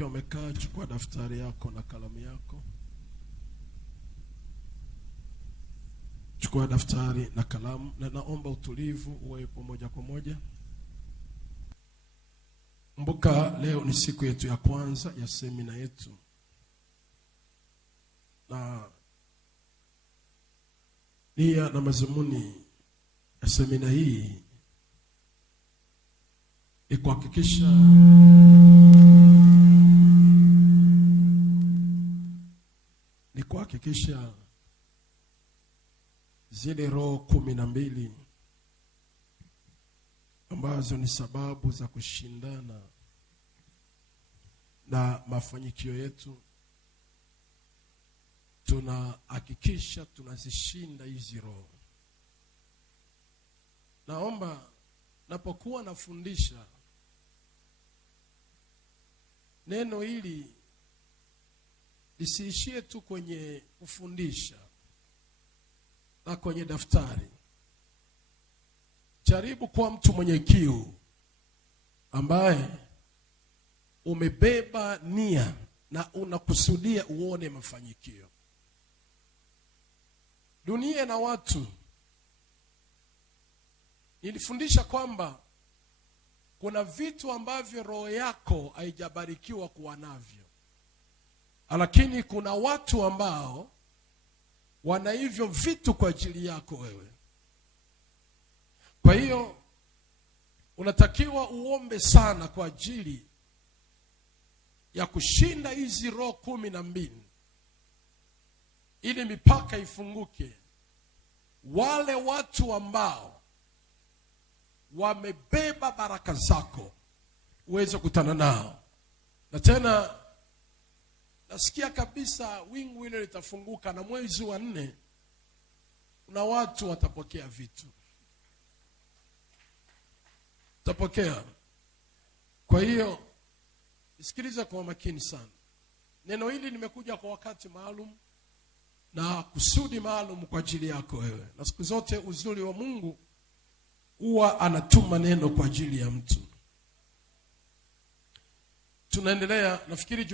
Ukiwa umekaa, chukua daftari yako na kalamu yako. Chukua daftari na kalamu, na naomba utulivu uwepo moja kwa moja. Kumbuka leo ni siku yetu ya kwanza ya semina yetu. Na nia na mazumuni ya semina hii ni kuhakikisha zile roho 12 ambazo ni sababu za kushindana na mafanikio yetu, tunahakikisha tunazishinda hizi roho. Naomba napokuwa nafundisha neno hili lisiishie tu kwenye kufundisha na kwenye daftari. Jaribu kuwa mtu mwenye kiu ambaye umebeba nia na unakusudia uone mafanikio. Dunia na watu, nilifundisha kwamba kuna vitu ambavyo roho yako haijabarikiwa kuwa navyo, lakini kuna watu ambao wana hivyo vitu kwa ajili yako wewe. Kwa hiyo unatakiwa uombe sana kwa ajili ya kushinda hizi roho 12 ili mipaka ifunguke. Wale watu ambao wamebeba baraka zako uweze kukutana nao. Na tena nasikia kabisa wingu hilo litafunguka, na mwezi wa 4 kuna watu watapokea vitu. Tapokea. Kwa hiyo nisikilize kwa makini sana. Neno hili nimekuja kwa wakati maalum na kusudi maalum kwa ajili yako wewe. Na siku zote uzuri wa Mungu huwa anatuma neno kwa ajili ya mtu. Tunaendelea, nafikiri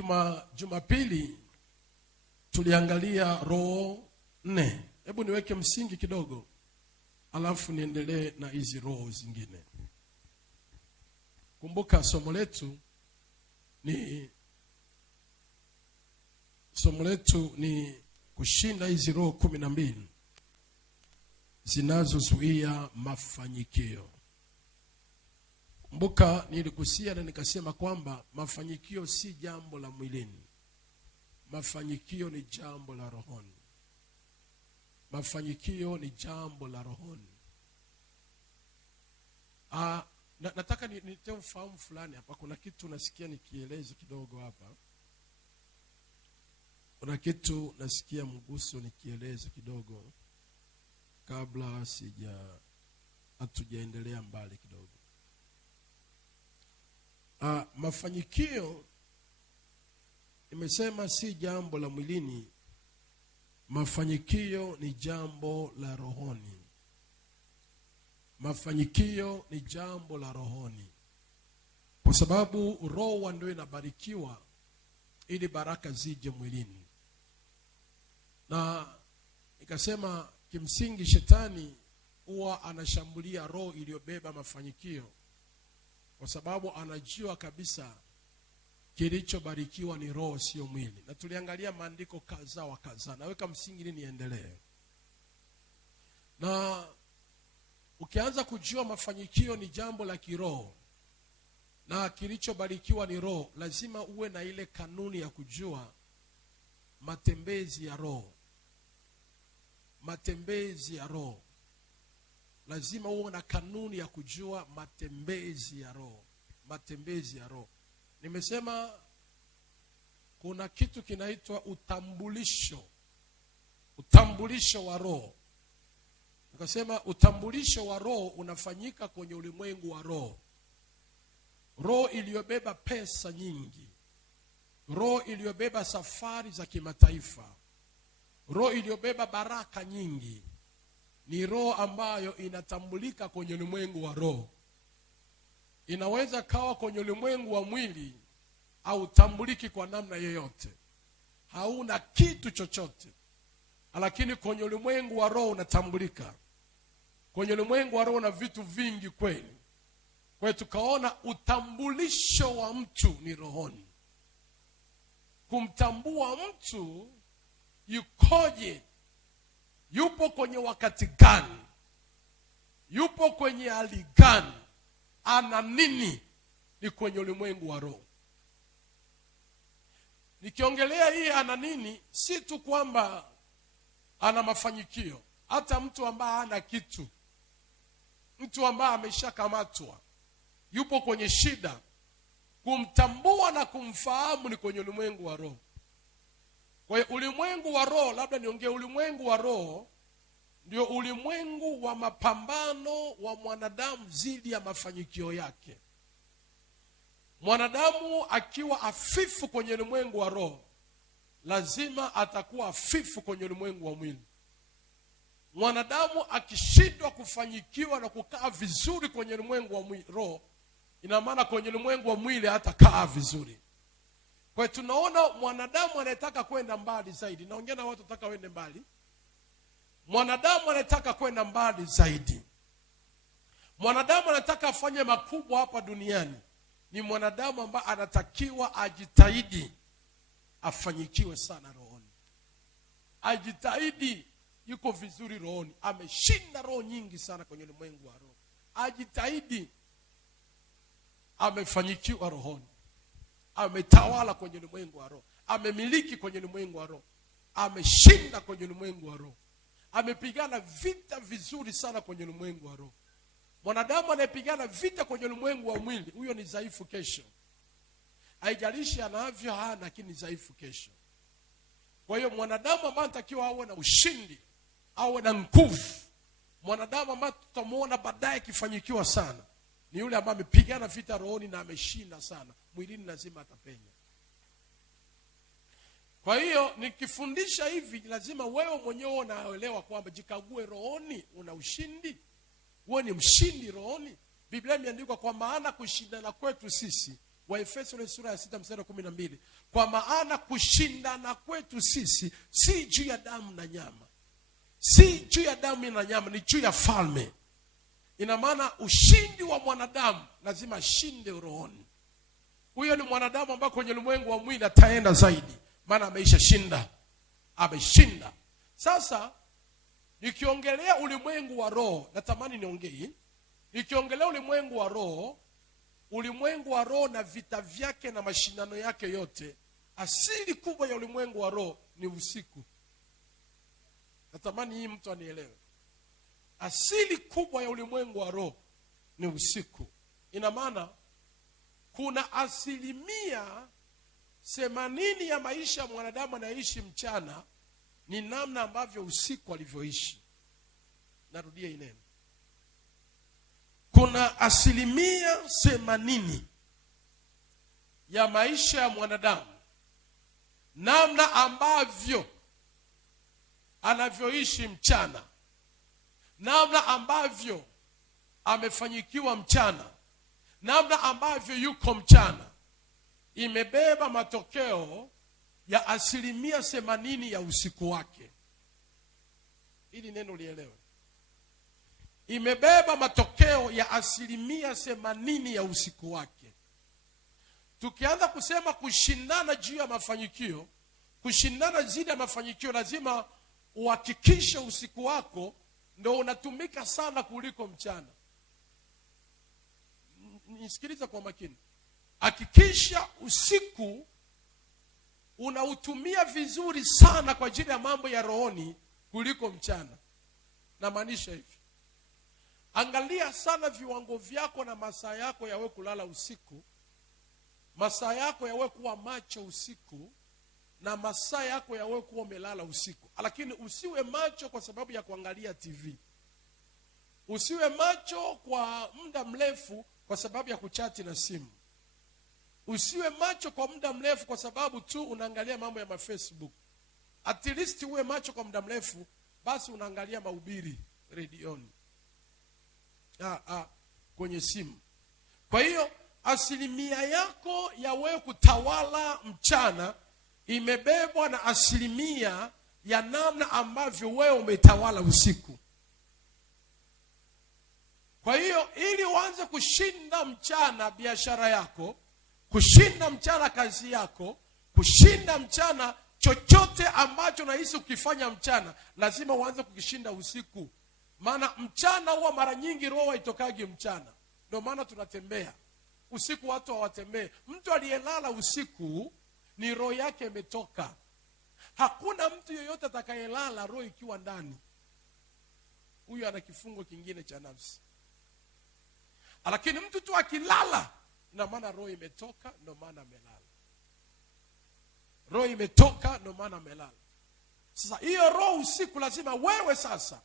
Jumapili tuliangalia roho 4. Hebu niweke msingi kidogo, alafu niendelee na hizi roho zingine. Kumbuka somo letu ni kushinda hizi roho 12 zinazozuia mafanikio. Kumbuka nilikusia na nikasema kwamba mafanikio si jambo la mwilini. Mafanikio ni jambo la rohoni. Mafanikio ni jambo la rohoni. Nataka nitoe ufahamu fulani hapa. Kuna kitu nasikia nikieleze kidogo hapa. Kuna kitu nasikia mguso nikieleze kidogo kabla hatujaendelea mbali kidogo. Mafanikio nimesema si jambo la mwilini. Mafanikio ni jambo la rohoni. Mafanikio ni jambo la rohoni. Kwa sababu roho ndio inabarikiwa ili baraka zije mwilini. Na nikasema kimsingi shetani huwa anashambulia roho iliyobeba mafanikio, kwa sababu anajua kabisa kilichobarikiwa ni roho, sio mwili. Na tuliangalia maandiko kadhaa wa kadhaa. Naweka msingi ili niendelee. Na ukianza kujua mafanikio ni jambo la kiroho na kilichobarikiwa ni roho, lazima uwe na ile kanuni ya kujua matembezi ya roho. Matembezi ya roho. Lazima uwe na kanuni ya kujua matembezi ya roho. Matembezi ya roho. Nimesema kuna kitu kinaitwa utambulisho. Utambulisho wa roho. Nikasema utambulisho wa roho unafanyika kwenye ulimwengu wa roho. Roho iliyobeba pesa nyingi. Roho iliyobeba safari za kimataifa. Roho iliyobeba baraka nyingi ni roho ambayo inatambulika kwenye ulimwengu wa roho. Inaweza kawa kwenye ulimwengu wa mwili hautambuliki kwa namna yoyote, hauna kitu chochote, lakini kwenye ulimwengu wa roho unatambulika. Kwenye ulimwengu wa roho na vitu vingi kweli. Kwa hiyo tukaona utambulisho wa mtu ni rohoni. Kumtambua mtu yukoje, yupo kwenye wakati gani, yupo kwenye hali gani, ana nini, ni kwenye ulimwengu wa roho. Nikiongelea hii ana nini, si tu kwamba ana mafanikio. Hata mtu ambaye hana kitu, mtu ambaye ameshakamatwa, yupo kwenye shida, kumtambua na kumfahamu ni kwenye ulimwengu wa roho. Kwa hiyo ulimwengu wa roho, labda niongee, ulimwengu wa roho ndio ulimwengu wa mapambano wa mwanadamu dhidi ya mafanikio yake. Mwanadamu akiwa hafifu kwenye ulimwengu wa roho, lazima atakuwa hafifu kwenye ulimwengu wa mwili. Mwanadamu akishindwa kufanyikiwa na kukaa vizuri kwenye ulimwengu wa roho, ina maana kwenye ulimwengu wa mwili hatakaa vizuri. Kwa hiyo tunaona mwanadamu anayetaka kwenda mbali zaidi, naongea na watu wataka wende mbali. Mwanadamu anayetaka kwenda mbali zaidi, mwanadamu anataka afanye makubwa hapa duniani, ni mwanadamu ambaye anatakiwa ajitahidi afanyikiwe sana rohoni. Ajitahidi yuko vizuri rohoni, ameshinda roho nyingi sana kwenye ulimwengu wa roho. Ajitahidi amefanyikiwa rohoni, ametawala kwenye ulimwengu wa roho, amemiliki kwenye ulimwengu wa roho, ameshinda kwenye ulimwengu wa roho, amepigana vita vizuri sana kwenye ulimwengu wa roho. Mwanadamu anayepigana vita kwenye ulimwengu wa mwili, huyo ni dhaifu kesho. Haijalishi anavyo hana, lakini ni dhaifu kesho. Kwa hiyo mwanadamu ambaye anatakiwa awe na ushindi, awe na nguvu, mwanadamu ambaye tutamuona baadaye kifanyikiwa sana, ni yule ambaye amepigana vita rohoni na ameshinda sana. Mwilini lazima atapenya. Kwa hiyo nikifundisha hivi, lazima wewe mwenyewe unaelewa kwamba jikague rohoni, una ushindi. Wewe ni mshindi rohoni. Biblia imeandikwa kwa maana kushindana kwetu sisi, Waefeso sura ya 6 mstari wa 12, kwa maana kushindana kwetu sisi si juu ya damu na nyama. Si juu ya damu na nyama, ni juu ya falme. Ina maana ushindi wa mwanadamu lazima ashinde rohoni. Huyo ni mwanadamu ambaye kwenye ulimwengu wa mwili ataenda zaidi, maana ameisha shinda. Ameshinda. Sasa nikiongelea ulimwengu wa roho, natamani niongee. Nikiongelea ulimwengu wa roho na vita vyake na mashindano yake yote, asili kubwa ya ulimwengu wa roho ni usiku. Natamani hii mtu anielewe. Asili kubwa ya ulimwengu wa roho ni usiku. Ina maana kuna 80% ya maisha ya mwanadamu anaishi mchana ni namna ambavyo usiku alivyoishi. Narudia hii neno. Kuna 80% ya maisha ya mwanadamu, namna ambavyo anavyoishi mchana, namna ambavyo amefanyikiwa mchana, namna ambavyo yuko mchana, imebeba matokeo ya 80% ya usiku wake. Ili neno lielewe. Imebeba matokeo ya 80% ya usiku wake. Tukianza kusema kushindana juu ya mafanikio, kushindana zidi ya mafanikio, lazima uhakikishe usiku wako ndio unatumika sana kuliko mchana. Nisikiliza kwa makini. Hakikisha usiku unautumia vizuri sana kwa ajili ya mambo ya rohoni kuliko mchana. Na maanisha hivi. Angalia sana viwango vyako na masaa yako yawe kulala usiku. Masaa yako yawe kuwa macho usiku, na masaa yako yawe kuwa umelala usiku. Lakini usiwe macho kwa sababu ya kuangalia TV. Usiwe macho kwa muda mrefu kwa sababu ya kuchati na simu. Usiwe macho kwa muda mrefu kwa sababu tu unaangalia mambo ya Facebook. At least uwe macho kwa muda mrefu basi unaangalia mahubiri redioni, kwenye simu. Kwa hiyo asilimia yako ya wewe kutawala mchana imebebwa na asilimia ya namna ambavyo wewe umetawala usiku. Kwa hiyo ili uanze kushinda mchana biashara yako, kushinda mchana kazi yako, kushinda mchana chochote ambacho nahisi ukifanya mchana, lazima uanze kukishinda usiku. Maana mchana huwa mara nyingi roho haitokagi mchana. Ndio maana tunatembea usiku, watu hawatembee. Mtu aliyelala usiku ni roho yake imetoka. Hakuna mtu yeyote atakayelala roho ikiwa ndani. Huyu ana kifungo kingine cha nafsi. Lakini mtu tu akilala, ina maana roho imetoka, ndio maana amelala. Roho imetoka, ndio maana amelala. Sasa hiyo roho usiku, lazima wewe sasa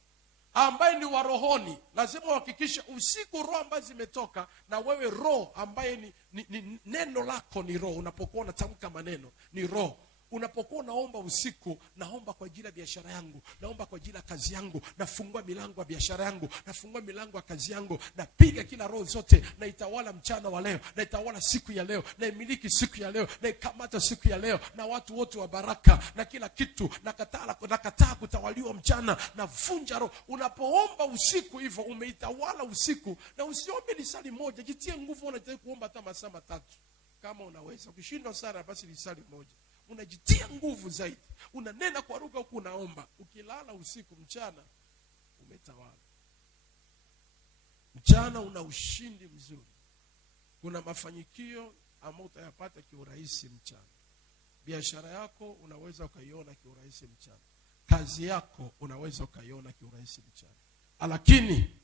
ambaye ni wa rohoni, lazima uhakikishe usiku roho ambazo zimetoka, na wewe roho ambaye ni neno lako ni roho. Unapokuwa unatamka maneno ni roho. Unapokuwa unaomba usiku, naomba kwa ajili ya biashara yangu, naomba kwa ajili ya kazi yangu, nafungua milango ya biashara yangu, nafungua milango ya kazi yangu, napiga kila roho zote, naitawala mchana wa leo, naitawala siku ya leo, naimiliki siku ya leo, naikamata siku ya leo, na watu wote wa baraka na kila kitu, nakataa kutawaliwa mchana, navunja roho. Unapoomba usiku hivyo, umeitawala usiku. Na usiombe lisali moja, jitie nguvu, unataka kuomba hata masaa 3 kama unaweza. Ukishindwa sana basi lisali moja. Unajitia nguvu zaidi, unanena kwa lugha huku unaomba. Ukilala usiku, mchana umetawala. Mchana una ushindi mzuri. Kuna mafanikio ambayo utayapata kiurahisi mchana. Biashara yako unaweza ukaiona kiurahisi mchana. Kazi yako unaweza ukaiona kiurahisi mchana. Lakini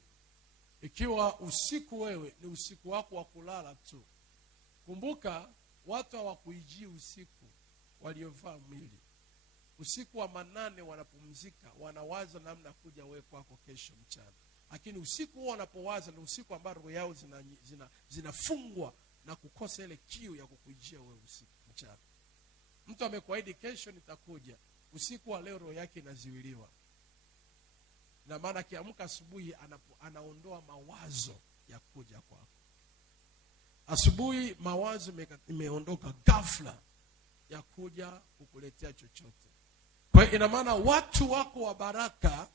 ikiwa usiku wewe ni usiku wako wa kulala tu, kumbuka watu hawakuijii usiku waliovaa mwili. Usiku wa manane wanapumzika, wanawaza namna kuja wewe kwako kesho mchana. Lakini usiku huo wanapowaza ni usiku ambao roho yao zinafungwa na kukosa ile kiu ya kukuijia wewe usiku mchana. Mtu amekuahidi kesho nitakuja, usiku wa leo roho yake inaziwiliwa. Na maana akiamka asubuhi anaondoa mawazo ya kuja kwako. Asubuhi mawazo imeondoka ghafla ya kuja kukuletea chochote. Kwa hiyo ina maana watu wako wa baraka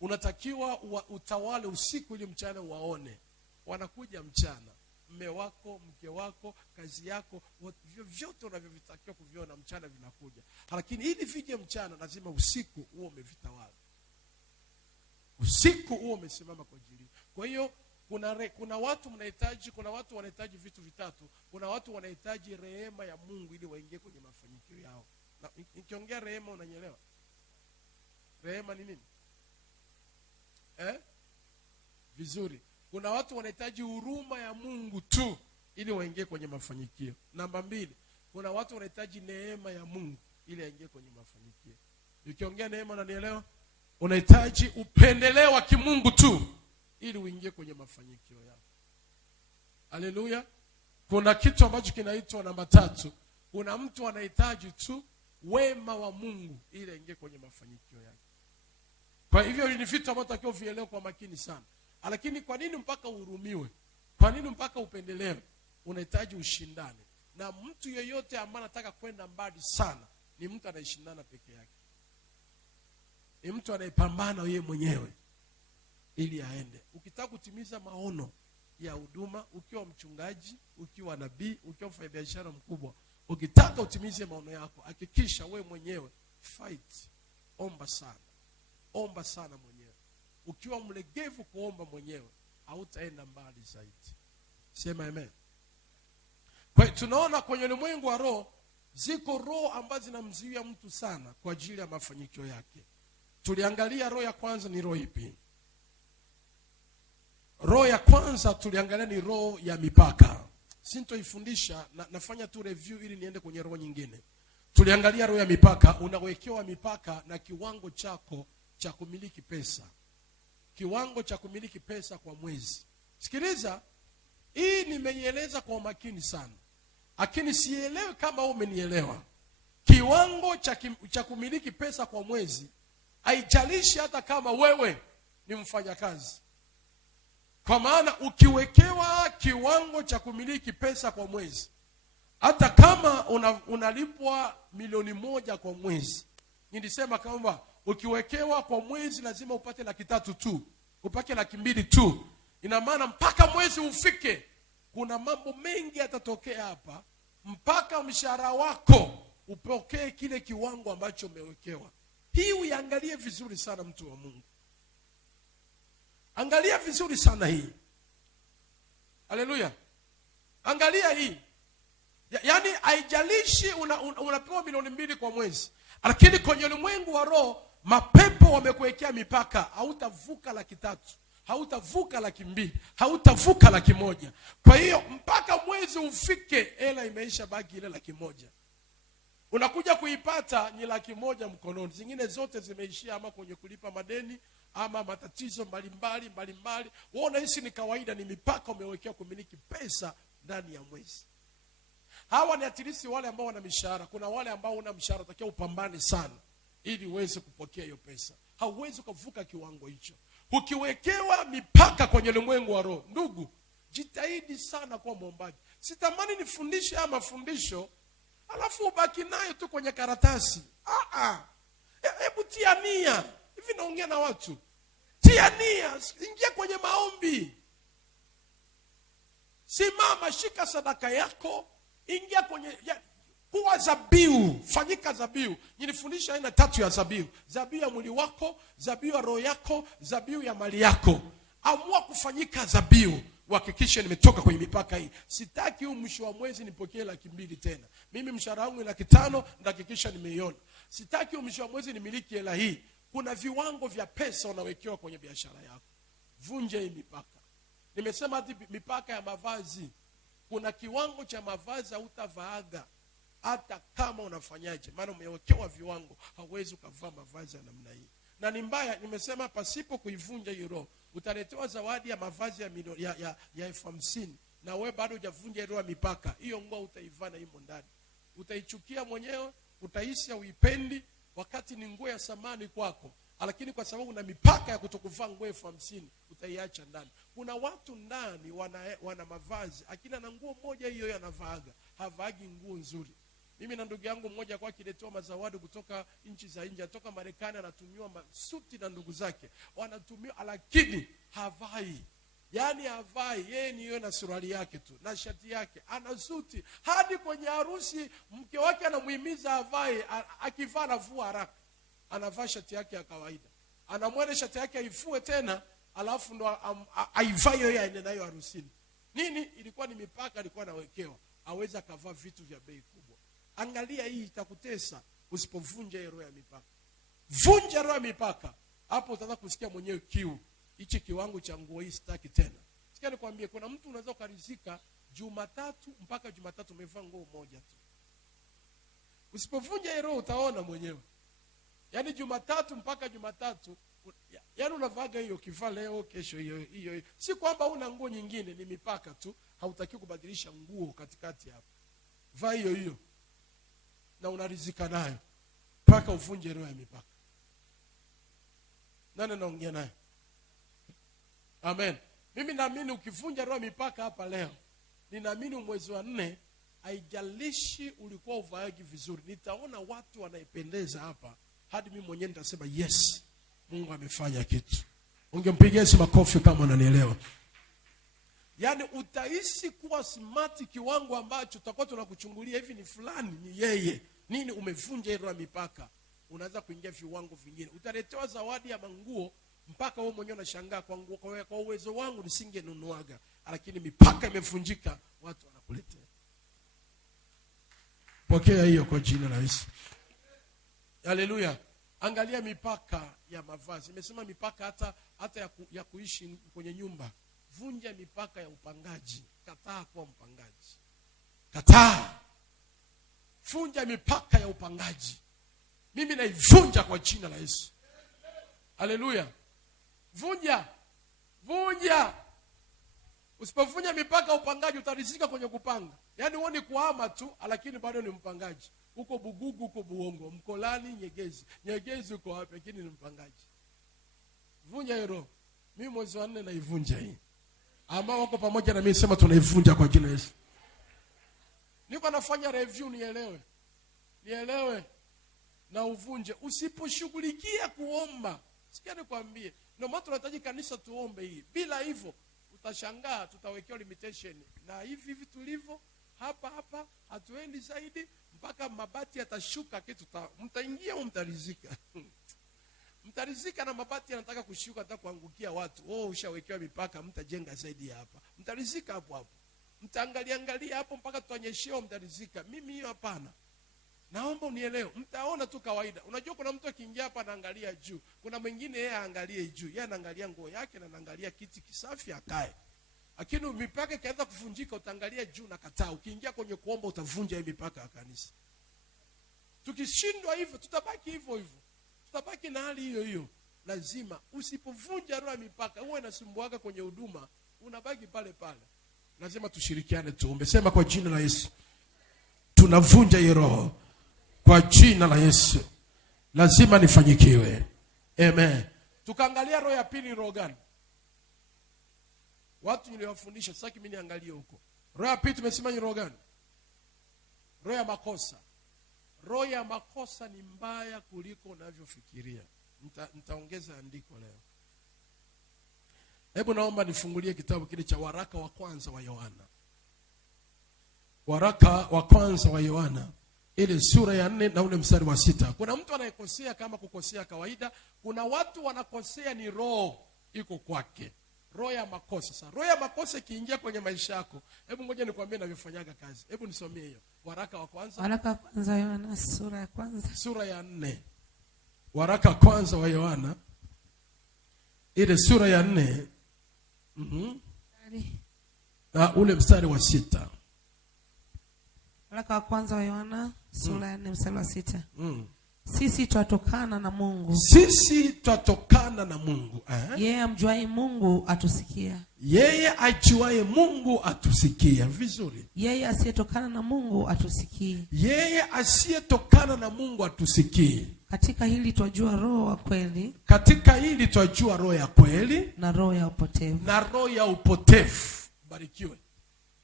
unatakiwa utawale usiku ili mchana waone. Wanakuja mchana. Mme wako, mke wako, kazi yako, vyote unavyovitakiwa kuviona mchana vinakuja. Lakini ili vije mchana, lazima usiku huo umevitawala. Usiku huo umesimama kwa ajili. Kwa hiyo kuna watu mnahitaji, kuna watu wanahitaji vitu vitatu. Kuna watu wanahitaji rehema ya Mungu ili waingie kwenye mafanikio yao. Na nikiongea rehema, unanielewa? Rehema ni nini? Vizuri. Kuna watu wanahitaji huruma ya Mungu tu ili waingie kwenye mafanikio. Namba 2, kuna watu wanahitaji neema ya Mungu ili waingie kwenye mafanikio. Nikiongea neema, unanielewa? Unahitaji upendeleo wa kimungu tu ili uingie kwenye mafanikio yako. Haleluya. Kuna kitu ambacho kinaitwa namba 3. Kuna mtu anahitaji tu wema wa Mungu ili aingie kwenye mafanikio yake. Kwa hivyo ni vitu ambavyo tunatakiwa vielewe kwa makini sana. Lakini kwa nini mpaka uhurumiwe? Kwa nini mpaka upendelewe? Unahitaji ushindane. Na mtu yeyote ambaye anataka kwenda mbali sana ni mtu anayeshindana peke yake. Ni mtu anayepambana yeye mwenyewe ili aende. Ukitaka kutimiza maono ya huduma, ukiwa mchungaji, ukiwa nabii, ukiwa mfanyabiashara mkubwa, ukitaka utimize maono yako, hakikisha wewe mwenyewe fight. Omba sana. Omba sana mwenyewe. Ukiwa mlegevu kuomba mwenyewe, hautaenda mbali zaidi. Sema amen. Kwa hiyo tunaona kwenye ulimwengu wa roho, ziko roho ambazo zinamzuia mtu sana kwa ajili ya mafanikio yake. Tuliangalia roho ya kwanza ni roho ipi? Roho ya kwanza tuliangalia ni roho ya mipaka. Sintoifundisha, nafanya tu review ili niende kwenye roho nyingine. Tuliangalia roho ya mipaka. Unawekewa mipaka na kiwango chako cha kumiliki pesa. Kiwango cha kumiliki pesa kwa mwezi. Sikiliza, hii nimeieleza kwa umakini sana. Lakini sielewi kama wewe umenielewa. Kiwango cha kumiliki pesa kwa mwezi haijalishi hata kama wewe ni mfanyakazi. Kwa maana ukiwekewa kiwango cha kumiliki pesa kwa mwezi, hata kama unalipwa milioni 1 kwa mwezi, nilisema kwamba ukiwekewa kwa mwezi lazima upate 300,000 tu, upate 200,000 tu. Ina maana mpaka mwezi ufike, kuna mambo mengi yatatokea hapa mpaka mshahara wako upokee kile kiwango ambacho umewekewa. Hii uiangalie vizuri sana, mtu wa Mungu. Angalia vizuri sana hii. Haleluya. Angalia hii. Yaani haijalishi unapewa milioni 2 kwa mwezi, lakini kwenye ulimwengu wa roho mapepo wamekuwekea mipaka. Hautavuka 300,000, hautavuka 200,000, hautavuka 100,000. Kwa hiyo mpaka mwezi ufike, hela imeisha, baki ile 100,000. Unakuja kuipata ni 100,000 mkononi. Zingine zote zimeishia ama kwenye kulipa madeni ama matatizo mbalimbali. Wewe unahisi ni kawaida, ni mipaka umewekea kumiliki pesa ndani ya mwezi. Hawa ni atilisi wale ambao wana mishahara. Kuna wale ambao una mshahara, utakiwa upambane sana ili uweze kupokea hiyo pesa. Hauwezi kuvuka kiwango hicho. Ukiwekewa mipaka kwenye ulimwengu wa roho, ndugu, jitahidi sana kuwa mwombaji. Sitamani nifundishe haya mafundisho alafu ubaki nayo tu kwenye karatasi. Hebu tia nia. Hivi naongea na watu. Tia nia, ingia kwenye maombi. Simama, shika sadaka yako, ingia kwenye kuwa zabiu, fanyika zabiu. Nilifundisha aina 3 ya zabiu. Zabiu ya mwili wako, zabiu ya roho yako, zabiu ya mali yako. Amua kufanyika zabiu. Uhakikishe nimetoka kwenye mipaka hii. Sitaki huu mwisho wa mwezi nipokee 200,000 tena. Mimi mshahara wangu ni 500,000, ndahakikisha nimeiona. Sitaki huu mwisho wa mwezi nimiliki hela hii. Kuna viwango vya pesa unawekewa kwenye biashara yako. Vunje hii mipaka. Nimesema hadi mipaka ya mavazi. Kuna kiwango cha mavazi hutavaaga hata kama unafanyaje, maana umewekewa viwango. Hauwezi ukavaa mavazi ya namna hii. Na ni mbaya, nimesema pasipo kuivunja hiyo roho, utaletewa zawadi ya mavazi ya 50,000 na wewe bado hujavunja hiyo mipaka. Hiyo nguo utaivana himo ndani. Utaichukia mwenyewe, utahisi uipendi wakati ni nguo ya samani kwako. Lakini kwa sababu una mipaka ya kutokuvaa nguo 50,000, utaiacha ndani. Kuna watu ndani wana mavazi, akina na nguo moja hiyo yanavaaga, havaagi nguo nzuri. Mimi na ndugu yangu mmoja kwa kiletewa mazawadi kutoka nchi za nje, kutoka Marekani, anatumiwa masuti na ndugu zake. Wanatumiwa lakini havai. Yaani havai, yeye ni yeye na suruali yake tu na shati yake, ana suti. Hadi kwenye harusi mke wake anamuhimiza havai, akivaa anavua haraka. Anavaa shati yake ya kawaida. Anamwona shati yake aifue tena, alafu ndo aivai yeye aende nayo harusini. Nini? Ilikuwa ni mipaka alikuwa anawekewa. Hawezi akavaa vitu vya bei kubwa. Angalia, hii itakutesa usipovunja hiyo roho ya mipaka. Vunja roho ya mipaka. Hapo utaanza kusikia mwenyewe kiu. Hichi kiwango cha nguo hii sitaki tena. Sikia nikwambie, kuna mtu unaweza kurizika Jumatatu mpaka Jumatatu umevaa nguo moja tu. Usipovunja hiyo roho utaona mwenyewe. Yaani Jumatatu mpaka Jumatatu, yaani unavaaga hiyo, kivaa leo kesho hiyo. Si kwamba una nguo nyingine, ni mipaka tu. Hautaki kubadilisha nguo katikati hapo. Vaa hiyo na unarizika nayo mpaka uvunje roho ya mipaka. Nani naongea naye? Amen. Mimi naamini ukivunja roho ya mipaka hapa leo, ninaamini mwezi wa 4, haijalishi ulikuwa uvaagi vizuri, nitaona watu wanaipendeza hapa. Hadi mimi mwenyewe nitasema yes, Mungu amefanya kitu. Ungempigia Yesu makofi kama unanielewa. Yaani utaishi kuwa smart kiwango ambacho tutakuwa tunakuchungulia hivi, ni fulani, ni yeye. Nini? Umevunja ile mipaka. Unaanza kuingia viwango vingine. Utaletewa zawadi ya manguo mpaka wewe mwenyewe unashangaa, kwa uwezo wangu nisingenunuaga, lakini mipaka imevunjika, watu wanakuletea. Pokea hiyo kwa jina la Yesu. Haleluya. Angalia mipaka ya mavazi. Nimesema mipaka hata ya kuishi kwenye nyumba. Vunja mipaka ya upangaji. Kataa kuwa mpangaji. Kataa. Vunja mipaka ya upangaji. Mimi naivunja kwa jina la Yesu. Haleluya. Vunja. Usipovunja mipaka ya upangaji utarizika kwenye kupanga. Yaani wewe ni kuhama tu, lakini bado ni mpangaji. Uko Bugugu, uko Buongo, Mkolani, Nyegezi uko wapi, lakini ni mpangaji. Vunja hiyo roho. Mimi mwezi wa 4 naivunja hii. Ama wako pamoja na mimi, sema tunaivunja kwa jina Yesu. Niko nafanya review nielewe na uvunje. Usiposhughulikia kuomba, sikia nikwambie, ndio maana tunahitaji kanisa tuombe hii. Bila hivyo utashangaa tutawekewa limitation. Na hivi tulivyo hapa hatuendi zaidi mpaka mabati yatashuka kitu mtaingia au mtarizika. Mtarizika na mabati yanataka kushuka, hata kuangukia watu. Ushawekewa mipaka, mtajenga zaidi hapa. Mtarizika hapo. Mtaangalia hapo mpaka tutanyeshewa, mtarizika. Mimi hiyo hapana. Naomba unielewe. Mtaona tu kawaida. Unajua kuna mtu akiingia hapa anaangalia juu. Kuna mwingine yeye aangalie juu. Yeye anaangalia nguo yake na anaangalia kiti kisafi akae. Lakini mipaka ikianza kuvunjika utaangalia juu na kataa. Ukiingia kwenye kuomba utavunja hii mipaka ya kanisa. Tukishindwa hivyo tutabaki hivyo. Tutabaki na hali hiyo. Lazima usipovunja roho ya mipaka, uwe unasumbuaka kwenye huduma, unabaki pale. Lazima tushirikiane tuombe. Sema kwa jina la Yesu. Tunavunja hiyo roho. Kwa jina la Yesu. Lazima nifanyikiwe. Amen. Tukaangalia roho ya pili, roho gani? Watu niliwafundisha, sasa mimi niangalie huko. Roho ya pili tumesema ni roho gani? Roho ya makosa. Roho ya makosa ni mbaya kuliko unavyofikiria. Nitaongeza andiko leo. Hebu naomba nifungulie kitabu kile cha waraka wa kwanza wa Yohana. Waraka wa kwanza wa Yohana, ile sura ya 4 na ule mstari wa 6. Kuna mtu anayekosea kama kukosea kawaida. Kuna watu wanakosea ni roho iko kwake. Roho ya makosa. Sasa roho ya makosa ikiingia kwenye maisha yako, hebu ngoja nikwambie ninavyofanyaga kazi. Hebu nisomee hiyo. Waraka wa kwanza wa Yohana sura ya kwanza. Sura ya 4. Waraka kwanza wa Yohana, ile sura ya 4. Na ule mstari wa 6. Waraka wa kwanza wa Yohana sura ya 4 mstari wa 6. Sisi twatokana na Mungu. Sisi twatokana na Mungu. Yeye amjuaye Mungu atusikia. Yeye ajuaye Mungu atusikia. Vizuri. Yeye asiyetokana na Mungu atusikii. Yeye asiyetokana na Mungu atusikii. Katika hili twajua roho wa kweli. Katika hili twajua roho ya kweli. Na roho ya upotevu. Na roho ya upotevu. Barikiwe.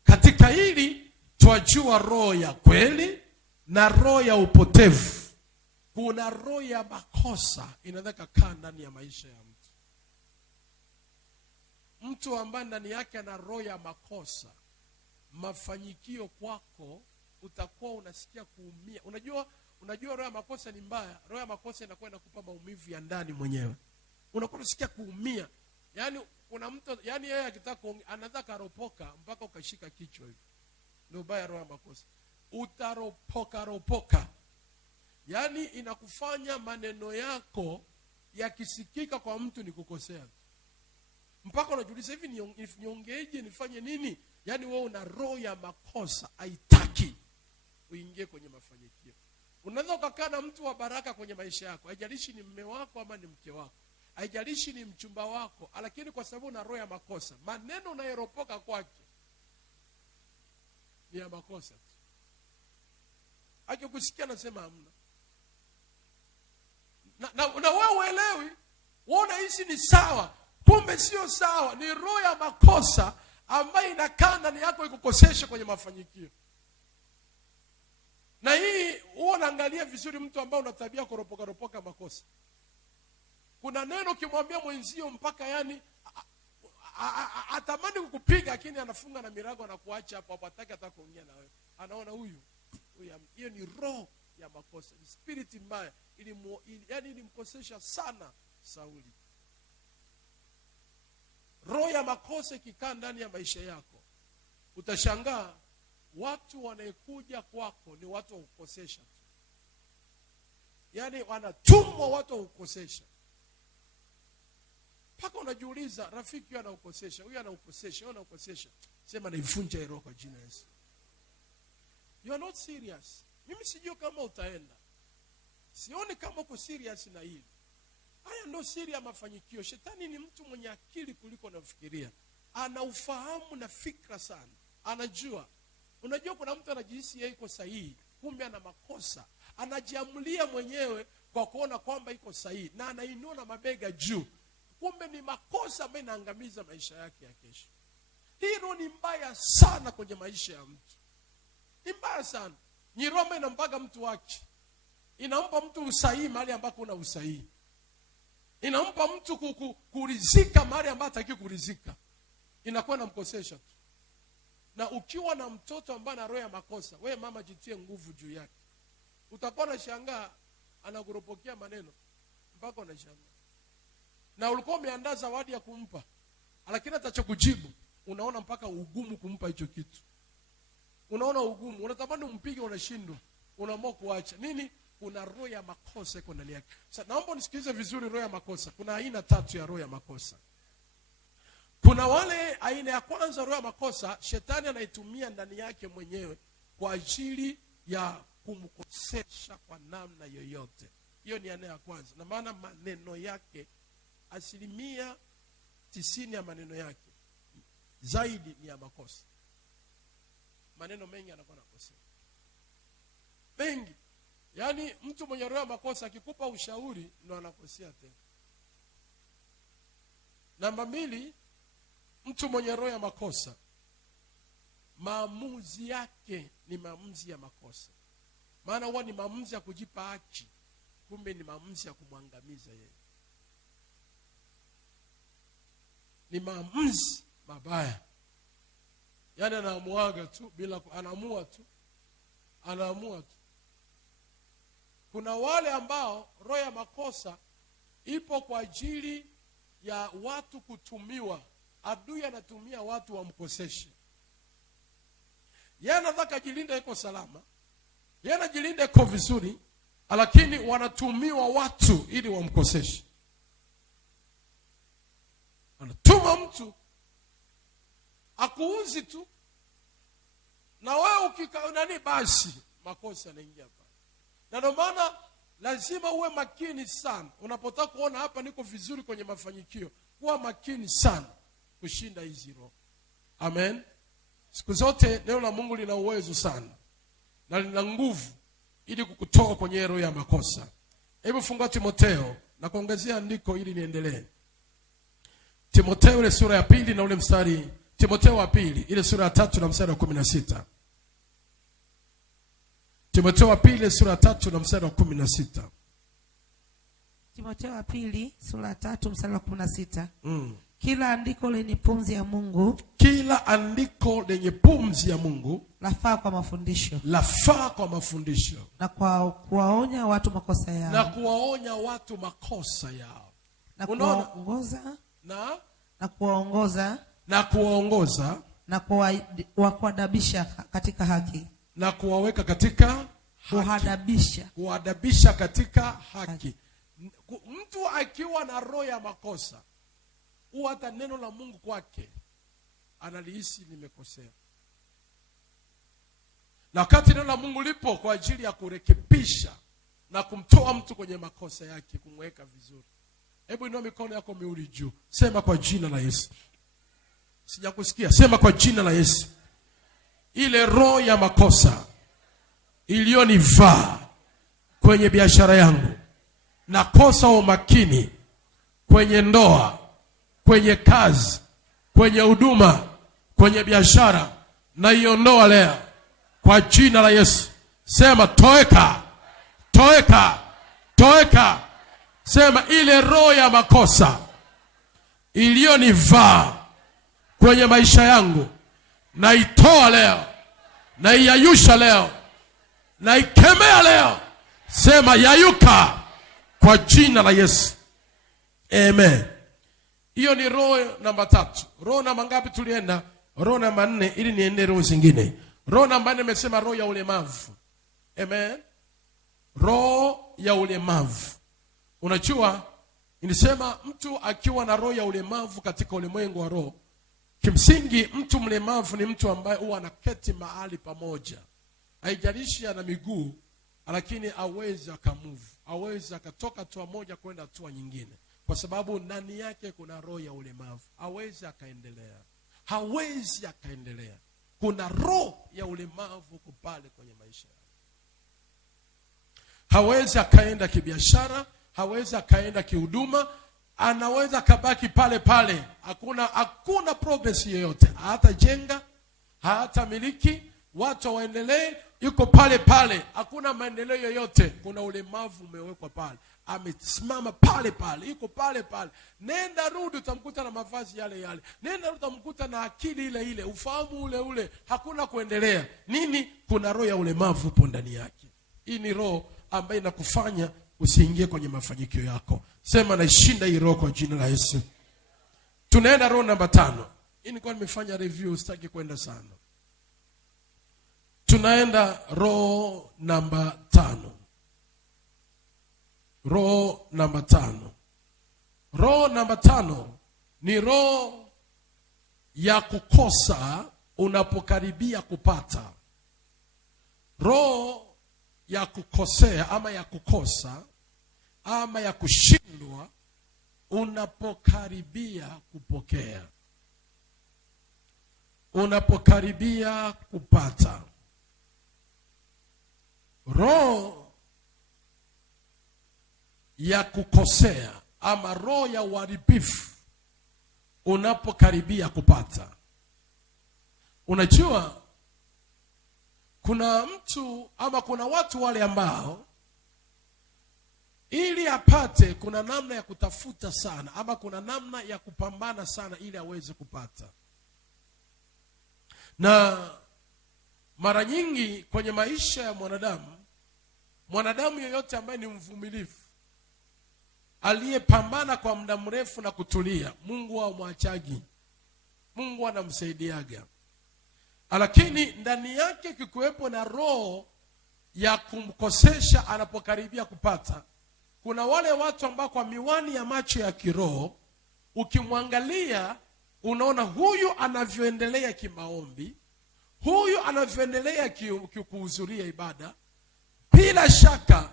Katika hili twajua roho ya kweli na roho ya upotevu. Kuna roho ya makosa inaweza kukaa ndani ya maisha ya mtu. Mtu ambaye ndani yake ana roho ya makosa, mafanyikio kwako utakuwa unasikia kuumia. Unajua roho ya makosa ni mbaya. Roho ya makosa inakuwa inakupa maumivu ya ndani mwenyewe. Unakuwa unasikia kuumia. Yaani kuna mtu, yaani yeye akitaka anaweza karopoka mpaka ukashika kichwa hivi. Ndio baya roho ya makosa. Utaropoka. Yaani inakufanya maneno yako yakisikika kwa mtu ni kukosea. Mpaka unajiuliza hivi niongeeje, nifanye nini? Yaani wewe una roho ya makosa, haitaki uingie kwenye mafanikio. Unaweza ukakaa na mtu wa baraka kwenye maisha yako, haijalishi ni mume wako ama ni mke wako, haijalishi ni mchumba wako, lakini kwa sababu una roho ya makosa, maneno unayeropoka kwake ni ya makosa tu. Akikusikia nasema hamna. Na wewe uelewi, wewe unahisi ni sawa, kumbe sio sawa. Ni roho ya makosa ambayo inakaa ndani yako ikukosesha kwenye mafanikio. Na hii huwa unaangalia vizuri mtu ambaye una tabia kuropoka makosa. Kuna neno kimwambia mwenzio mpaka yani atamani kukupiga, lakini anafunga na mirago na kuacha hapo, hataki hata kuongea na wewe. Anaona huyu hiyo ni roho ya makosa, ni spirit mbaya, yani ilimkosesha sana Sauli. Roho ya makosa ikikaa ndani ya maisha yako, utashangaa watu wanaekuja kwako ni watu wa kukosesha tu. Yani wanatumwa watu wa kukosesha. Paka unajiuliza, rafiki huyu anaukosesha, huyu anaukosesha, huyu anaukosesha. Sema naivunja roho kwa jina la Yesu. You are not serious. Mimi sijui kama utaenda. Sioni kama uko serious na hili. Haya ndio siri ya mafanikio. Shetani ni mtu mwenye akili kuliko unafikiria. Ana ufahamu na fikra sana. Anajua. Unajua kuna mtu anajihisi yeye iko sahihi, kumbe ana makosa. Anajiamulia mwenyewe kwa kuona kwamba iko sahihi na anainua na mabega juu. Kumbe ni makosa ambayo inaangamiza maisha yake ya kesho. Hilo ni mbaya sana kwenye maisha ya mtu, ni mbaya sana. Ni roho inampaga mtu wake, inampa mtu usahihi mahali ambako una usahihi, inampa mtu kurizika mahali ambako hataki kurizika, inakuwa namkosesha tu. Na ukiwa na mtoto ambaye ana roho ya makosa, wewe mama jitie nguvu juu yake. Utakuwa unashangaa anakuropokea maneno mpaka unashangaa. Na ulikuwa umeandaa zawadi ya kumpa, lakini atachokujibu unaona mpaka ugumu kumpa hicho kitu. Unaona ugumu, unatamani umpige, unashindwa, unaamua kuacha. Nini? Kuna roho ya makosa iko ndani yake. Sasa naomba nisikilize vizuri roho ya makosa. Kuna aina 3 ya roho ya makosa. Kuna wale aina ya kwanza, roho ya makosa, shetani anaitumia ndani yake mwenyewe kwa ajili ya kumkosesha kwa namna yoyote. Hiyo ni aina ya kwanza. Na maana maneno yake, 90% ya maneno yake zaidi ni ya makosa. Maneno mengi anakuwa anakosea. Mengi. Yaani mtu mwenye roho ya makosa akikupa ushauri ndo anakosea tena. Namba 2, mtu mwenye roho ya makosa, maamuzi yake ni maamuzi ya makosa. Maana huwa ni maamuzi ya kujipa haki, kumbe ni maamuzi ya kumwangamiza yeye. Ni maamuzi mabaya. Yaani anaamua tu bila anaamua tu. Kuna wale ambao roho ya makosa ipo kwa ajili ya watu kutumiwa. Adui anatumia watu wamkoseshe. Yeye anataka jilinde iko salama, yeye anajilinda iko vizuri, lakini wanatumiwa watu ili wamkoseshe. Anatuma mtu akuuzi tu, na wewe ukikaonani basi makosa yanaingia hapa. Na ndio maana lazima uwe makini sana unapotaka kuona hapa niko vizuri kwenye mafanikio. Kuwa makini sana kushinda hizi roho. Amen. Siku zote neno la Mungu lina uwezo sana na lina nguvu ili kukutoa kwenye roho ya makosa. Hebu fungua Timotheo na kuongezea andiko ili niendelee. Timotheo ile sura ya 2 na ule mstari, Timotheo wa 2 ile sura ya 3 na mstari wa 16. Timotheo wa 2 sura ya 3 na mstari wa 16. Timotheo wa 2 sura ya 3 mstari wa 16. Kila andiko lenye pumzi ya Mungu, kila andiko lenye pumzi ya Mungu lafaa kwa mafundisho, na kwa kuwaonya watu makosa yao, na kuwaongoza na kuwaadabisha katika haki, na kuwaweka katika kuadabisha katika haki. Mtu akiwa na roho ya makosa, huwa hata neno la Mungu kwake analihisi nimekosea. Na wakati neno la Mungu lipo kwa ajili ya kurekebisha na kumtoa mtu kwenye makosa yake, kumweka vizuri. Hebu inua mikono yako miwili juu. Sema kwa jina la Yesu. Sijakusikia. Sema kwa jina la Yesu. Ile roho ya makosa iliyonivaa kwenye biashara yangu, na kosa umakini kwenye ndoa, kwenye kazi, kwenye huduma, kwenye biashara, na iondoa leo kwa jina la Yesu. Sema toeka, toeka, toeka. Sema ile roho ya makosa iliyonivaa kwenye maisha yangu, na itoa leo, na iyayusha leo, na ikemea leo. Sema yayuka kwa jina la Yesu. Amen. Hiyo ni roho namba 3. Roho namba ngapi tulienda? Roho namba 4 ili niende roho zingine. Roho namba 4 nimesema roho ya ulemavu. Amen. Roho ya ulemavu. Unajua, nilisema mtu akiwa na roho ya ulemavu katika ulimwengu wa roho, kimsingi mtu mlemavu ni mtu ambaye huwa anaketi mahali pamoja. Haijalishi ana miguu, lakini hawezi akamove. Hawezi akatoka hatua moja kwenda hatua nyingine, kwa sababu ndani yake kuna roho ya ulemavu. Hawezi akaendelea. Kuna roho ya ulemavu kupale kwenye maisha yake. Hawezi akaenda kibiashara, hawezi akaenda kihuduma, anaweza kabaki pale pale, hakuna progress yoyote, hata jenga, hata miliki, watu waendelee, yuko pale pale, hakuna maendeleo yoyote. Kuna ulemavu umewekwa pale, amesimama pale pale, yuko pale pale. Nenda rudi, utamkuta na mavazi yale yale. Nenda rudi, utamkuta na akili ile ile, ufahamu ule ule, hakuna kuendelea. Nini? Kuna roho ya ulemavu hapo ndani yake. Hii ni roho ambayo inakufanya usiingie kwenye mafanikio yako. Sema naishinda hii roho kwa jina la Yesu. Tunaenda roho namba 5. Hii nilikuwa nimefanya review, sitaki kwenda sana. Tunaenda roho namba 5. Roho namba 5. Roho namba 5 ni roho ya kukosa unapokaribia kupata. Roho ya kukosea ama ya kukosa ama ya kushindwa unapokaribia kupokea, unapokaribia kupata. Roho ya kukosea ama roho ya uharibifu unapokaribia kupata. Unajua kuna mtu ama kuna watu wale ambao ili apate kuna namna ya kutafuta sana ama kuna namna ya kupambana sana ili aweze kupata. Na mara nyingi kwenye maisha ya mwanadamu yoyote ambaye ni mvumilivu, aliyepambana kwa muda mrefu na kutulia, Mungu hamwachagi, Mungu anamsaidiaga. Lakini ndani yake kikuwepo na roho ya kumkosesha anapokaribia kupata. Kuna wale watu ambao kwa miwani ya macho ya kiroho ukimwangalia unaona huyu anavyoendelea kimaombi, huyu anavyoendelea kuhudhuria ibada, bila shaka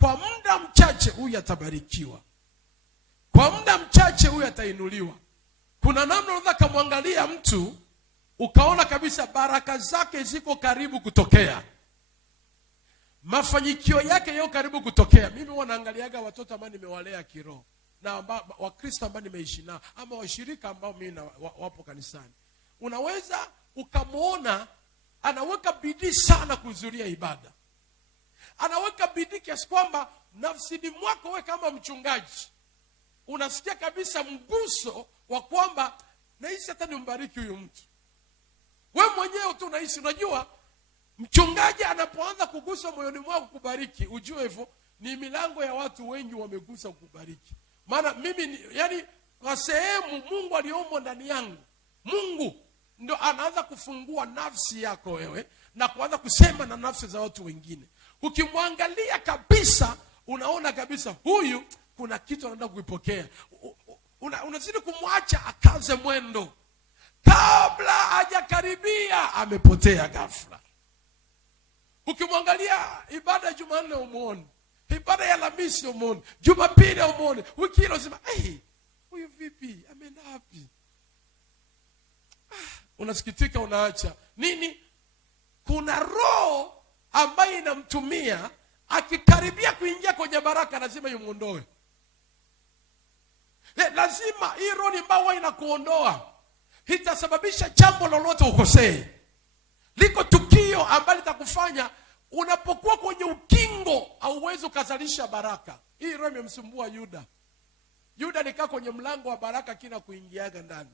kwa muda mchache huyu atabarikiwa, kwa muda mchache huyu atainuliwa. Kuna namna unaweza kumwangalia mtu ukaona kabisa baraka zake ziko karibu kutokea, mafanikio yake yako karibu kutokea. Mimi wanaangaliaga watoto ambao nimewalea kiroho na Wakristo ambao nimeishi nao ama washirika ambao mimi wapo kanisani. Unaweza ukamuona anaweka bidii sana kuhudhuria ibada, anaweka bidii kiasi kwamba nafsini mwako wewe kama mchungaji unasikia kabisa mguso wa kwamba nahisi hata nimbariki huyu mtu. Wewe mwenyewe tu unahisi. Unajua mchungaji anapoanza kugusa moyoni mwako kubariki, ujue hivyo ni milango ya watu wengi wamegusa kubariki. Maana mimi yani kwa sehemu Mungu aliomo ndani yangu, Mungu ndio anaanza kufungua nafsi yako wewe na kuanza kusema na nafsi za watu wengine. Ukimwangalia kabisa unaona kabisa huyu kuna kitu anaenda kuipokea. Unazidi kumwacha akaze mwendo, kabla hajakaribia amepotea ghafla. Ukimwangalia ibada ya Jumanne umuone, ibada ya Alhamisi umuone, Jumapili umuone, wiki ile unasema huyu vipi, ameenda wapi? Unasikitika, unaacha. Nini? Kuna roho ambayo inamtumia, akikaribia kuingia kwenye baraka lazima yumuondoe. Lazima hii roho ni mbao inakuondoa. Itasababisha jambo lolote ukosee. Liko tukio ambalo litakufanya unapokuwa kwenye ukingo hauwezi ukazalisha baraka. Hii roho imemsumbua Yuda. Yuda alikaa kwenye mlango wa baraka kina kuingiaga ndani.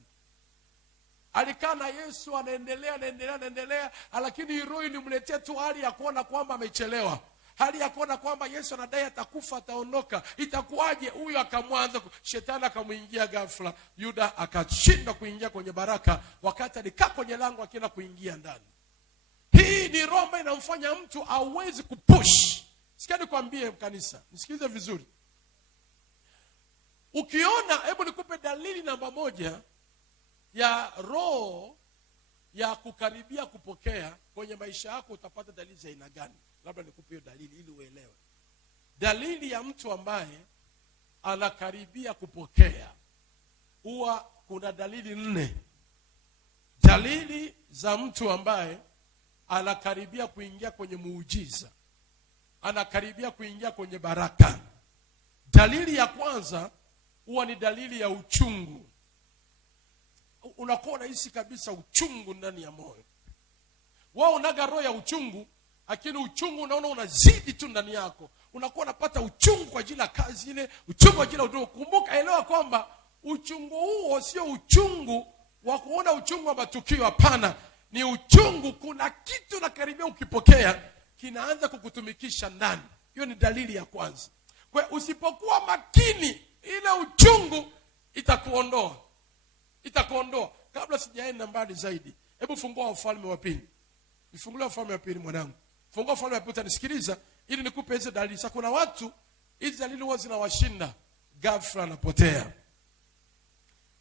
Alikaa na Yesu anaendelea, lakini hii roho ilimletea tu hali ya kuona kwamba amechelewa. Hali ya kuona kwamba Yesu anadai atakufa, ataondoka. Itakuwaje? Huyu akamwanza, shetani akamuingia ghafla. Yuda akashinda kuingia kwenye baraka wakati alikaa kwenye lango akina kuingia ndani. Hii ni roho ambayo inamfanya mtu hawezi kupush. Sikia nikwambie kanisa, nisikize vizuri. Ukiona, hebu nikupe dalili namba 1 ya roho ya kukaribia kupokea kwenye maisha yako. Utapata dalili za aina gani? Labda nikupe hiyo dalili ili uelewe. Dalili ya mtu ambaye anakaribia kupokea, huwa kuna dalili 4. Dalili za mtu ambaye anakaribia kuingia kwenye muujiza, anakaribia kuingia kwenye baraka. Dalili ya kwanza, huwa ni dalili ya uchungu. Unakuwa unahisi kabisa uchungu ndani ya moyo. Wao unaga roho ya uchungu, lakini uchungu unaona unazidi tu ndani yako. Unakuwa unapata uchungu kwa ajili ya kazi ile, uchungu kwa ajili ya huduma. Kumbuka, elewa kwamba uchungu huo sio uchungu wa kuona uchungu wa matukio, hapana. Ni uchungu, kuna kitu nakaribia ukipokea kinaanza kukutumikisha ndani. Hiyo ni dalili ya kwanza. Kwa usipokuwa makini, ile uchungu itakuondoa. Kabla sijaenda mbali zaidi, hebu fungua Wafalme wa Pili. Nifungulie Wafalme wa Pili mwanangu. Fungua Wafalme wa Pili, utanisikiliza ili nikupe hizo dalili. Sasa kuna watu hizi dalili huwa zinawashinda, ghafla anapotea.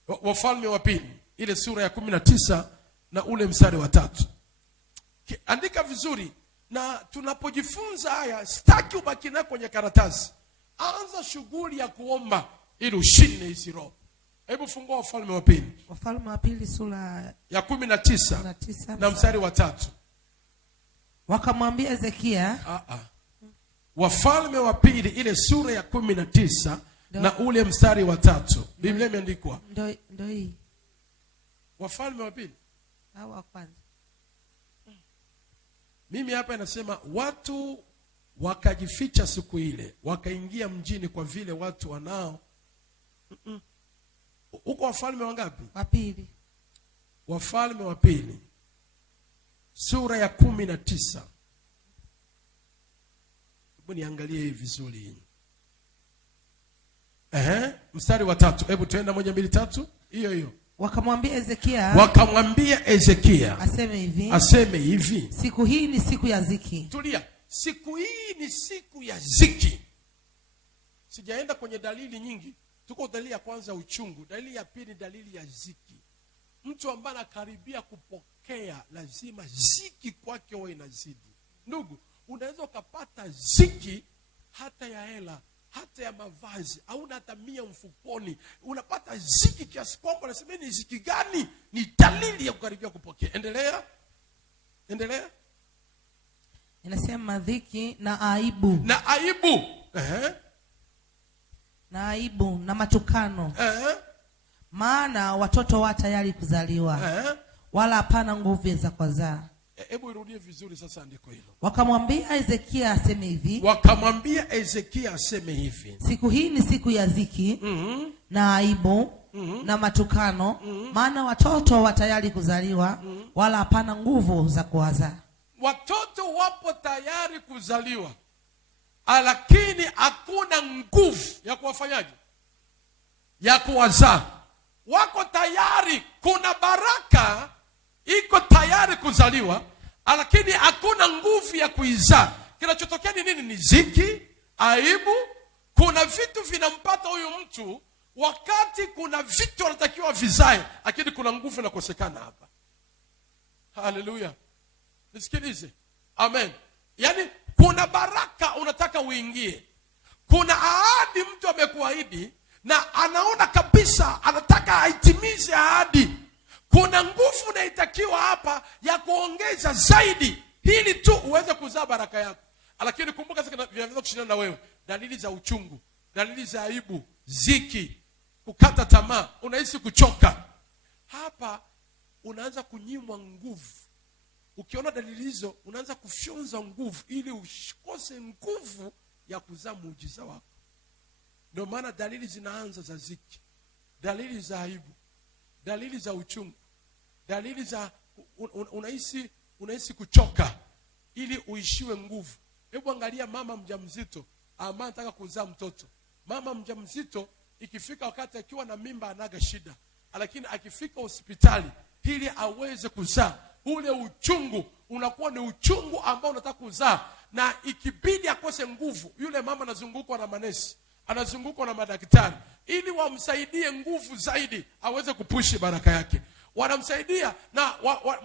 Wafalme wa Pili ile sura ya 19 na ule mstari wa 3. Andika vizuri, na tunapojifunza haya sitaki ubaki nayo kwenye karatasi. Anza shughuli ya kuomba ili ushinde hizi roho. Hebu fungua Wafalme wa Pili. Wafalme wa Pili sura ya 19 na mstari wa 3. Wakamwambia Hezekia. Wafalme wa Pili ile sura ya 19 na ule mstari wa 3. Biblia imeandikwa. Ndio hii. Wafalme wa Pili au wa kwanza? Mimi hapa inasema watu wakajificha siku ile, wakaingia mjini kwa vile watu wanao. Uko Wafalme wangapi? Wa Pili. Wafalme wa Pili sura ya 19. Hebu niangalie hivi vizuri. Mstari wa 3. Hebu tuenda 1 2 3. Hiyo. Wakamwambia Hezekia aseme hivi. Siku hii ni siku ya ziki. Tulia. Siku hii ni siku ya ziki. Sijaenda kwenye dalili nyingi. Tuko dalili ya kwanza, uchungu. Dalili ya pili, dalili ya ziki. Mtu ambaye anakaribia kupokea, lazima ziki kwake wewe inazidi. Ndugu, unaweza ukapata ziki hata ya hela, hata ya mavazi, au hata 100 mfukoni. Unapata ziki kiasi kwamba unasema ni ziki gani? Ni dalili ya kukaribia kupokea. Endelea. Inasema dhiki na aibu. Na aibu. Na aibu na matukano. Maana watoto wa tayari kuzaliwa. Wala hapana nguvu za kuzaa. Hebu irudie vizuri sasa andiko hilo. Wakamwambia Hezekia aseme hivi. Siku hii ni siku ya ziki na aibu na matukano. Maana watoto wa tayari kuzaliwa. Wala hapana nguvu za kuwazaa. Watoto wapo tayari kuzaliwa, lakini hakuna nguvu ya kuwafanyaje? Ya kuwazaa. Wako tayari, kuna baraka iko tayari kuzaliwa, lakini hakuna nguvu ya kuizaa. Kinachotokea ni nini? Ni ziki, aibu. Kuna vitu vinampata huyu mtu wakati kuna vitu anatakiwa vizae, lakini kuna nguvu inakosekana hapa. Haleluya. Nisikilize. Amen. Yaani kuna baraka unataka uingie. Kuna ahadi mtu amekuahidi na anaona kabisa anataka aitimize ahadi. Kuna nguvu inaitakiwa hapa ya kuongeza zaidi ili tu uweze kuzaa baraka yako. Lakini kumbuka sasa vinaweza kushindana na wewe. Dalili za uchungu, dalili za aibu, ziki, kukata tamaa, unahisi kuchoka. Hapa unaanza kunyimwa nguvu. Ukiona dalili hizo unaanza kufyonza nguvu ili usikose nguvu ya kuzaa muujiza wako. Ndio maana dalili zinaanza za ziki, dalili za aibu, dalili za uchungu, dalili za unahisi kuchoka ili uishiwe nguvu. Hebu angalia mama mjamzito ambaye anataka kuzaa mtoto. Mama mjamzito ikifika wakati akiwa na mimba anaga shida, lakini akifika hospitali ili aweze kuzaa, ule uchungu unakuwa ni uchungu ambao unataka kuzaa, na ikibidi akose nguvu, yule mama anazungukwa na manesi, anazungukwa na madaktari ili wamsaidie nguvu zaidi aweze kupushi baraka yake. Wanamsaidia na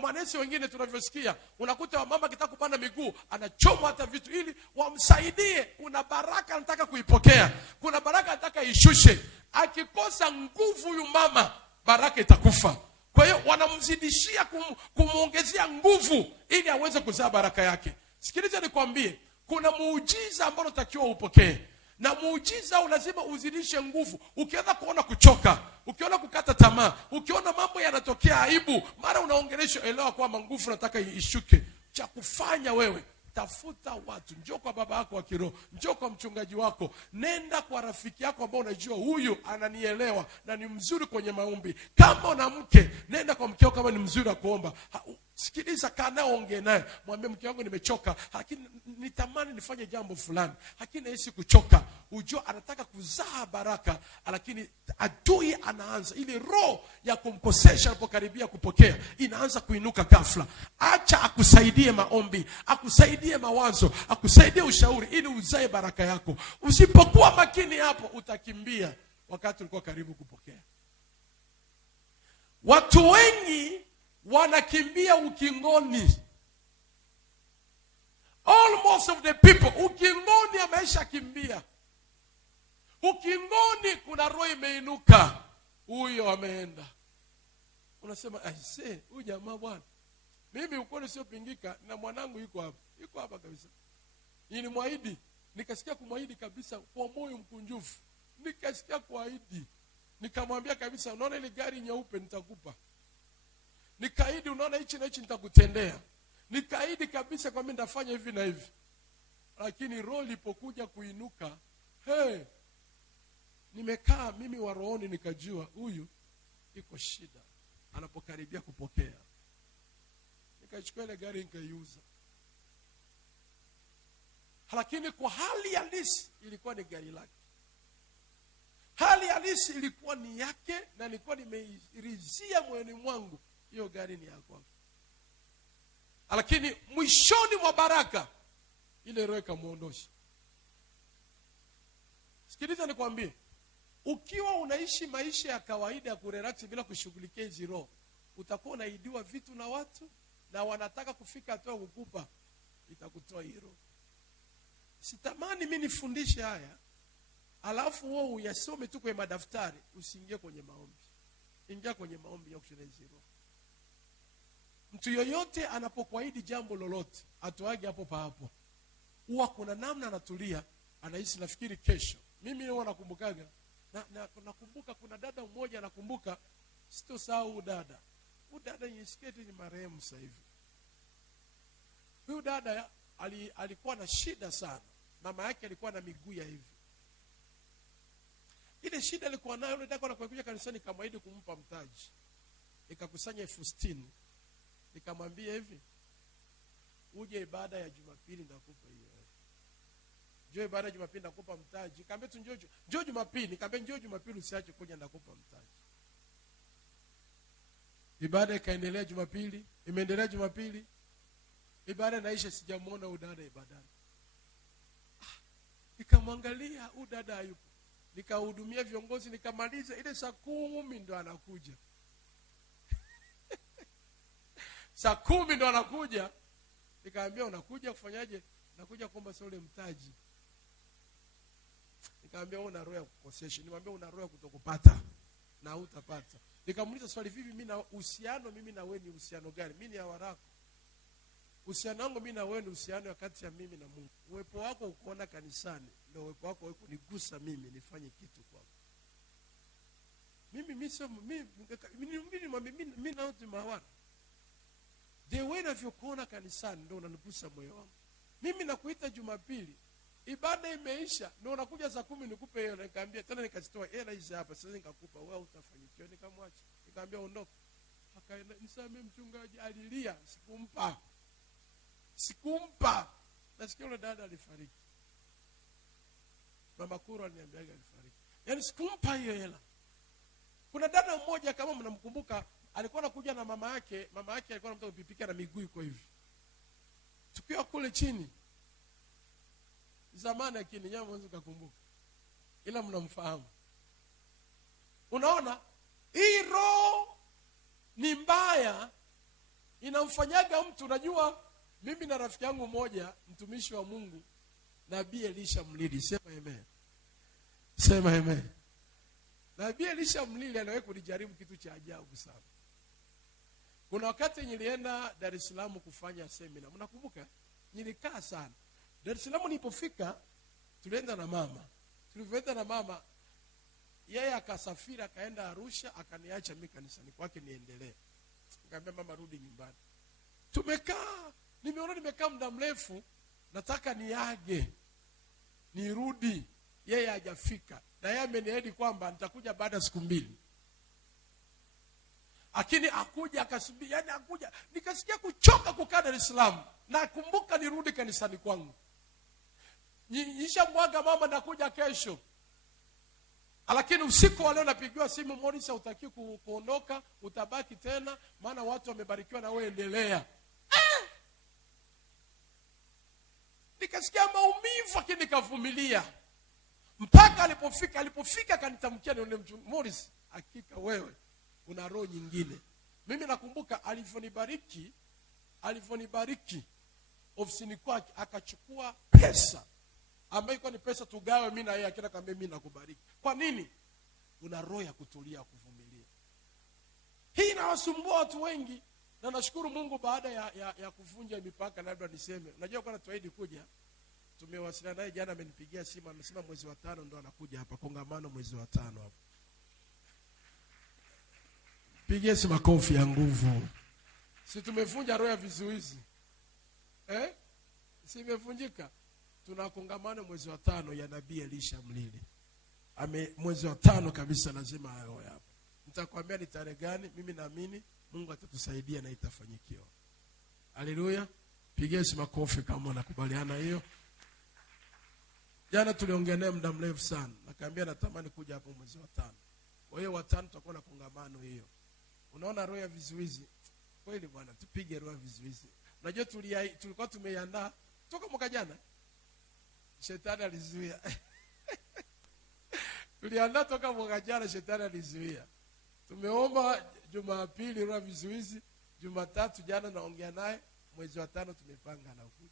manesi wengine tunavyosikia, unakuta mama akitaka kupanda miguu anachoma hata vitu ili wamsaidie. Kuna baraka anataka kuipokea, kuna baraka anataka ishushe. Akikosa nguvu huyu mama, baraka itakufa. Kwa hiyo wanamzidishia kumuongezea nguvu ili aweze kuzaa baraka yake. Sikiliza nikwambie, kuna muujiza ambao unatakiwa upokee, Na muujiza lazima uzidishe nguvu. Ukianza kuona kuchoka, ukiona kukata tamaa, ukiona mambo yanatokea aibu, mara unaongeleshwa, elewa kwamba nguvu nataka ishuke. Cha kufanya wewe, tafuta watu, njoo kwa baba yako wa kiroho, njoo kwa mchungaji wako, nenda kwa rafiki yako ambao unajua huyu ananielewa na ni mzuri kwenye maombi. Kama una mke, nenda kwa mkeo kama ni mzuri kuomba. Sikiliza, kaa naye, ongea naye, mwambie mke wangu nimechoka, lakini nitamani nifanye jambo fulani, lakini nahisi kuchoka. Ujua anataka kuzaa baraka, lakini adui anaanza ile roho ya kumkosesha anapokaribia kupokea, inaanza kuinuka ghafla. Acha akusaidie maombi, akusaidie mawazo, akusaidie ushauri ili uzae baraka yako. Usipokuwa makini hapo, utakimbia wakati ulikuwa karibu kupokea. Watu wengi wanakimbia ukingoni. Almost of the people ukingoni ameisha kimbia. Ukingoni kuna roho imeinuka, huyo ameenda. Unasema aise, huyu jamaa bwana, mimi ukoni sio pingika, na mwanangu yuko hapa kabisa. Nilimwahidi, nikasikia kumwahidi kabisa kwa moyo mkunjufu. Nikasikia kuahidi, nikamwambia kabisa, unaona ile gari nyeupe nitakupa. Nikaahidi, unaona hichi na hichi nitakutendea. Nikaahidi kabisa kwa mimi nitafanya hivi na hivi. Lakini roho ilipokuja kuinuka, nimekaa mimi wa rohoni, nikajua huyu iko shida anapokaribia kupokea. Nikachukua ile gari nikaiuza. Lakini kwa hali halisi ilikuwa ni gari lake. Hali halisi ilikuwa ni yake, na nilikuwa nimeirizia moyoni mwangu hiyo gari ni yako. Lakini mwishoni mwa baraka ile roho ikamuondosha. Sikiliza nikwambie, ukiwa unaishi maisha ya kawaida ya kurelax bila kushughulikia hizo roho, utakuwa unaidiwa vitu na watu, na wanataka kufika hatua kukupa, itakutoa hilo. Sitamani mimi nifundishe haya alafu wewe uyasome tu kwenye madaftari, usiingie kwenye maombi. Ingia kwenye maombi ya kushinda hizo roho. Mtu yoyote anapokuahidi jambo lolote, atoage hapo pa hapo. Huwa kuna namna anatulia, anahisi nafikiri kesho. Mimi huwa nakumbukaga, nakumbuka kuna dada mmoja, nakumbuka sitosahau huyu dada. Huyu dada yenye sketi ni marehemu sasa hivi. Huyu dada alikuwa na shida sana. Mama yake alikuwa na miguu ya hivi. Ile shida alikuwa nayo, yule dada anakuja kanisani, kamwahidi kumpa mtaji. Nikakusanya 60,000. Nikamwambia hivi, uje ibada ya Jumapili nakupa hiyo. Njoo ibada ya Jumapili nakupa mtaji. Nikamwambia tu njoo Jumapili. Nikamwambia njoo Jumapili usiache kuja nakupa mtaji. Ibada ikaendelea Jumapili, imeendelea Jumapili. Ibada inaisha, sijamuona udada ibadani. Nikamwangalia udada hayupo. Nikahudumia viongozi, nikamaliza ile saa 10 ndo anakuja. Saa 10 ndo anakuja. Nikamwambia unakuja kufanyaje? Nakuja kuomba ule mtaji. Nikamwambia una roho ya kukosesha. Nimwambia una roho ya kutokupata na hutapata. Nikamuuliza swali, vipi mimi na uhusiano, mimi na wewe ni uhusiano gani? Mimi ni awarako. Uhusiano wangu mimi na wewe ni uhusiano kati ya mimi na Mungu. Uwepo wako ukoona kanisani, ndio uwepo wako kunigusa mimi nifanye kitu kwako. Mimi sio mimi na watu mawara. The way unavyokuona kanisani ndio unanigusa moyo wangu. Mimi nakuita Jumapili, ibada imeisha, ndio unakuja saa 10 nikupe hela. Nikamwambia tena, nikazitoa hela hizi hapa, sasa nikakupa wewe, utafanikiwa. Nikamwacha, nikamwambia ondoka. Akaenda, nisamee mchungaji, alilia, sikumpa. Nasikia yule dada alifariki. Mama Kuro aliniambia alifariki. Yaani sikumpa hiyo hela. Kuna dada mmoja kama mnamkumbuka, alikuwa anakuja na mama yake alikuwa anamtaka kupipika na miguu iko hivi. Tukiwa kule chini zamani, lakini nyama mwanzo kukumbuka, ila mnamfahamu. Unaona, hii roho ni mbaya, inamfanyaga mtu. Unajua, mimi na rafiki yangu mmoja, mtumishi wa Mungu, Nabii Elisha Mlili, sema amen. Sema amen. Nabii Elisha Mlili anawahi kunijaribu kitu cha ajabu sana. Kuna wakati nilienda Dar es Salaam kufanya seminar. Mnakumbuka? Nilikaa sana. Dar es Salaam nilipofika, tulienda na mama. tulivyoenda na mama, yeye akasafiri akaenda Arusha, akaniacha mimi kanisani kwake niendelee. Nikamwambia mama, rudi nyumbani. Nimekaa muda mrefu, nataka niage nirudi, yeye hajafika, na yeye ameniahidi kwamba nitakuja baada ya siku 2. Lakini akuja akasubiri, yani akuja, nikasikia kuchoka kukaa Dar es Salaam. Nakumbuka nirudi kanisani kwangu. Nisha mwaga mama, nakuja kesho. Lakini usiku wa leo napigiwa simu, Morris, hutaki kuondoka, utabaki tena, maana watu wamebarikiwa na wewe, endelea. Nikasikia maumivu, lakini nikavumilia. Mpaka alipofika akanitamkia neno, Morris, hakika wewe una roho nyingine. Mimi nakumbuka alivyonibariki ofisini kwake, akachukua pesa ambayo ilikuwa ni pesa tugawe mimi na yeye, akina kaambia mimi nakubariki. Kwa nini? Una roho ya kutulia, kuvumilia. Hii inawasumbua watu wengi, na nashukuru Mungu baada ya kuvunja mipaka, labda niseme, unajua kwa tuahidi kuja, tumewasiliana naye jana, amenipigia simu, amesema mwezi wa 5 ndo anakuja hapa kongamano, mwezi wa 5 hapo. Pigie si makofi ya nguvu. Si tumevunja roho ya vizuizi? Si imevunjika? Tuna kongamano mwezi wa 5 ya Nabii Elisha Mlili. Mwezi wa 5 kabisa lazima awe hapa. Nitakwambia ni tarehe gani. Mimi naamini Mungu atatusaidia na itafanyikiwa. Haleluya. Pigie si makofi kama unakubaliana hiyo. Jana tuliongea naye muda mrefu sana. Nakamwambia natamani kuja hapo mwezi wa 5. Kwa hiyo wa 5 tutakuwa na kongamano hiyo. Unaona roho ya vizuizi? Kweli bwana, tupige roho ya vizuizi. Unajua tulikuwa tumeiandaa toka mwaka jana. Shetani alizuia. Tuliandaa toka mwaka jana, shetani alizuia. Tumeomba Jumapili roho ya vizuizi, Jumatatu jana naongea naye, mwezi wa 5 tumepanga na kuja.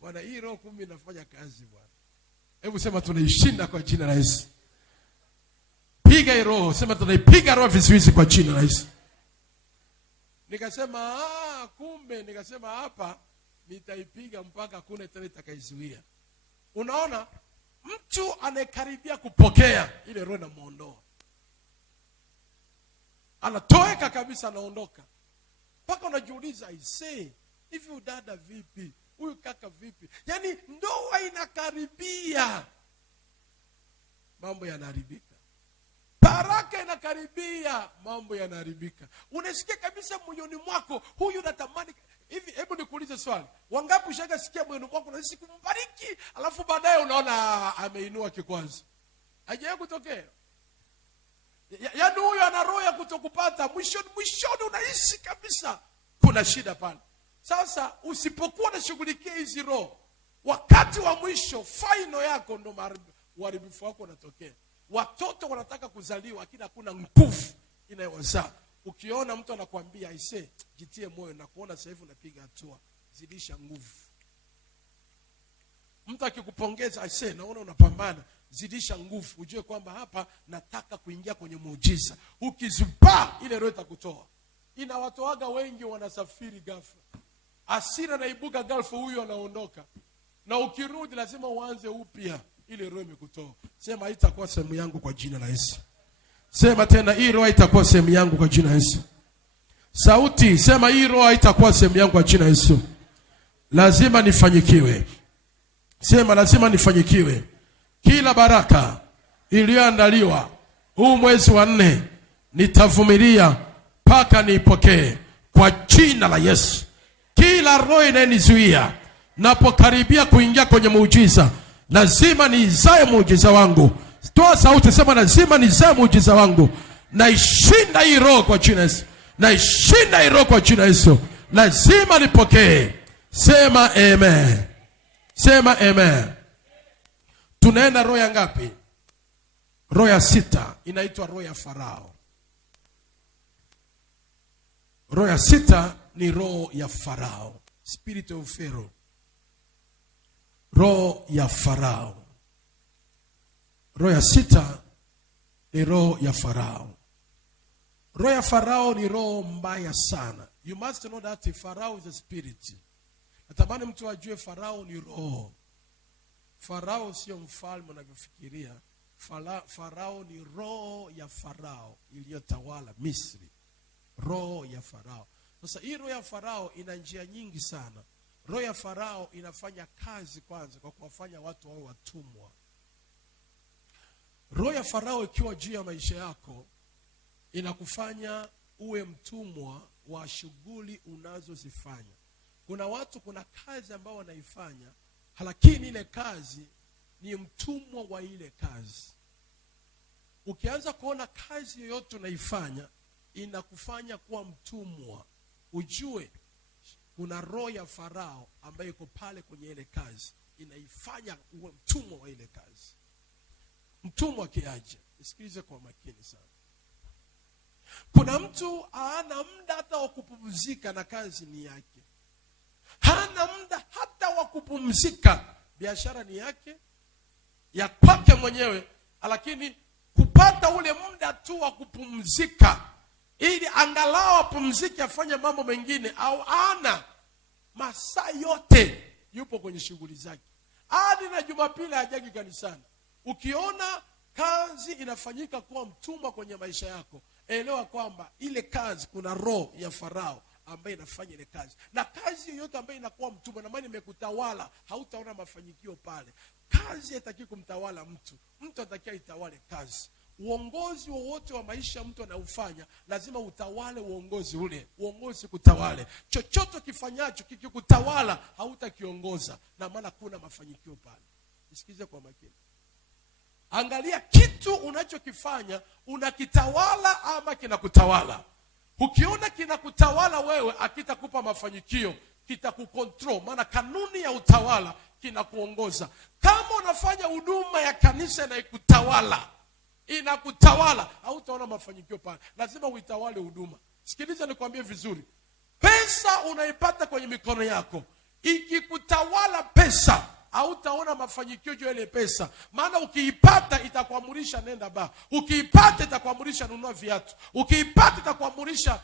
Bwana, hii roho 10 inafanya kazi bwana. Hebu sema tunaishinda kwa jina la Yesu. Piga hii roho, sema tunaipiga roho vizuizi kwa jina la Yesu. Nikasema kumbe, nikasema hapa nitaipiga mpaka kuna tena itakaizuia. Unaona, mtu anayekaribia kupokea ile roho inamuondoa. Anatoeka kabisa, anaondoka. Mpaka unajiuliza, hivi udada vipi? Huyu kaka vipi? Yaani ndoa inakaribia, mambo yanaharibika. Baraka inakaribia, mambo yanaharibika. Unasikia kabisa moyoni mwako, huyu natamani hivi. Hebu nikuulize swali, wangapi ushaga sikia moyoni mwako na siku kumbariki, alafu baadaye unaona ameinua kikwazo? Hajawahi kutokea? Yaani huyu ana roho ya kutokupata, mwishoni unahisi kabisa kuna shida pale. Sasa usipokuwa unashughulikia hizi roho, wakati wa mwisho, final yako ndo uharibifu wako unatokea. Watoto wanataka kuzaliwa, lakini hakuna nguvu inayowazaa. Ukiona mtu anakuambia jitie moyo na kuona sasa hivi unapiga hatua, zidisha nguvu. Mtu akikupongeza naona unapambana, zidisha nguvu. Ujue kwamba hapa nataka kuingia kwenye muujiza. Ukizubaa, ile roho itakutoa. Inawatoaga wengi, wanasafiri ghafla. Hasira naibuka ghafla, huyu anaondoka. Na ukirudi lazima uanze upya. Ile roho imekutoa. Sema haitakuwa sehemu yangu kwa jina la Yesu. Sema tena, hii roho haitakuwa sehemu yangu kwa jina la Yesu. Sauti, sema hii roho haitakuwa sehemu yangu kwa jina la Yesu. Lazima nifanyikiwe. Sema lazima nifanyikiwe. Kila baraka iliyoandaliwa huu mwezi wa 4 nitavumilia mpaka niipokee kwa jina la Yesu. Kila roho inayonizuia napokaribia kuingia kwenye muujiza, lazima nizae muujiza wangu. Toa sauti, sema lazima nizae muujiza wangu. Naishinda hii roho kwa jina la Yesu. Naishinda hii roho kwa jina la Yesu. Lazima nipokee. Sema amen. Sema amen. Tunaenda roho ya ngapi? Roho ya 6, inaitwa roho ya Farao. Roho ya 6 ni roho ya Farao. Spirit of Pharaoh. Roho ya Farao. Roho ya 6 ni roho ya Farao. Roho ya Farao ni roho mbaya sana. You must know that Farao is a spirit. Natamani mtu ajue Farao ni roho. Farao sio mfalme unavyofikiria. Farao ni roho ya Farao iliyotawala Misri. Roho ya Farao. Sasa hii roho ya Farao ina njia nyingi sana. Roho ya Farao inafanya kazi kwanza kwa kuwafanya watu wawe watumwa. Roho ya Farao ikiwa juu ya maisha yako inakufanya uwe mtumwa wa shughuli unazozifanya. Kuna watu, kuna kazi ambao wanaifanya, lakini ile kazi ni mtumwa wa ile kazi. Ukianza kuona kazi yoyote unaifanya inakufanya kuwa mtumwa, ujue kuna roho ya Farao ambayo iko pale kwenye ile kazi, inaifanya uwe mtumwa wa ile kazi. Mtumwa kiaje? Sikilize kwa makini sana. Kuna mtu hana muda hata wa kupumzika na kazi ni yake. Hana muda hata wa kupumzika, biashara ni yake, ya kwake mwenyewe, lakini kupata ule muda tu wa kupumzika ili angalau apumzike afanye mambo mengine, au ana masaa yote yupo kwenye shughuli zake. Hadi na Jumapili hajagi kanisani. Ukiona kazi inafanyika kuwa mtumwa kwenye maisha yako, elewa kwamba ile kazi kuna roho ya Farao ambaye inafanya ile kazi. Na kazi yoyote ambayo inakuwa mtumwa, na maana imekutawala, hautaona mafanikio pale. Kazi haitaki kumtawala mtu. Mtu anatakiwa itawale kazi. Uongozi wowote wa maisha mtu anaufanya lazima utawale uongozi ule. Uongozi kutawale. Chochote kifanyacho kikikutawala hautakiongoza, na maana kuna mafanikio pale. Nisikize kwa makini. Angalia kitu unachokifanya, unakitawala ama kinakutawala. Ukiona kinakutawala wewe, akitakupa mafanikio, kitakukontrol, maana kanuni ya utawala kinakuongoza. Kama unafanya huduma ya kanisa na inakutawala, hautaona mafanikio pale. Lazima uitawale huduma. Sikiliza nikwambie vizuri. Pesa unaipata kwenye mikono yako. Ikikutawala pesa, hautaona mafanikio juu ile pesa. Maana ukiipata itakuamurisha nenda ba. Ukiipata itakuamurisha nunua viatu. Ukiipata itakuamurisha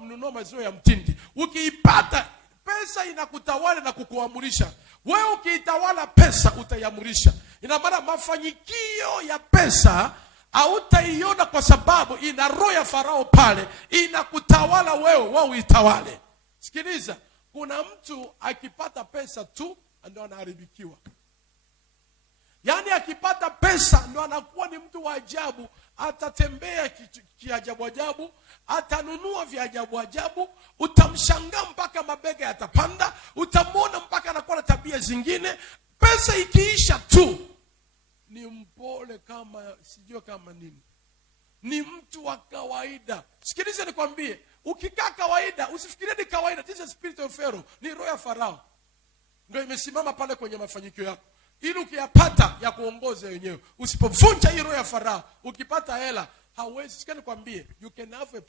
nunua maziwa ya mtindi. Ukiipata, pesa inakutawala na kukuamurisha. Wewe ukiitawala pesa utaiamurisha. Ina maana mafanikio ya pesa hautaiona kwa sababu ina roho ya Farao pale, inakutawala wewe uitawale. Sikiliza, kuna mtu akipata pesa tu ndio anaharibikiwa. Yaani akipata pesa ndio anakuwa ni mtu wa ajabu, atatembea kiajabu ajabu, atanunua vya ajabu ajabu, utamshangaa mpaka mabega yatapanda, utamwona mpaka anakuwa na tabia zingine. Pesa ikiisha tu ni mpole kama sijui kama nini. Ni mtu wa kawaida. Sikiliza nikwambie, ukikaa kawaida, usifikirie ni kawaida. This is spirit of Pharaoh, ni roho ya Farao ndio imesimama pale kwenye mafanikio yako, ili ukiyapata ya kuongoza wenyewe. Usipovunja hii roho ya Farao, ukipata hela hauwezi. Sikia nikwambie, you can have a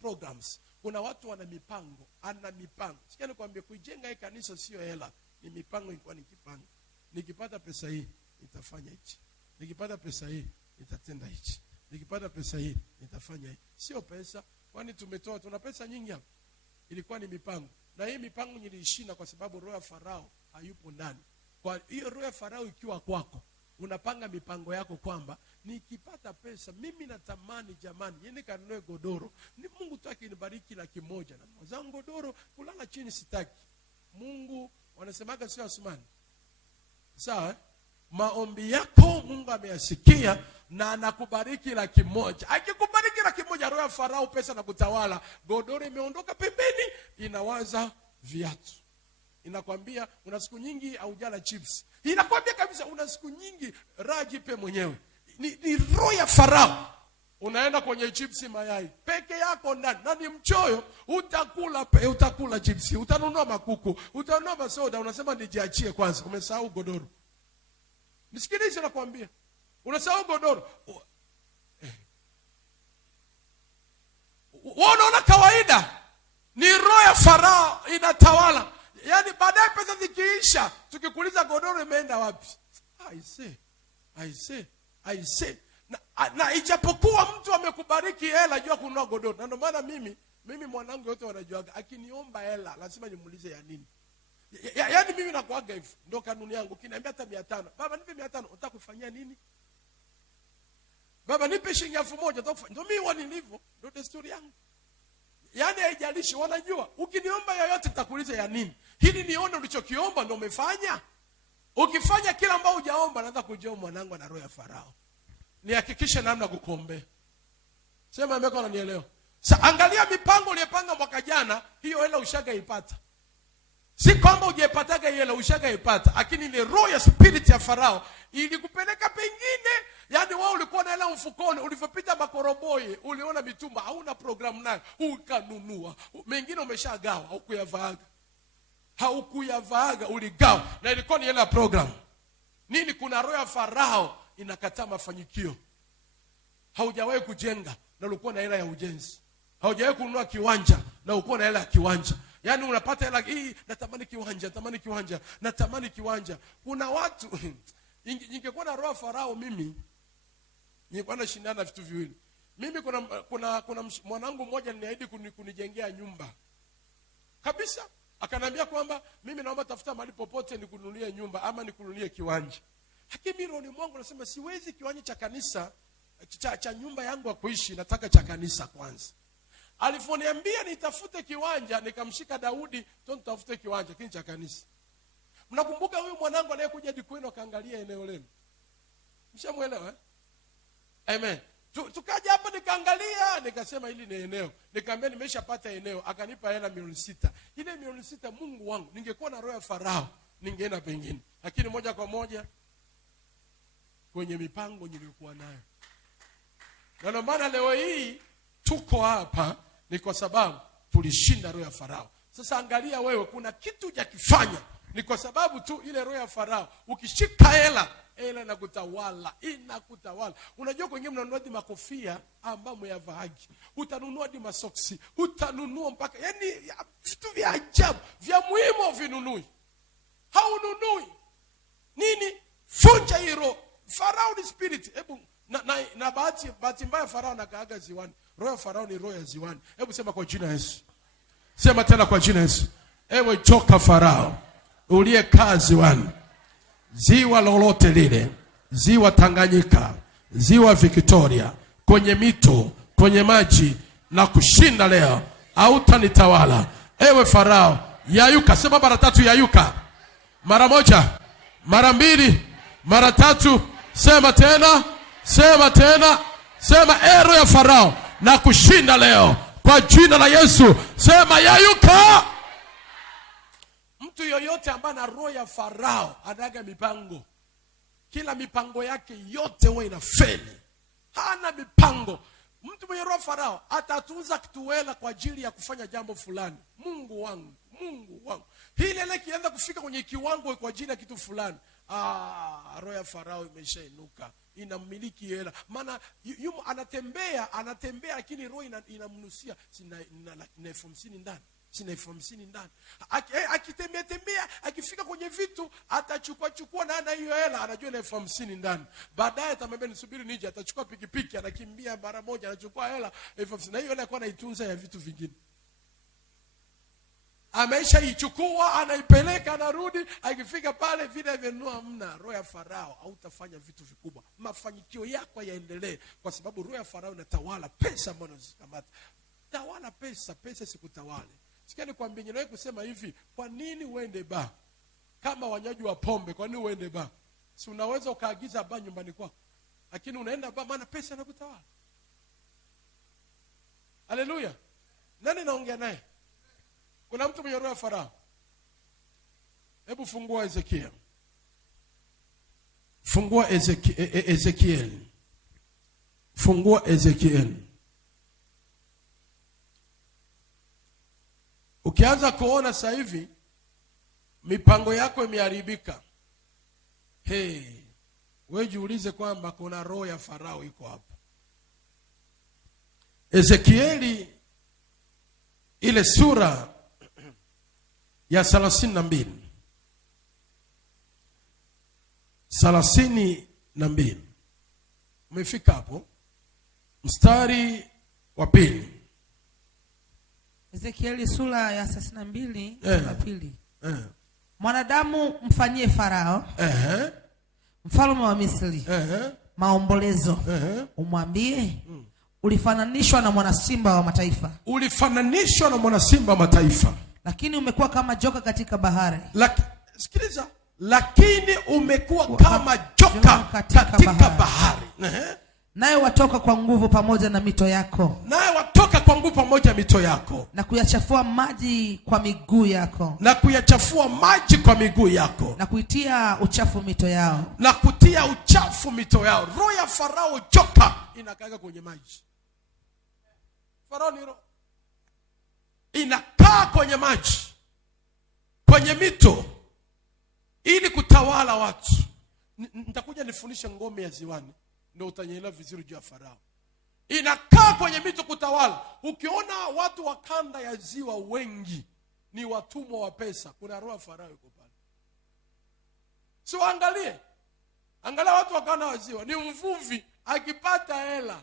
programs. Kuna watu wana mipango, ana mipango. Sikia nikwambie, kujenga hii kanisa sio hela, ni mipango. Ilikuwa nikipanga, nikipata pesa hii nitafanya hichi, nikipata pesa hii nitatenda hichi, nikipata pesa hii nitafanya hichi. Sio pesa, kwani tuna pesa nyingi hapa. Ilikuwa ni mipango. Na hii mipango nilishina kwa sababu roho ya Farao hayupo ndani. Kwa hiyo roho ya Farao ikiwa kwako, unapanga mipango yako kwamba nikipata pesa mimi natamani jamani niende kanunue godoro. Ni Mungu tu akinibariki $100 na mwazangu godoro, kulala chini sitaki. Mungu wanasemaga sio Asumani. Sawa? Maombi yako Mungu ameyasikia na anakubariki $100. Akikubariki $100, roho ya Farao pesa na kutawala, godoro imeondoka pembeni, inawaza viatu. Inakwambia una siku nyingi haujala chips. Inakwambia kabisa una siku nyingi rajipe mwenyewe. Ni roho ya Farao. Unaenda kwenye chips mayai peke yako ndani, na ni mchoyo, utakula chips, utanunua makuku, utanunua masoda, unasema nijiachie kwanza, umesahau godoro. Nisikilize nakwambia, unasahau godoro. Unaona kawaida, ni roho ya Farao inatawala. Yaani baadaye pesa zikiisha, tukikuuliza godoro imeenda wapi? I say. Na ijapokuwa mtu amekubariki hela jua kununua godoro. Na ndio maana mimi mwanangu yote wanajuaga, akiniomba hela lazima nimuulize ya nini. Yaani mimi nakuaga hivi, ndio kanuni yangu. Ukiniambia hata 500, baba nipe 500, unataka kufanyia nini? Baba nipe shilingi 1000, unataka ndio mimi wanilivyo, ndio desturi yangu. Yaani haijalishi, wanajua ukiniomba yoyote nitakuuliza ya nini. Hili nione ulichokiomba ndio umefanya. Ukifanya kila ambao hujaomba, naanza kujua mwanangu ana roho ya Farao. Nihakikishe namna kukuombea. Sema ameko ananielewa. Sasa angalia mipango uliyopanga mwaka jana, hiyo hela ushagaipata. Si kwamba hujaipataga hiyo hela ushagaipata, lakini ile roho ya spirit ya Farao ilikupeleka pengine. Yaani wewe ulikuwa na hela mfukoni, ulipopita makoroboye, uliona mitumba, hauna programu nayo, ukanunua. Mengine umeshagawa, haukuyavaaga, uligawa. Na ilikuwa ni hela program. Nini? Kuna roho ya Farao inakataa mafanikio. Haujawahi kujenga na ulikuwa na hela ya ujenzi. Haujawahi kununua kiwanja na ulikuwa na hela ya kiwanja. Yaani unapata hela hii, natamani kiwanja. Kuna watu ningekuwa na roho ya Farao mimi ningekuwa nashindana vitu viwili. Mimi kuna mwanangu mmoja aliniahidi kunijengea nyumba. Kabisa. Akanambia kwamba mimi naomba tafuta mahali popote nikununulie nyumba ama nikununulie kiwanja. Lakini roho mwangu nasema siwezi kiwanja cha kanisa cha nyumba yangu ya kuishi, nataka cha kanisa kwanza. Alifoniambia nitafute kiwanja, nikamshika Daudi, tutafute kiwanja kile cha kanisa. Mnakumbuka huyu mwanangu anayekuja hadi kwenu akaangalia eneo lenu? Mshamuelewa? Amen. Tukaja hapa nikaangalia, nikasema hili ni eneo. Nikamwambia nimeshapata eneo, akanipa hela 600,000. Ile 600,000 Mungu wangu, ningekuwa na roho ya Farao, ningeenda pengine. Lakini moja kwa moja kwenye mipango nilikuwa nayo. Na ndio maana leo hii tuko hapa ni kwa sababu tulishinda roho ya Farao. Sasa angalia wewe, kuna kitu hujakifanya, ni kwa sababu tu ile roho ya Farao. Ukishika hela inakutawala. Unajua kwengine mnanunua di makofia ambayo myavaagi, utanunua di masoksi, utanunua mpaka yani vitu vya ajabu, vya muhimu vinunui. Haununui. Nini? Funja hilo. Farao ni spirit. Hebu na bahati mbaya Farao anakaaga ziwani. Roho ya Farao ni roho ya ziwani. Hebu sema kwa jina Yesu. Sema tena kwa jina Yesu. Ewe choka Farao uliyekaa ziwani, ziwa lolote lile, ziwa Tanganyika, ziwa Victoria, kwenye mito, kwenye maji, na kushinda leo, hautanitawala. Ewe Farao, yayuka. Sema mara 3 yayuka. Mara 1, mara 2, mara 3. Sema tena. Sema roho ya Farao na kushinda leo kwa jina la Yesu. Sema yayuka. Mtu yoyote ambaye ana roho ya Farao anaga mipango. Kila mipango yake yote huwa inafeli. Hana mipango. Mtu mwenye roho ya Farao atatunza kituwela kwa ajili ya kufanya jambo fulani. Mungu wangu. Hili kianza kufika kwenye kiwango kwa ajili ya kitu fulani. Roho ya Farao imeshainuka. Inamiliki hela. Maana anatembea lakini roho inamnusia. Sina 50,000 ndani. Sina 50,000 ndani. Akitembea akifika kwenye vitu atachukua na hiyo hela, anajua na 50,000 ndani. Baadaye atamwambia nisubiri nije, atachukua pikipiki, anakimbia mara moja, anachukua hela 50,000. Na hiyo hela kwa anaitunza ya vitu vingine. Ameshaichukua, anaipeleka, anarudi, akifika pale vile venua mna. Roho ya Farao hautafanya vitu vikubwa. Mafanikio yako yaendelee kwa sababu roho ya Farao inatawala pesa ambazo zikamata. Tawala pesa sikutawale. Sikia nikwambie, ninawahi kusema hivi, kwa nini uende ba? Kama wanywaji wa pombe, kwa nini uende ba? Si unaweza ukaagiza ba nyumbani kwako. Lakini unaenda ba maana pesa inakutawala. Haleluya. Nani naongea naye? Kuna mtu mwenye roho ya Farao. Hebu fungua Ezekiel. Fungua Ezekiel. Ukianza kuona sasa hivi mipango yako imeharibika. Wewe jiulize kwamba kuna roho ya Farao iko hapa. Ezekieli ile sura ya 32. 32. Umefika hapo? Mstari wa 2. Ezekieli sura ya 32 mstari wa 2. Mwanadamu mfanyie Farao, mfalme wa Misri, maombolezo, umwambie, ulifananishwa na mwana simba wa mataifa. Ulifananishwa na mwana simba wa mataifa. Lakini umekuwa kama joka katika bahari. Sikiliza. Lakini umekuwa kama joka katika bahari. Naye watoka kwa nguvu pamoja na mito yako. Naye watoka kwa nguvu pamoja na mito yako. Na kuyachafua maji kwa miguu yako. Na kuyachafua maji kwa miguu yako. Na kuitia uchafu mito yao. Na kutia uchafu mito yao. Roho ya Farao joka inakaa kwenye maji. Farao ni roho. Inakaa kwenye maji, kwenye mito, ili kutawala watu. Nitakuja nifundishe ngome ya ziwani, ndio utanielewa vizuri juu ya Farao. Inakaa kwenye mito kutawala. Ukiona watu wa kanda ya ziwa wengi ni watumwa wa pesa, kuna roho ya Farao yuko pale. So angalia watu wa kanda ya ziwa, ni mvuvi akipata hela.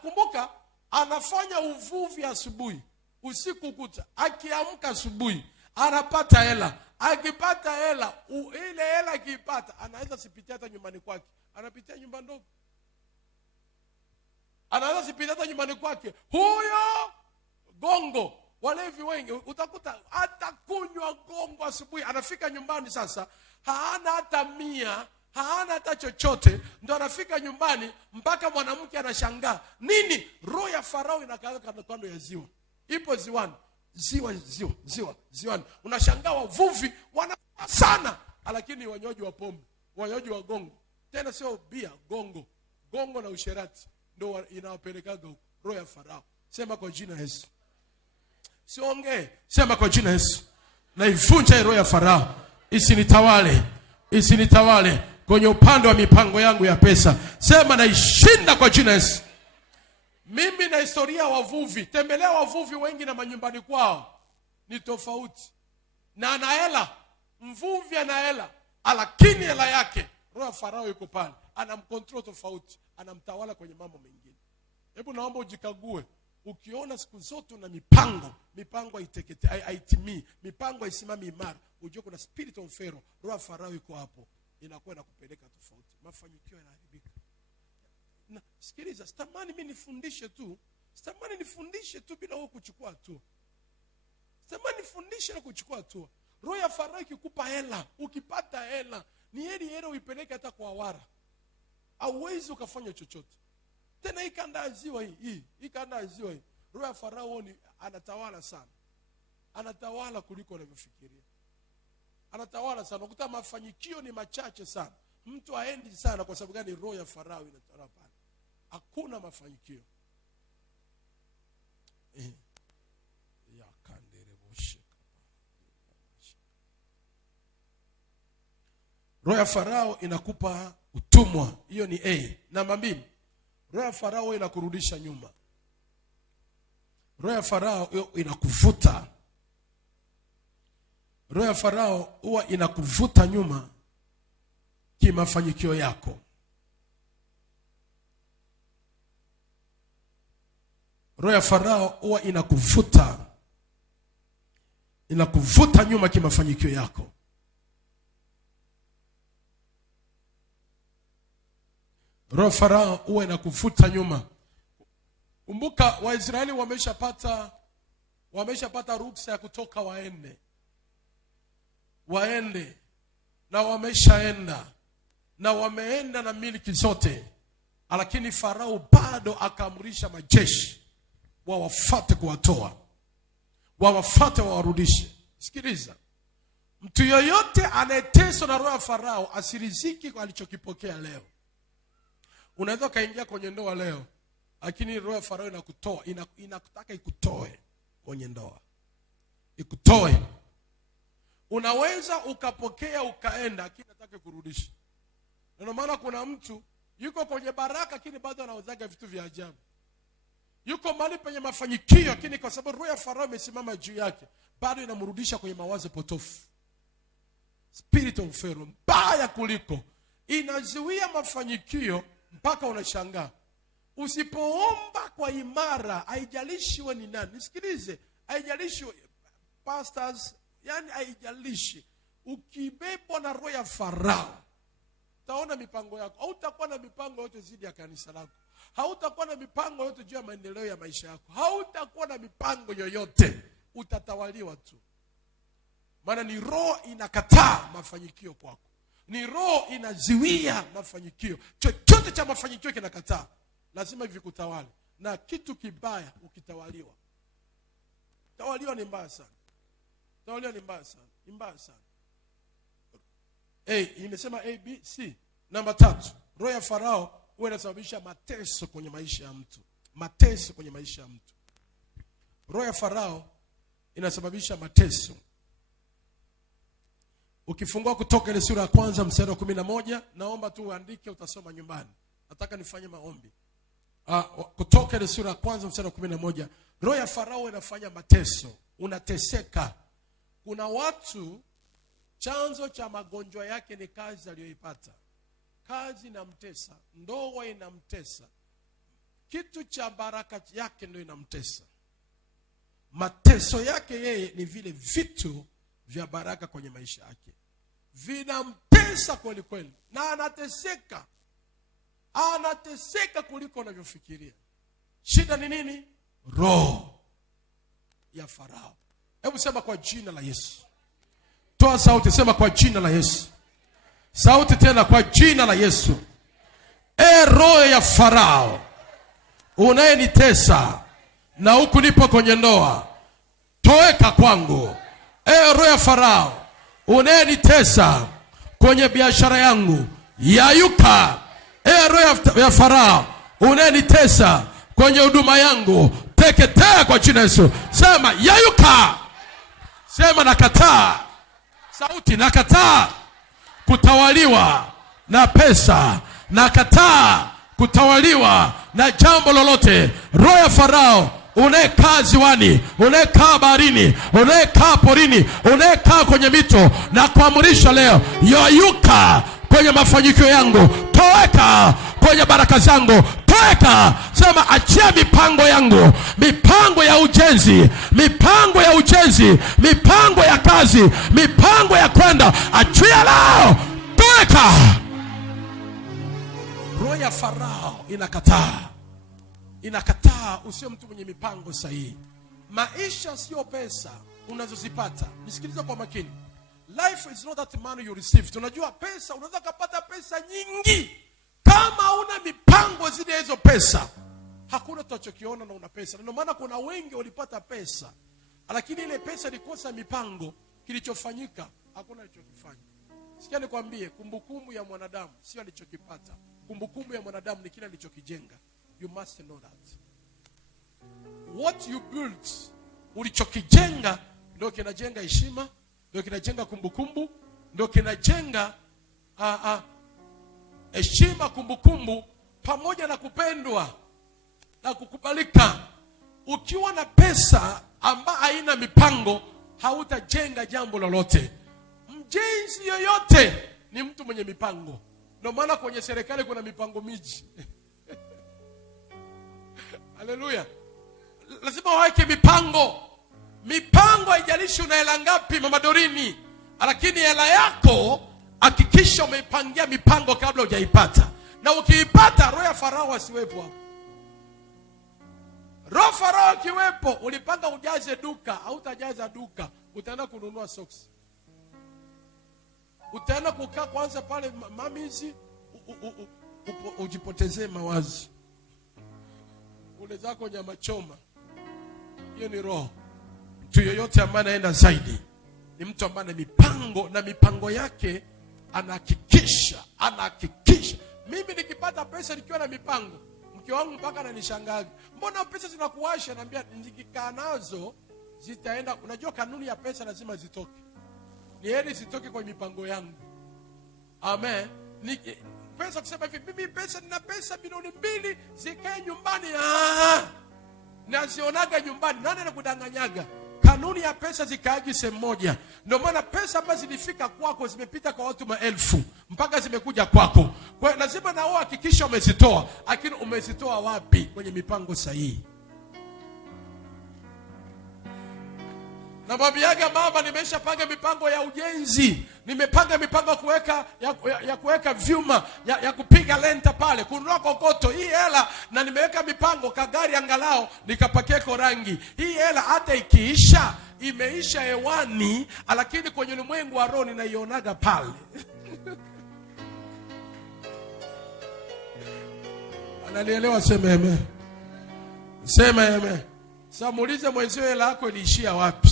Kumbuka anafanya uvuvi asubuhi, usiku kucha, akiamka asubuhi anapata hela. Akipata hela, ile hela akipata, anaweza sipitia hata nyumbani kwake. Anapitia nyumba ndogo. Anaweza sipitia hata nyumbani kwake. Huyo gongo, walevi wengi utakuta hata kunywa gongo asubuhi, anafika nyumbani sasa haana hata 100, haana hata chochote, ndo anafika nyumbani mpaka mwanamke anashangaa. Nini? Roho ya Farao inakaa kando ya ziwa. Ipo ziwani. Ziwani. Unashangaa wavuvi wana sana, lakini wanywaji wa pombe, wanywaji wa gongo. Tena sio bia, gongo na usherati ndio inawapelekaga huko. Roho ya Farao. Sema kwa jina Yesu. Siongee, sema kwa jina Yesu. Na ivunja roho ya Farao. Isinitawale kwenye upande wa mipango yangu ya pesa. Sema na ishinda kwa jina Yesu. Mimi na historia wavuvi, tembelea wavuvi wengi na manyumbani kwao ni tofauti. Na ana hela, mvuvi ana hela, lakini hela yake roho ya Farao yuko pale, anamcontrol tofauti, anamtawala kwenye mambo mengine. Hebu naomba ujikague. Ukiona siku zote na mipango haitimii, mipango haisimami imara, ujue kuna spirit of Pharaoh, roho ya Farao yuko hapo, inakuwa inakupeleka tofauti. Mafanikio yanaharibika. Na sikiliza, sitamani mimi nifundishe tu bila wewe kuchukua hatua. Sitamani nifundishe na kuchukua hatua. Roho ya Farao ikikupa hela, ukipata hela, ni hela uipeleke hata kwa wara. Hauwezi ukafanya chochote. Tena hii kanda ya ziwa hii, roho ya Farao anatawala sana. Anatawala kuliko unavyofikiria. Anatawala sana. Ukuta mafanikio ni machache sana. Mtu aendi sana kwa sababu gani? Roho ya Farao inatawala pale. Hakuna mafanikio. Roho ya Farao inakupa utumwa. Hiyo ni A. Namba 2. Roho ya Farao inakurudisha nyuma. Roho ya Farao inakuvuta. Roho ya Farao huwa inakuvuta nyuma kimafanikio yako. Roho ya Farao huwa inakuvuta nyuma kimafanikio yako. Roho ya Farao huwa inakuvuta nyuma. Kumbuka Waisraeli wameshapata ruksa ya kutoka waende na wameshaenda na wameenda na miliki zote, lakini Farao bado akaamrisha majeshi wawafuate kuwatoa, wawafuate wawarudishe. Sikiliza, mtu yoyote anayeteswa na roho ya Farao asiriziki kwa alichokipokea leo. Unaweza kaingia kwenye ndoa leo, lakini roho ya Farao inakutoa, inakutaka ikutoe kwenye ndoa, ikutoe. Unaweza ukapokea ukaenda, lakini nataka kurudisha. Ndio maana kuna mtu yuko kwenye baraka lakini bado anaozaga vitu vya ajabu. Yuko mahali penye mafanikio lakini kwa sababu roho ya Farao imesimama juu yake, bado inamrudisha kwenye mawazo potofu. Spirit of Pharaoh mbaya kuliko, inazuia mafanikio mpaka unashangaa. Usipoomba kwa imara, haijalishi wewe ni nani. Nisikilize, haijalishi pastors, Yaani haijalishi. Ukibebwa na roho ya Farao, utaona mipango yako. Hautakuwa na mipango yote zidi ya kanisa lako. Hautakuwa na mipango yote juu ya maendeleo ya maisha yako. Hautakuwa na mipango yoyote. Utatawaliwa tu. Maana ni roho inakataa mafanikio kwako. Ni roho inaziwia mafanikio. Chochote cha mafanikio kinakataa. Lazima vikutawale. Na kitu kibaya ukitawaliwa. Tawaliwa ni mbaya sana. Tawaliwa ni mbaya sana. Ni mbaya sana. Imesema A, B, C. Namba 3. Roho ya Farao huwa inasababisha mateso kwenye maisha ya mtu. Mateso kwenye maisha ya mtu. Roho ya Farao inasababisha mateso. Ukifungua Kutoka ile sura ya 1 mstari wa 11, naomba tu uandike, utasoma nyumbani. Nataka nifanye maombi. Kutoka ile sura ya 1 mstari wa 11, roho ya Farao inafanya mateso, unateseka. Kuna watu chanzo cha magonjwa yake ni kazi aliyoipata. Kazi inamtesa, ndoa inamtesa. Kitu cha baraka yake ndio inamtesa. Mateso yake yeye ni vile vitu vya baraka kwenye maisha yake. Vinamtesa kweli kweli. Na anateseka. Anateseka kuliko unavyofikiria. Shida ni nini? Roho ya Farao. Hebu sema kwa jina la Yesu. Toa sauti, sema kwa jina la Yesu. Sauti tena, kwa jina la Yesu. Roho ya Farao unayenitesa na huku nipo kwenye ndoa, toeka kwangu. Roho ya Farao unayenitesa kwenye biashara yangu, yayuka. Roho ya Farao unayenitesa kwenye huduma yangu, teketea kwa jina la Yesu. Sema yayuka. Sema nakataa. Sauti, nakataa kutawaliwa na pesa. Nakataa kutawaliwa na jambo lolote. Roho ya Farao unayekaa ziwani, unayekaa baharini, unayekaa porini, unayekaa kwenye mito, na kuamrisha leo, yayuka kwenye mafanikio yangu, toeka kwenye baraka zangu, toeka. Sema achia mipango yangu, mipango ya ujenzi, mipango ya ujenzi, mipango ya kazi, mipango ya kwenda, achia leo, toeka. Roho ya Farao inakataa. Inakataa usio mtu mwenye mipango sahihi. Maisha sio pesa unazozipata. Nisikilize kwa makini. Life is not that money you receive. Tunajua pesa, unaweza kupata pesa nyingi. Kama una mipango zile hizo pesa, hakuna tutachokiona na una pesa. Ndio maana kuna wengi walipata pesa, lakini ile pesa ilikosa mipango, kilichofanyika hakuna alichokifanya. Sikia nikwambie, kumbukumbu ya mwanadamu sio alichokipata. Kumbukumbu ya mwanadamu ni kile alichokijenga. You must know that. What you build, ulichokijenga ndio kinajenga heshima, ndio kinajenga kumbukumbu, ndio kinajenga heshima, kumbukumbu pamoja na kupendwa na kukubalika. Ukiwa na pesa ambayo haina mipango, hautajenga jambo lolote. Mjenzi yoyote ni mtu mwenye mipango. Ndio maana kwenye serikali kuna mipango miji. Haleluya. Lazima waweke mipango. Mipango haijalishi una hela ngapi mama Dorini, lakini hela yako hakikisha umeipangia mipango kabla hujaipata. Na ukiipata, roho ya Farao asiwepo hapo. Roho Farao kiwepo, ulipanga ujaze duka, hautajaza duka, utaenda kununua socks. Utaenda kukaa kwanza pale mamizi, ujipotezee mawazo. Ule zako nyama choma. Hiyo ni roho. Mtu yoyote ambaye anaenda zaidi ni mtu ambaye ana mipango, na mipango yake anahakikisha. Mimi nikipata pesa nikiwa na mipango, mke wangu mpaka ananishangaa, mbona pesa zinakuasha? Naambia nikikaa nazo zitaenda. Unajua kanuni ya pesa lazima zitoke. Ni heri zitoke kwa mipango yangu. Amen. Pesa kusema hivi, mimi pesa nina pesa milioni 2 zikae nyumbani. Nazionaga nyumbani. Nani anakudanganyaga? Kanuni ya pesa zikaagi sehemu moja. Ndio maana pesa ambazo zilifika kwako zimepita kwa watu maelfu mpaka zimekuja kwako. Kwa hiyo lazima na wewe hakikisha umezitoa. Lakini umezitoa wapi? Kwenye mipango sahihi. Na mwambiaga mama, nimeshapanga mipango ya ujenzi, nimepanga mipango ya kuweka vyuma, ya kupiga lenta pale, kununua kokoto, hii hela, na nimeweka mipango kagari angalau nikapakeko rangi. Hii hela hata ikiisha, imeisha hewani, lakini kwenye ulimwengu wa roho ninaionaga pale. Ananielewa? Sema amen. Sema amen. Sasa muulize mwenzio, hela yako iliishia wapi?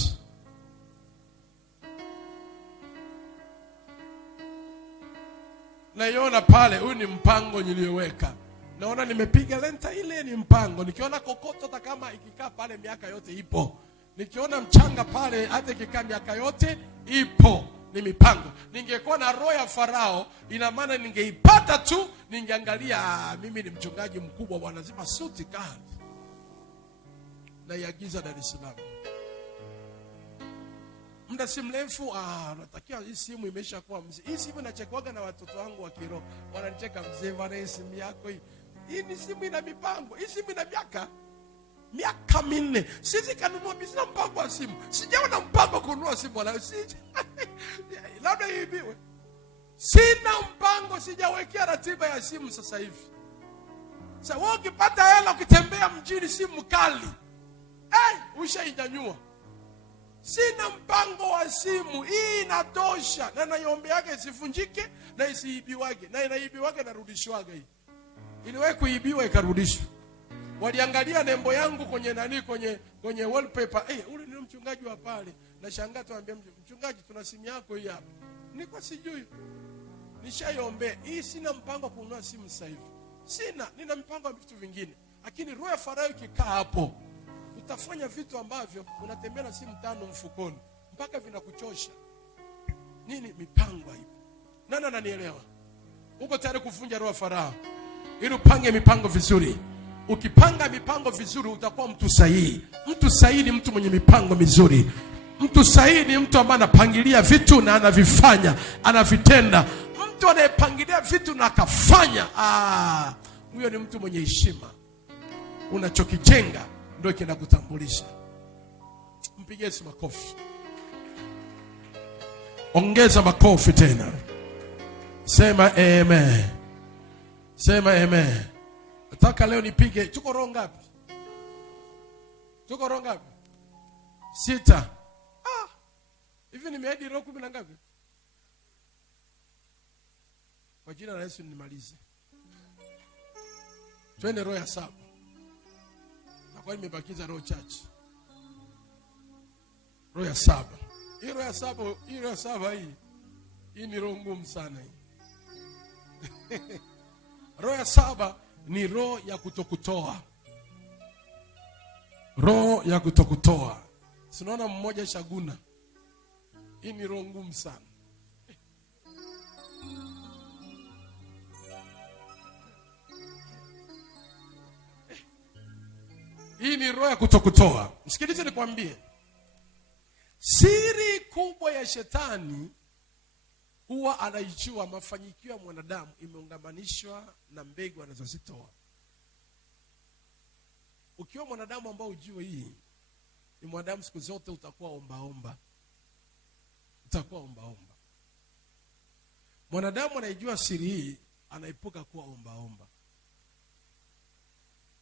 Naiona pale, huyu ni mpango nilioweka. Naona nimepiga lenta, ile ni mpango. Nikiona kokoto hata kama ikikaa pale miaka yote ipo. Nikiona mchanga pale hata ikikaa miaka yote ipo. Ni mipango. Ningekuwa na roho ya Farao, ina maana ningeipata tu, ningeangalia mimi ni mchungaji mkubwa bwana, lazima suti kali. Na iagiza Dar es Salaam. Muda si mrefu, natakia hii simu imeshakuwa mzee. Hii simu nachekwaga na watoto wangu wa kiroho. Wananicheka, mzee bwana, simu yako hii. Hii ni simu ina mipango. Hii simu ina miaka minne. Sisi kanunua, sina mpango wa simu. Sijaona mpango kununua simu wala labda iibiwe. Sina mpango, sijawekea ratiba ya simu sasa hivi. Sasa wewe ukipata hela ukitembea mjini simu kali, ushainyanyua. Sina mpango wa simu, hii inatosha. Na naiombeaga isivunjike na isiibiwage. Na inaibiwage narudishwaga hii. Iliwahi kuibiwa ikarudishwa. Waliangalia nembo yangu kwenye wallpaper. Ule ni mchungaji wa pale. Na shangaa tuambia, mchungaji tuna simu yako hii hapa. Niko sijui. Nishaiombea. Hii sina mpango kununua simu sasa hivi. Nina mpango wa vitu vingine. Lakini roho ya Farao ikikaa hapo, utafanya vitu ambavyo unatembea na simu 5 mfukoni mpaka vinakuchosha. Nini? Mipango hiyo. Nani ananielewa? Uko tayari kuvunja roho ya Farao ili upange mipango vizuri? Ukipanga mipango vizuri utakuwa mtu sahihi. Mtu sahihi ni mtu mwenye mipango mizuri. Mtu sahihi ni mtu ambaye anapangilia vitu na anavifanya, anavitenda. Mtu anayepangilia vitu na akafanya, huyo ni mtu mwenye heshima. Unachokijenga ndio kinakutambulisha. Mpigie Yesu makofi. Ongeza makofi tena. Sema amen. Sema amen. Nataka leo nipige. Tuko roho ngapi? 6. Hivi nimeahidi roho 10 na ngapi? Kwa jina la Yesu nimalize. Twende roho ya 7. Na kwa nimebakiza roho chache. Roho ya 7. Hii roho ya 7 hii ni roho ngumu sana hii. Roho ya 7 ni roho ya kutokutoa. Roho ya kutokutoa. Sinaona mmoja shaguna. Hii ni roho ngumu sana. Hii ni roho ya kutokutoa. Msikilize nikwambie. Siri kubwa ya shetani huwa anaijua mafanikio ya mwanadamu imeungamanishwa na mbegu anazozitoa. Ukiwa mwanadamu ambao ujue hii, ni mwanadamu siku zote utakuwa ombaomba. Utakuwa ombaomba. Mwanadamu anayejua siri hii anaepuka kuwa ombaomba.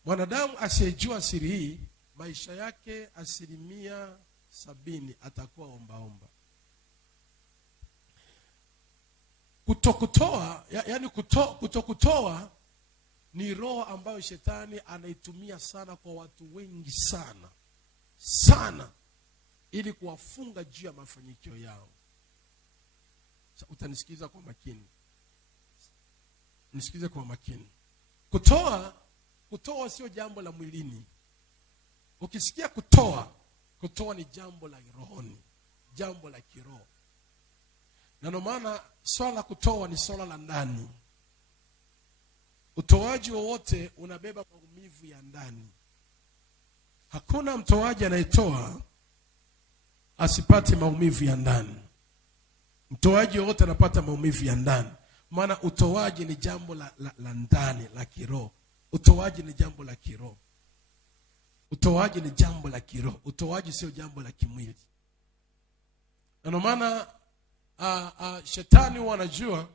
Mwanadamu asiyejua siri hii, maisha yake 70% atakuwa ombaomba. Kutokutoa, yani kutokutoa ni roho ambayo shetani anaitumia sana kwa watu wengi sana ili kuwafunga juu ya mafanikio yao. Utanisikiza kwa makini. Nisikize kwa makini. Kutoa sio jambo la mwilini. Ukisikia kutoa ni jambo la rohoni, jambo la kiroho. Na ndio maana swala la kutoa ni swala la ndani. Utoaji wowote unabeba maumivu ya ndani. Hakuna mtoaji anayetoa asipate maumivu ya ndani. Mtoaji wowote anapata maumivu ya ndani. Maana utoaji ni jambo la ndani, la kiroho. Utoaji ni jambo la kiroho. Utoaji ni jambo la kiroho. Utoaji sio jambo la kimwili. Na ndio maana shetani huwa anajua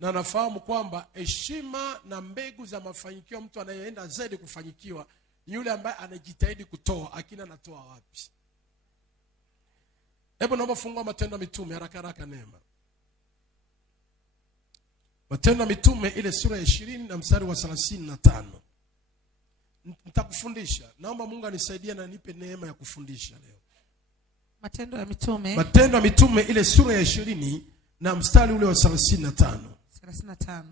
na anafahamu kwamba heshima na mbegu za mafanikio, mtu anayeenda zaidi kufanikiwa ni yule ambaye anajitahidi kutoa. Lakini anatoa wapi? Hebu naomba fungua Matendo ya Mitume haraka haraka, neema. Matendo ya Mitume ile sura ya 20 na mstari wa 35. Nitakufundisha. Naomba Mungu anisaidie na nipe neema ya kufundisha leo. Matendo ya Mitume. Matendo ya Mitume ile sura ya 20 na mstari ule wa 35. 35.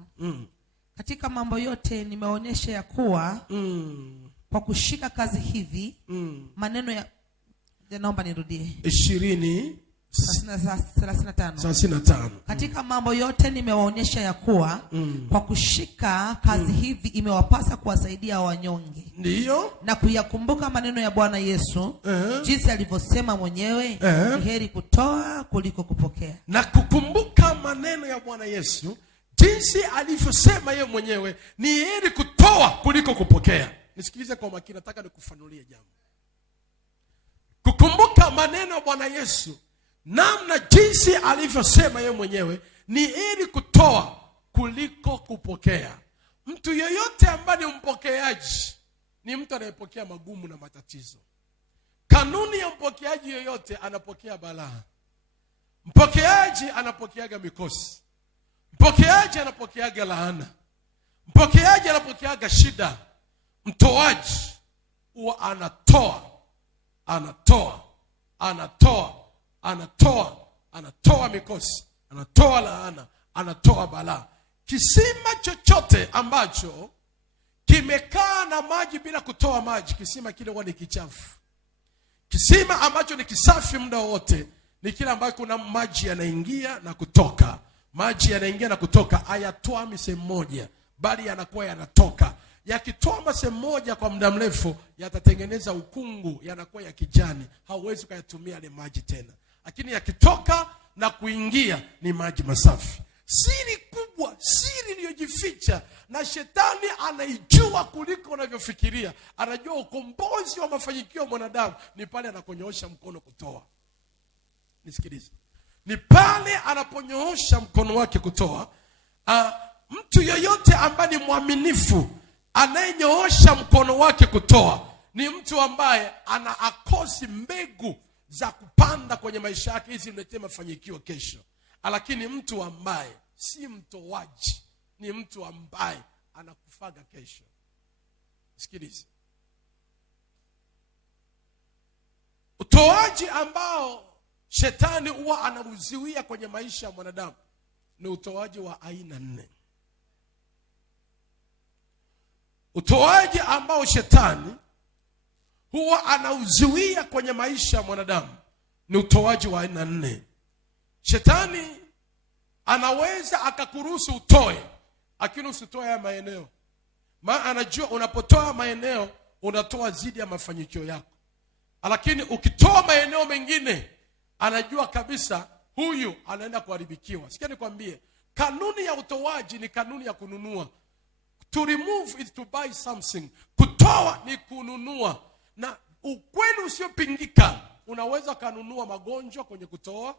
Katika mambo yote nimeonyesha ya kuwa kwa kushika kazi hivi maneno ya naomba nirudie. 35. Katika mambo yote nimewaonyesha ya kuwa kwa kushika kazi hivi imewapasa kuwasaidia wanyonge. Ndiyo. Na kuyakumbuka maneno ya Bwana Yesu jinsi alivyosema mwenyewe, ni heri kutoa kuliko kupokea. Na kukumbuka maneno ya Bwana Yesu jinsi alivyosema yeye mwenyewe, ni heri kutoa kuliko kupokea. Nisikilize kwa makini, nataka nikufanulie jambo. Kukumbuka maneno ya Bwana Yesu namna jinsi alivyosema yeye mwenyewe, ni heri kutoa kuliko kupokea. Mtu yoyote ambaye ni mpokeaji ni mtu anayepokea magumu na matatizo. Kanuni ya mpokeaji yoyote, anapokea balaa. Mpokeaji anapokeaga mikosi. Mpokeaji anapokeaga laana. Mpokeaji anapokeaga shida. Mtoaji huwa anatoa mikosi, anatoa laana, anatoa balaa. Kisima chochote ambacho kimekaa na maji bila kutoa maji, kisima kile huwa ni kichafu. Kisima ambacho ni kisafi muda wote ni kile ambacho kuna maji yanaingia na kutoka. Maji yanaingia na kutoka, hayatwami sehemu moja, bali yanakuwa yanatoka. Yakitwama sehemu moja kwa muda mrefu, yatatengeneza ukungu, yanakuwa ya kijani, hauwezi kuyatumia ile maji tena. Lakini yakitoka na kuingia ni maji masafi. Siri kubwa, siri iliyojificha na shetani anaijua kuliko unavyofikiria. Anajua ukombozi wa mafanikio ya mwanadamu ni pale anaponyoosha mkono kutoa. Nisikilize. Ni pale anaponyoosha mkono wake kutoa. Mtu yoyote ambaye ni mwaminifu, anayenyoosha mkono wake kutoa, ni mtu ambaye ana akosi mbegu za kupanda kwenye maisha yake hizi mletee mafanikio kesho. Lakini mtu ambaye si mtoaji ni mtu ambaye anakufaga kesho. Sikiliza. Utoaji ambao shetani huwa anauzuia kwenye maisha ya mwanadamu ni utoaji wa aina 4. Utoaji ambao shetani huwa anauzuia kwenye maisha ya mwanadamu ni utoaji wa aina 4. Shetani anaweza akakuruhusu utoe, lakini usitoe ya maeneo. Maana anajua unapotoa maeneo unatoa zidi ya mafanikio yako. Lakini ukitoa maeneo mengine, anajua kabisa huyu anaenda kuharibikiwa. Sikia nikwambie, kanuni ya utoaji ni kanuni ya kununua. To remove is to buy something. Kutoa ni kununua. Na ukweli usiopingika, unaweza kanunua magonjwa kwenye kutoa,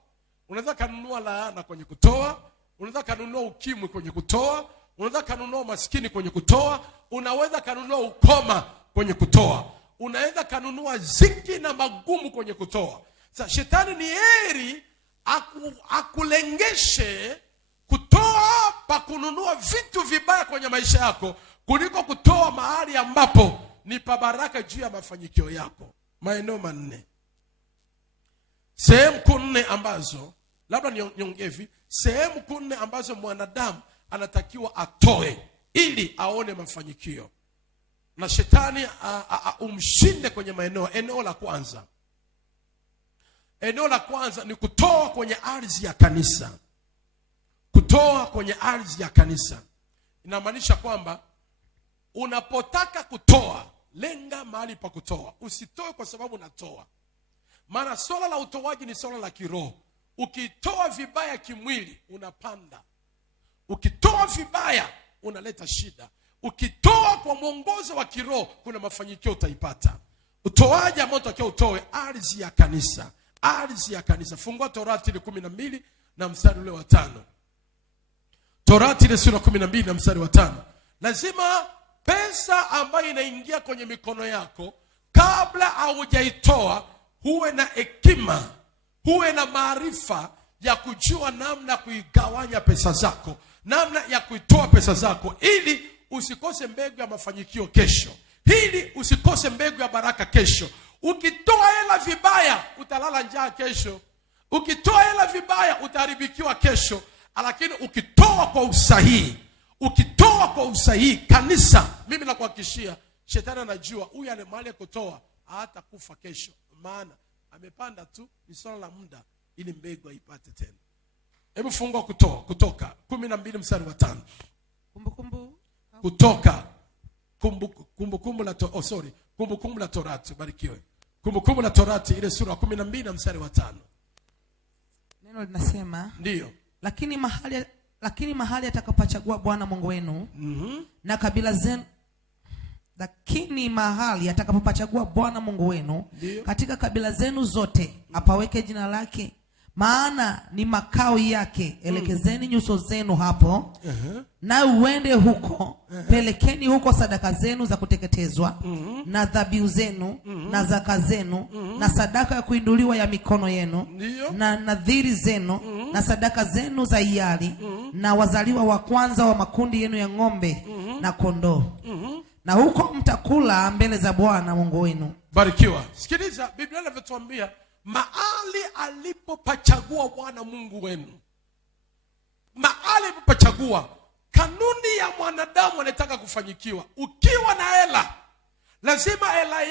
unaweza kanunua laana kwenye kutoa, unaweza kanunua ukimwi kwenye kutoa, unaweza kanunua maskini kwenye kutoa, unaweza kanunua ukoma kwenye kutoa, unaweza kanunua ziki na magumu kwenye kutoa. Sasa shetani ni heri akulengeshe kutoa pa kununua vitu vibaya kwenye maisha yako kuliko kutoa mahali ambapo ni pa baraka juu ya mafanikio yako. Maeneo 4. Sehemu 4 ambazo labda niongee sehemu 4 ambazo mwanadamu anatakiwa atoe ili aone mafanikio na shetani umshinde kwenye maeneo. Eneo la kwanza ni kutoa kwenye ardhi ya kanisa. Kutoa kwenye ardhi ya kanisa inamaanisha kwamba unapotaka kutoa, lenga mahali pa kutoa. Usitoe kwa sababu unatoa. Maana swala la utoaji ni swala la kiroho. Ukitoa vibaya kimwili unapanda. Ukitoa vibaya unaleta shida. Ukitoa kwa mwongozo wa kiroho kuna mafanikio utaipata. Utoaji ambao unatakiwa utoe ardhi ya kanisa. ardhi ya kanisa. Fungua Torati ile 12 na mstari ule wa 5. Torati ile sura 12 na mstari wa 5. Lazima pesa ambayo inaingia kwenye mikono yako, kabla haujaitoa, huwe na hekima, huwe na maarifa ya kujua namna ya kuigawanya pesa zako, namna ya kuitoa pesa zako, ili usikose mbegu ya mafanikio kesho, ili usikose mbegu ya baraka kesho. Ukitoa hela vibaya utalala njaa kesho, ukitoa hela vibaya utaharibikiwa kesho. Lakini ukitoa kwa usahihi, ukitoa kwa usahihi, kanisa, mimi nakuhakikishia, shetani anajua huyu ana mali ya kutoa, hata kufa kesho, maana amepanda tu, ni swala la muda ili mbegu aipate tena. Hebu fungua Kutoka 12 mstari wa 5. Kutoka Kumbukumbu la Torati, barikiwe. Kumbukumbu la Torati ile sura 12 na mstari wa 5. Neno linasema, ndio, lakini mahali atakapachagua Bwana Mungu wenu na kabila zenu, lakini mahali atakapopachagua Bwana Mungu wenu katika kabila zenu zote, apaweke jina lake, maana ni makao yake. Elekezeni nyuso zenu hapo, na uende huko. Pelekeni huko sadaka zenu za kuteketezwa, na dhabihu zenu, na zaka zenu, na sadaka ya kuinuliwa ya mikono yenu, na nadhiri zenu, na sadaka zenu za hiari, na wazaliwa wa kwanza wa makundi yenu ya ng'ombe na kondoo. Na huko mtakula mbele za Bwana Mungu wenu. Barikiwa. Sikiliza, Biblia inavyotuambia, mahali alipopachagua Bwana Mungu wenu, mahali alipopachagua. Kanuni ya mwanadamu anataka kufanyikiwa. Ukiwa na hela, lazima hela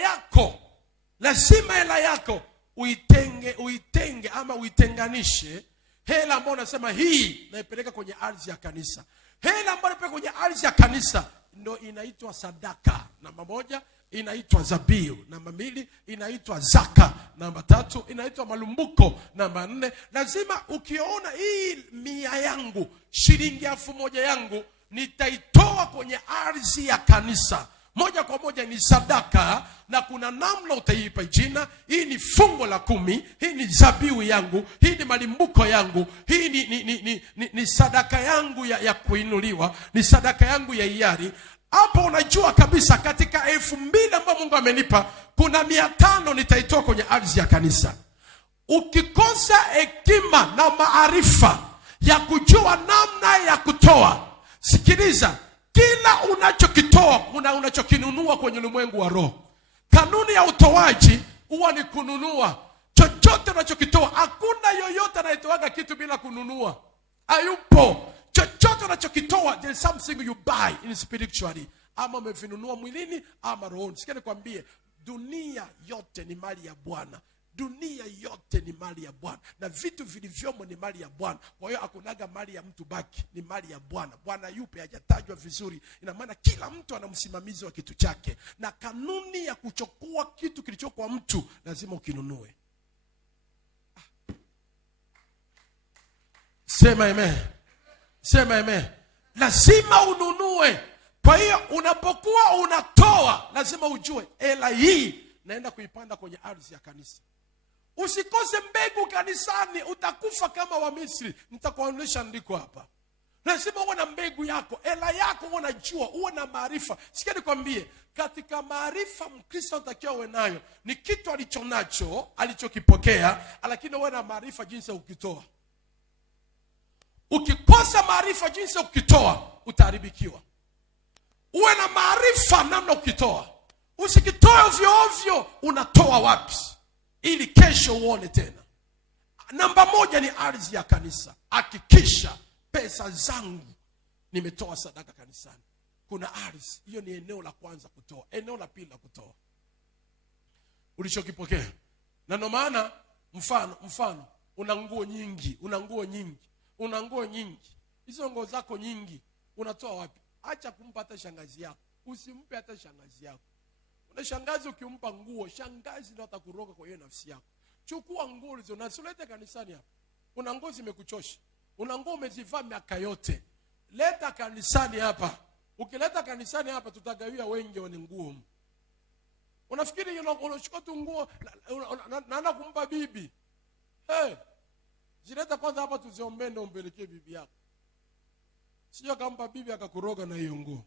yako uitenge ama uitenganishe. Hela ambayo unasema hii naipeleka kwenye ardhi ya kanisa. Hela ambayo naipeleka kwenye ardhi ya kanisa ndio inaitwa sadaka. Namba 1 inaitwa zabihu. Namba 2 inaitwa zaka. Namba 3 inaitwa malumbuko. Namba 4, lazima ukiona hii 100 yangu, shilingi 1000 yangu, nitaitoa kwenye ardhi ya kanisa, moja kwa moja ni sadaka, na kuna namna utaipa jina. Hii ni fungo la 10, hii ni zabihu yangu, hii ni malimbuko yangu, hii ni sadaka yangu ya kuinuliwa, ni sadaka yangu ya hiari. Hapo unajua kabisa katika 2000 ambayo Mungu amenipa, kuna 500 nitaitoa kwenye ardhi ya kanisa. Ukikosa hekima na maarifa ya kujua namna ya kutoa, sikiliza, kila unachokitoa unachokinunua kwenye ulimwengu wa roho. Kanuni ya utoaji huwa ni kununua. Chochote unachokitoa, hakuna yoyote anayetoaga kitu bila kununua. Hayupo. Chochote unachokitoa, there is something you buy in spiritually. Ama umevinunua mwilini ama rohoni. Sikia nikwambie, dunia yote ni mali ya Bwana. Dunia yote ni mali ya Bwana, na vitu vilivyomo ni mali ya Bwana. Kwa hiyo hakunaga mali ya mtu baki, ni mali ya Bwana. Bwana yupi hajatajwa vizuri. Ina maana kila mtu ana msimamizi wa kitu chake, na kanuni ya kuchukua kitu kilicho kwa mtu lazima ukinunue. Sema amen. Sema amen. Lazima ununue. Kwa hiyo unapokuwa unatoa, lazima ujue hela hii naenda kuipanda kwenye ardhi ya kanisa. Usikose mbegu kanisani, utakufa kama wa Misri. Nitakuonyesha andiko hapa. Lazima uwe na mbegu yako, hela yako uwe unajua, uwe na maarifa. Sikia nikwambie, katika maarifa Mkristo anatakiwa uwe nayo. Ni kitu alichonacho, alichokipokea, lakini uwe na maarifa jinsi ya kukitoa. Ukikosa maarifa jinsi ya kukitoa, utaharibikiwa. Uwe na maarifa namna ukitoa. Usikitoe ovyo ovyo. Unatoa wapi ili kesho uone tena? Namba 1 ni ardhi ya kanisa. Hakikisha pesa zangu nimetoa sadaka kanisani. Kuna ardhi, hiyo ni eneo la kwanza kutoa. Eneo la pili la kutoa ulichokipokea. Na ndio maana mfano una nguo nyingi, una nguo nyingi. Hizo nguo zako nyingi unatoa wapi? Acha kumpa hata shangazi yako. Usimpe hata shangazi yako. Una shangazi, ukimpa nguo, shangazi ndio atakuroga kwa hiyo nafsi yako. Chukua nguo ulizo na usilete kanisani hapa. Una nguo zimekuchosha. Una nguo umezivaa miaka yote. Leta kanisani hapa. Ukileta kanisani hapa tutagawia wengi wana nguo. Unafikiri unachukua tu nguo na kumpa bibi. Zileta kwanza hapa tuziombee ndio umpelekee bibi yako. Sio kama bibi akakuroga na hiyo nguo.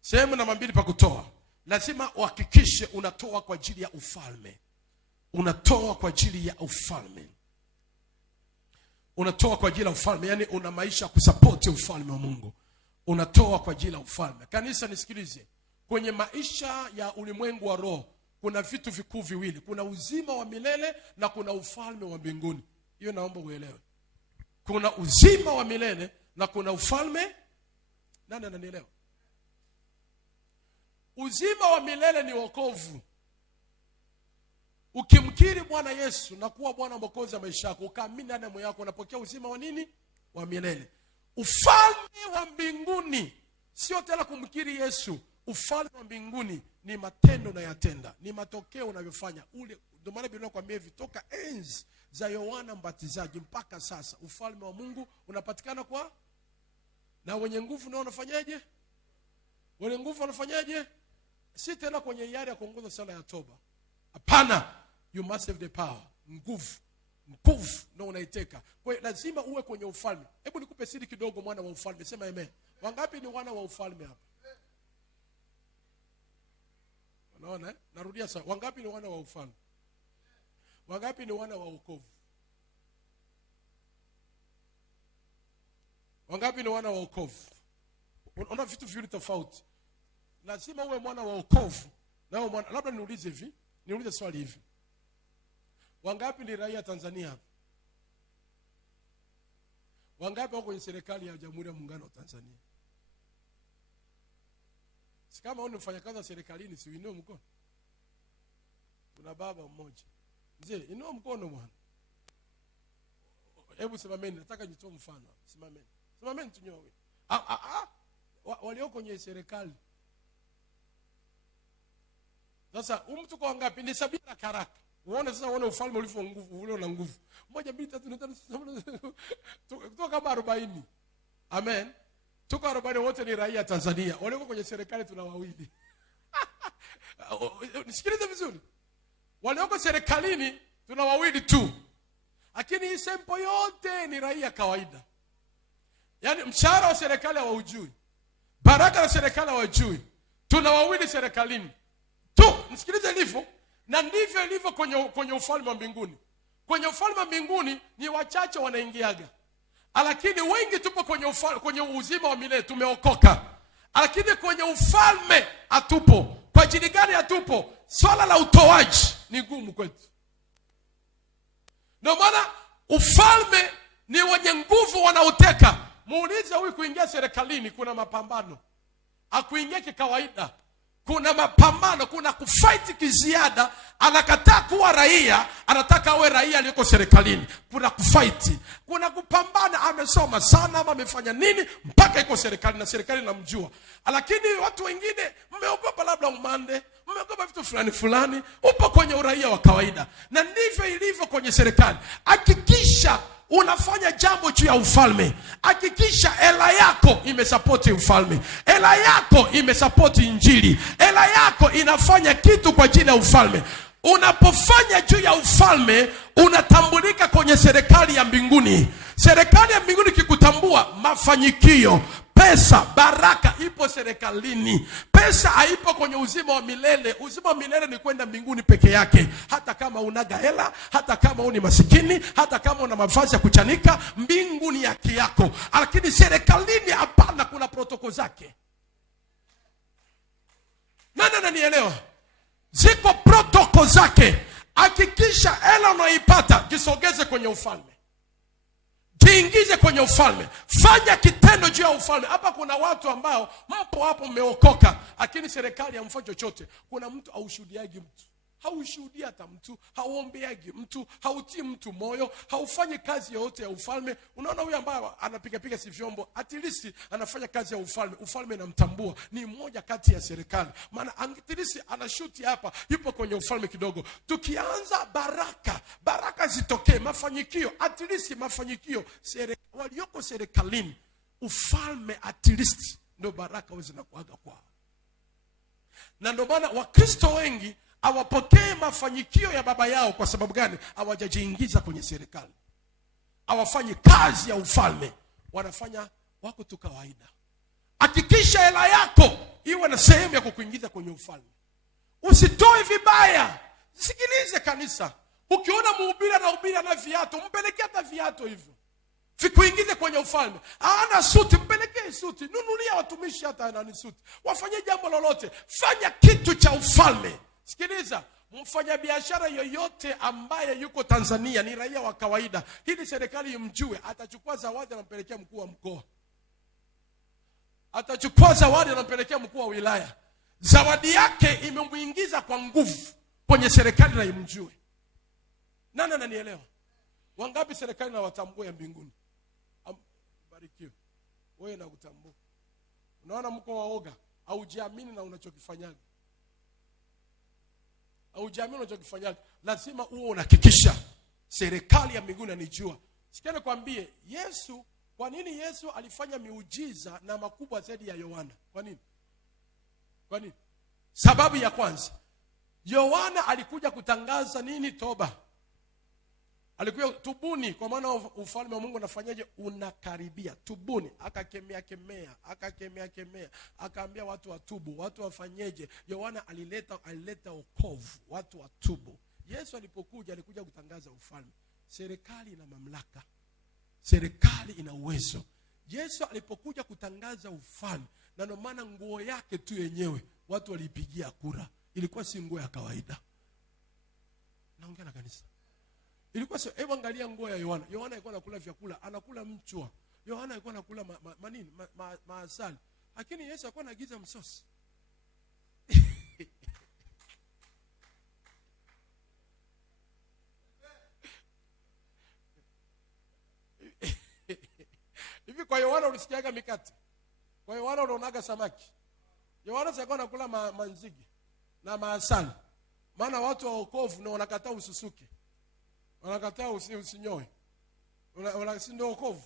Sehemu namba 2 pa kutoa. Lazima uhakikishe unatoa kwa ajili ya ufalme. Unatoa kwa ajili ya ufalme. Unatoa kwa ajili ya ufalme, yani una maisha kusupport ufalme wa Mungu. Unatoa kwa ajili ya ufalme. Kanisa nisikilize. Kwenye maisha ya ulimwengu wa roho kuna vitu vikuu viwili. Kuna uzima wa milele na kuna ufalme wa mbinguni. Hiyo naomba uelewe. Kuna uzima wa milele na kuna ufalme. Nani ananielewa? Uzima wa milele ni wokovu. Ukimkiri Bwana Yesu na kuwa Bwana Mwokozi wa maisha yako, ukaamini ndani ya moyo wako, unapokea uzima wa nini? Wa milele. Ufalme wa mbinguni sio tena kumkiri Yesu. Ufalme wa mbinguni ni matendo na yatenda, ni matokeo unavyofanya. Ule ndio maana Biblia inakwambia hivi, toka enzi za Yohana Mbatizaji mpaka sasa ufalme wa Mungu unapatikana kwa na wenye nguvu. Nao wanafanyaje? Wenye nguvu wanafanyaje? Si tena kwenye hiari ya kuongoza sala ya toba. Hapana, you must have the power. Nguvu ndio unaiteka. Kwa hiyo lazima uwe kwenye ufalme. Hebu nikupe siri kidogo, mwana wa ufalme. Sema amen. Wangapi ni wana wa ufalme hapa? Unaona? Narudia sasa. Wangapi ni wana wa ufalme? Wangapi ni wana wa wokovu? Wangapi ni wana wa wokovu? Una vitu viwili tofauti. Lazima uwe mwana wa wokovu na uwe mwana. Labda niulize swali hivi. Wangapi ni raia Tanzania hapa? Wangapi wako kwenye serikali ya Jamhuri ya Muungano wa Tanzania? Si kama wewe mfanyakazi wa serikalini, si uinue mkono. Kuna baba mmoja. Mzee, inua mkono bwana. Hebu simameni, nataka nitoe mfano. Simameni. Simameni tunyoe. Walioko kwenye serikali. Sasa mtu kwa ngapi? Ni 70 na karaka. Uone sasa, uone ufalme ulivyo nguvu, ule una nguvu. 1 2 3 4 5 tuko kama 40. Amen. Tuko 40 wote ni raia Tanzania. Walioko kwenye serikali tuna wawili. Nisikilize vizuri. Walioko serikalini tuna wawili tu. Lakini hii sample yote ni raia kawaida. Yaani mshahara wa serikali hawaujui. Baraka za serikali hawajui. Tuna wawili serikalini tu. Nisikilize ilivyo. Na ndivyo ilivyo kwenye ufalme wa mbinguni. Kwenye ufalme wa mbinguni ni wachache wanaingiaga. Lakini wengi tupo kwenye uzima wa milele, tumeokoka. Lakini kwenye ufalme hatupo. Kwa ajili gani hatupo? Swala la utoaji ni gumu kwetu. Ndio maana ufalme ni wenye nguvu wanaoteka. Muulize huyu kuingia serikalini kuna mapambano. Hakuingia kikawaida. Kuna mapambano, kuna kufight kiziada. Anakataa kuwa raia, anataka awe raia aliyeko serikalini. Kuna kufight, kuna kupambana, amesoma sana ama amefanya nini mpaka iko serikali na serikali inamjua. Lakini watu wengine mmeogopa labda umande, mmeogopa vitu fulani, upo kwenye uraia wa kawaida. Na ndivyo ilivyo kwenye serikali. Hakikisha unafanya jambo juu ya ufalme. Hakikisha hela yako imesapoti ufalme. Hela yako imesapoti injili. Hela yako inafanya kitu kwa ajili ya ufalme. Unapofanya juu ya ufalme, unatambulika kwenye serikali ya mbinguni. Serikali ya mbinguni kikutambua, mafanyikio, pesa, baraka ipo serikalini. Pesa haipo kwenye uzima wa milele. Uzima wa milele ni kwenda mbinguni peke yake. Hata kama unaga hela, hata kama uni masikini, hata kama una mavazi ya kuchanika, mbinguni yake yako. Lakini serikalini hapana, kuna protoko zake. Nani ananielewa? Ziko protoko zake. Hakikisha hela unaipata, jisogeze kwenye ufalme. Jiingize kwenye ufalme. Fanya kitendo juu ya ufalme. Hapa kuna watu ambao mpo hapo mmeokoka, lakini serikali hamfanyi chochote. Kuna mtu haushuhudiagi mtu. Haushuhudia hata mtu, hauombeagi mtu, hautii mtu moyo, haufanyi kazi yoyote ya ufalme. Unaona huyu ambaye anapiga si vyombo, at least anafanya kazi ya ufalme. Ufalme inamtambua, ni mmoja kati ya serikali. Maana at least anashuti hapa, yupo kwenye ufalme kidogo. Tukianza baraka zitokee, mafanyikio, at least mafanyikio, walioko serikalini, ufalme at least ndio baraka wezi na kuaga kwao. Na ndio maana Wakristo wengi hawapokee mafanikio ya baba yao. Kwa sababu gani? Hawajajiingiza kwenye serikali, hawafanyi kazi ya ufalme, wanafanya wako tu kawaida. Hakikisha hela yako iwe na sehemu ya kukuingiza kwenye ufalme. Usitoe vibaya. Sikilize kanisa, ukiona mhubiri anahubiri na viatu, mpelekee hata viatu hivyo, vikuingize kwenye ufalme. Ana suti, mpelekee suti. Nunulia watumishi hata nani suti, wafanye jambo lolote, fanya kitu cha ufalme. Sikiliza, mfanyabiashara yoyote ambaye yuko Tanzania ni raia wa kawaida, hili serikali imjue, atachukua zawadi anampelekea mkuu wa mkoa, atachukua zawadi anampelekea mkuu wa wilaya. Zawadi yake imemuingiza kwa nguvu kwenye serikali na imjue. Nani ananielewa? Wangapi serikali na watambua ya mbinguni? Barikiwe wewe na utambua. Unaona mko waoga, au jiamini na unachokifanyaga, au jiamini unachokifanyaga. Lazima uwe unahakikisha serikali ya mbinguni anijua. Sikia nikwambie, Yesu, kwa nini Yesu alifanya miujiza na makubwa zaidi ya Yohana? Kwa nini? Kwa nini? Sababu ya kwanza, Yohana alikuja kutangaza nini? Toba. Alikuja tubuni, kwa maana ufalme wa Mungu unafanyaje? Unakaribia. Tubuni. Akakemea, akaambia watu watubu. Watu wafanyeje? Yohana alileta wokovu, watu watubu. Yesu alipokuja, alikuja kutangaza ufalme. Serikali ina mamlaka, serikali ina uwezo. Yesu alipokuja kutangaza ufalme, na ndio maana nguo yake tu yenyewe watu walipigia kura. Ilikuwa si nguo ya kawaida. Naongea na kanisa. Ilikuwa sio, hebu angalia nguo ya Yohana. Yohana alikuwa anakula vyakula, anakula mchwa. Yohana alikuwa anakula maasali. Lakini Yesu alikuwa anagiza msosi. Hivi kwa Yohana ulisikiaga mikate? Kwa Yohana unaonaga samaki? Yohana alikuwa anakula manzigi na maasali. Maana watu wa wokovu na wanakataa ususuke, wanakataa usinyoe, ndio wokovu.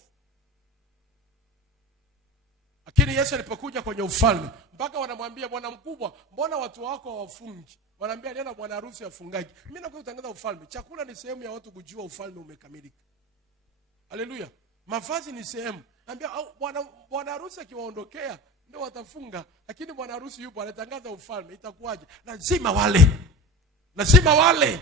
Lakini Yesu alipokuja kwenye ufalme, mpaka wanamwambia, bwana mkubwa, mbona watu wako hawafungi? Wanaambia, nenda bwana harusi afungaji. Mimi nakuja kutangaza ufalme. Chakula ni sehemu ya watu kujua ufalme umekamilika. Haleluya. Mavazi ni sehemu. Naambia bwana harusi akiwaondokea ndio watafunga, lakini bwana harusi yupo anatangaza ufalme, itakuwaje? Lazima wale. Lazima wale.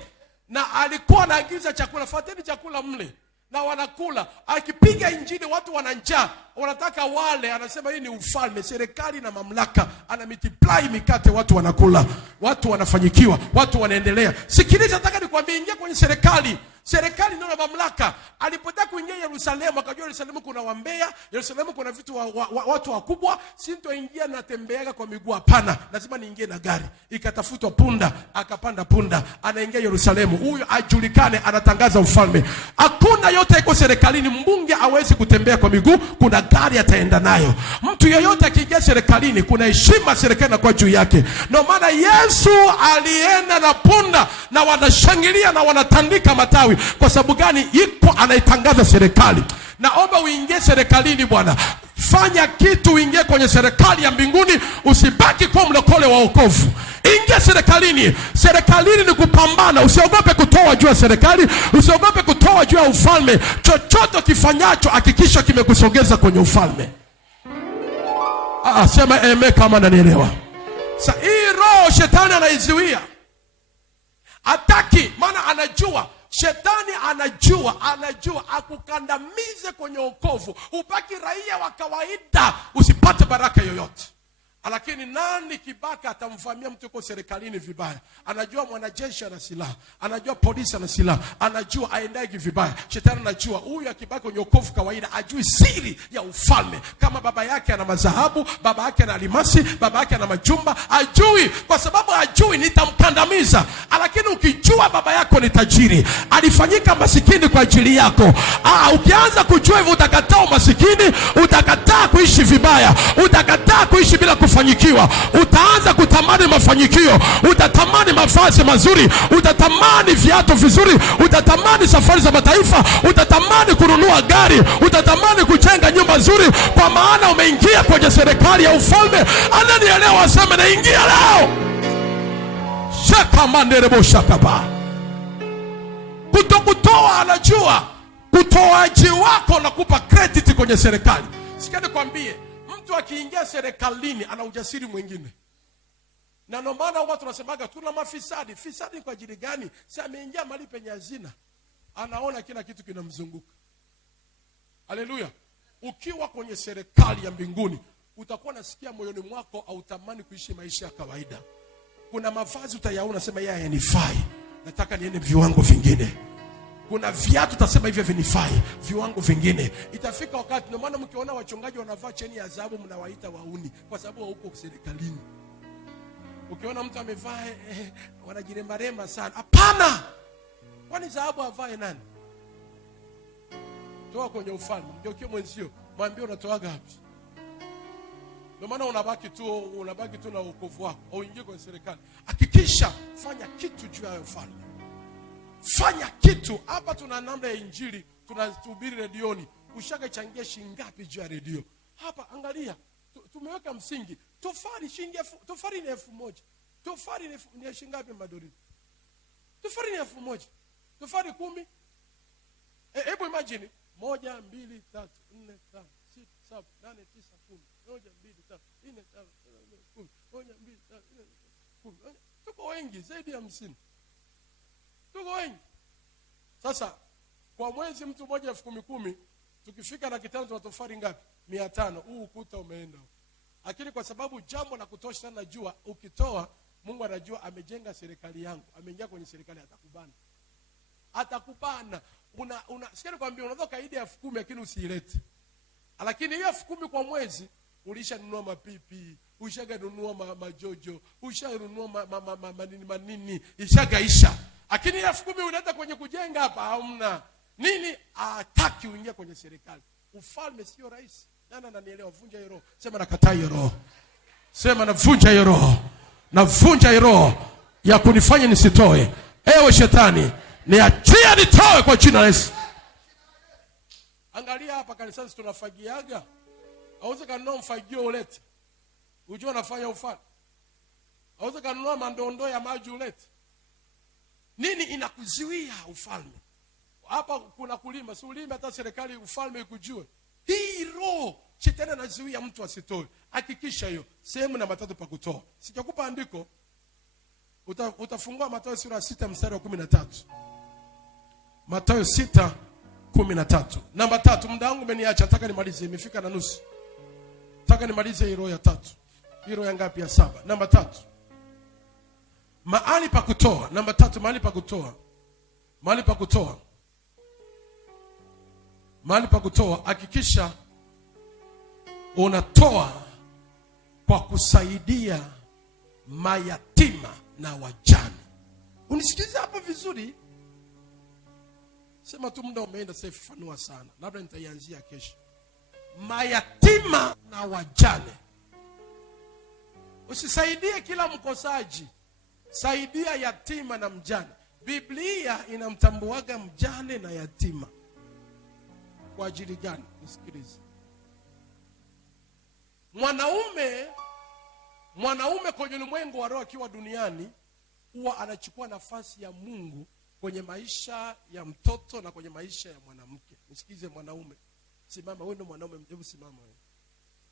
Na alikuwa anaagiza chakula, fuateni chakula mle, na wanakula. Akipiga injili watu wana njaa, wanataka wale. Anasema hii ni ufalme, serikali na mamlaka. Ana multiply mikate, watu wanakula, watu wanafanyikiwa, watu wanaendelea. Sikiliza, nataka nikwambie, ingia kwenye serikali. Serikali ndio na mamlaka. Alipotaka kuingia Yerusalemu, akajua Yerusalemu kuna wambea, Yerusalemu kuna vitu watu wakubwa. Sintoingia na tembeaga kwa miguu, hapana, lazima niingie na gari. Ikatafutwa punda, akapanda punda, anaingia Yerusalemu. Huyu ajulikane, anatangaza ufalme. Hakuna yote iko serikalini, mbunge hawezi kutembea kwa miguu, kuna gari ataenda nayo. Mtu yeyote akiingia serikalini, kuna heshima serikali na kwa juu yake. Ndio maana Yesu alienda na punda, na wanashangilia na wanatandika matawi. Kwa sababu gani? Iko anaitangaza serikali. Naomba uingie serikalini bwana. Fanya kitu, uingie kwenye serikali ya mbinguni, usibaki kwa mlokole wa wokovu. Ingia serikalini. Serikalini ni kupambana. Usiogope kutoa juu ya serikali, usiogope kutoa juu ya ufalme. Chochote kifanyacho hakikisha kimekusogeza kwenye ufalme. Sema amen kama unanielewa. Sasa hii roho shetani anaizuia. Hataki, maana anajua. Shetani anajua akukandamize kwenye wokovu, ubaki raia wa kawaida, usipate baraka yoyote. Lakini nani kibaka atamvamia mtu kwa serikalini vibaya? Anajua mwanajeshi ana silaha, anajua polisi ana silaha, anajua aendaje vibaya. Shetani anajua huyu akibaki kwenye wokovu kawaida, ajui siri ya ufalme. Kama baba yake ana madhahabu, baba yake ana almasi, baba yake ana majumba, ajui. Kwa sababu ajui, nitamkandamiza. Lakini ukijua baba yako ni tajiri, alifanyika masikini kwa ajili yako, ukianza kujua hivyo, utakataa umasikini, utakataa kuishi vibaya, utakataa kuishi bila kufanyikiwa. Utaanza kutamani mafanikio, utatamani mavazi mazuri, utatamani viatu vizuri, utatamani safari za mataifa, utatamani kununua gari, utatamani kujenga nyumba nzuri, kwa maana umeingia kwenye serikali ya ufalme. Ananielewa? Aseme naingia leo. shaka manderebo shakaba. Kutokutoa anajua kutoaji wako na kupa credit kwenye serikali. Sikia nikwambie, mtu akiingia serikalini ana ujasiri mwingine. Na ndio maana watu tunasemaga tuna mafisadi. Fisadi kwa ajili gani? Si ameingia mahali penye hazina, anaona kila kitu kinamzunguka. Haleluya. Ukiwa kwenye serikali ya mbinguni, utakuwa nasikia moyoni mwako au tamani kuishi maisha ya kawaida. Kuna mavazi utayaona unasema yeye yanifai, nataka niende viwango vingine. Kuna viatu utasema hivyo vinifai, viwango vingine. Itafika wakati, ndio maana mkiona wachungaji wanavaa cheni ya dhahabu mnawaita wauni, kwa sababu huko serikalini. Ukiona mtu amevaa wanajiremba sana, hapana. Kwani dhahabu avae nani? Toa kwenye ufalme. Ndio kile mwenzio, mwambie unatoaga wapi? Ndio maana unabaki tu na wokovu wako, au ingie kwenye serikali. Hakikisha fanya kitu juu ya ufalme. Fanya kitu. Hapa tuna namba ya injili, tunahubiri redioni. Ushakachangia shilingi ngapi juu ya redio? Hapa angalia, tumeweka msingi. Tofari shilingi tofari ni 1000. Tofari ni shilingi ngapi madori? Tofari ni 1000. Tofari 10. Hebu imagine 1 2 3 4 5 6 7 8 9 10. 1 2 3 4 5 10. 1 2 3 4 10. Tuko wengi zaidi ya 50. Tuko wengi. Sasa kwa mwezi mtu mmoja 10,000, tukifika na kitano tuna tofari ngapi? 500. Huu ukuta umeenda. Lakini kwa sababu jambo la kutosha sana najua, ukitoa Mungu anajua amejenga serikali yangu. Ameingia kwenye serikali, atakubana. Atakubana. Sikia nikwambia, unaweza kaidi 10,000 lakini usiilete. Lakini hiyo 10,000 kwa mwezi ulishanunua mapipi, ushaganunua majojo, ushanunua manini, ishagaisha. Lakini 10,000 unaleta kwenye kujenga hapa hamna. Nini? Hataki uingie kwenye serikali. Ufalme sio rahisi. Nani ananielewa? Vunja hiyo roho. Sema nakataa hiyo roho. Sema navunja hiyo roho. Navunja hiyo roho ya kunifanya nisitoe. Ewe shetani, niachie nitoe kwa jina la Yesu. Angalia hapa kanisani tunafagiaga. Hauwezi kanunua mfagio ulete. Unajua unafanya ufalme. Hauwezi kanunua mandondo ya maji ulete. Nini inakuzuia ufalme? Hapa kuna kulima, si ulime hata serikali ufalme ikujue. Hii roho shetani anazuia mtu asitoe. Hakikisha hiyo. Sehemu na 3 pa kutoa. Sijakupa andiko. Utafungua Mathayo sura 6 mstari wa 13. Mathayo 6:13. Namba 3, muda wangu umeniacha, nataka nimalize, imefika na nusu. Nataka nimalize hii roho ya 3. Hii roho ya ngapi? Ya 7. Namba 3. Mahali pa kutoa. Namba 3, mahali pa kutoa. Mahali pa kutoa. Mahali pa kutoa, hakikisha unatoa kwa kusaidia mayatima na wajane. Unisikize hapo vizuri. Sema tu muda umeenda, sasa fafanua sana. Labda nitaianzia kesho. Mayatima na wajane. Usisaidie kila mkosaji. Saidia yatima na mjane. Biblia inamtambuaga mjane na yatima. Kwa ajili gani? Nisikilize. Mwanaume kwenye ulimwengu wa roho akiwa duniani huwa anachukua nafasi ya Mungu kwenye maisha ya mtoto na kwenye maisha ya mwanamke. Nisikize mwanaume. Simama, wewe ndio mwanaume, hebu simama wewe.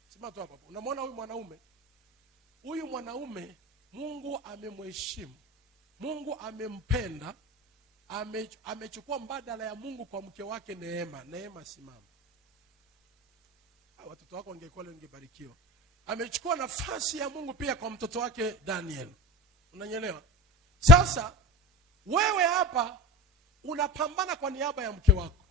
Simama tu hapo. Unamwona huyu mwanaume? Huyu mwanaume Mungu amemheshimu. Mungu amempenda. Amechukua mbadala ya Mungu kwa mke wake Neema. Neema, simama. Watoto wako wangekuwa leo ungebarikiwa. Amechukua nafasi ya Mungu pia kwa mtoto wake Daniel. Unanielewa? Sasa wewe hapa unapambana kwa niaba ya mke wako.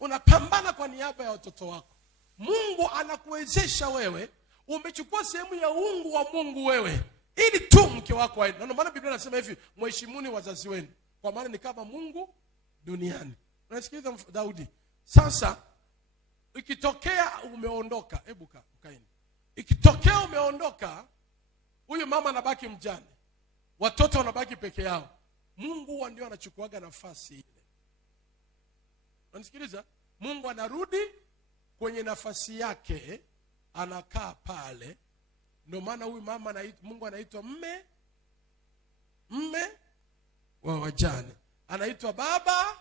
Unapambana kwa niaba ya watoto wako. Mungu anakuwezesha wewe. Umechukua sehemu ya uungu wa Mungu wewe, ili tu mke wako aende. Ndio maana Biblia inasema hivi, mheshimuni wazazi wenu, kwa maana ni kama Mungu duniani. Unasikiliza Daudi? Sasa ikitokea umeondoka, hebu kaeni. Ikitokea umeondoka, huyu mama anabaki mjane. Watoto wanabaki peke yao. Mungu ndio anachukuaga nafasi ile. Unasikiliza? Mungu anarudi kwenye nafasi yake, anakaa pale. Ndio maana huyu mama Mungu anaitwa mme mme wa wajane. Anaitwa baba,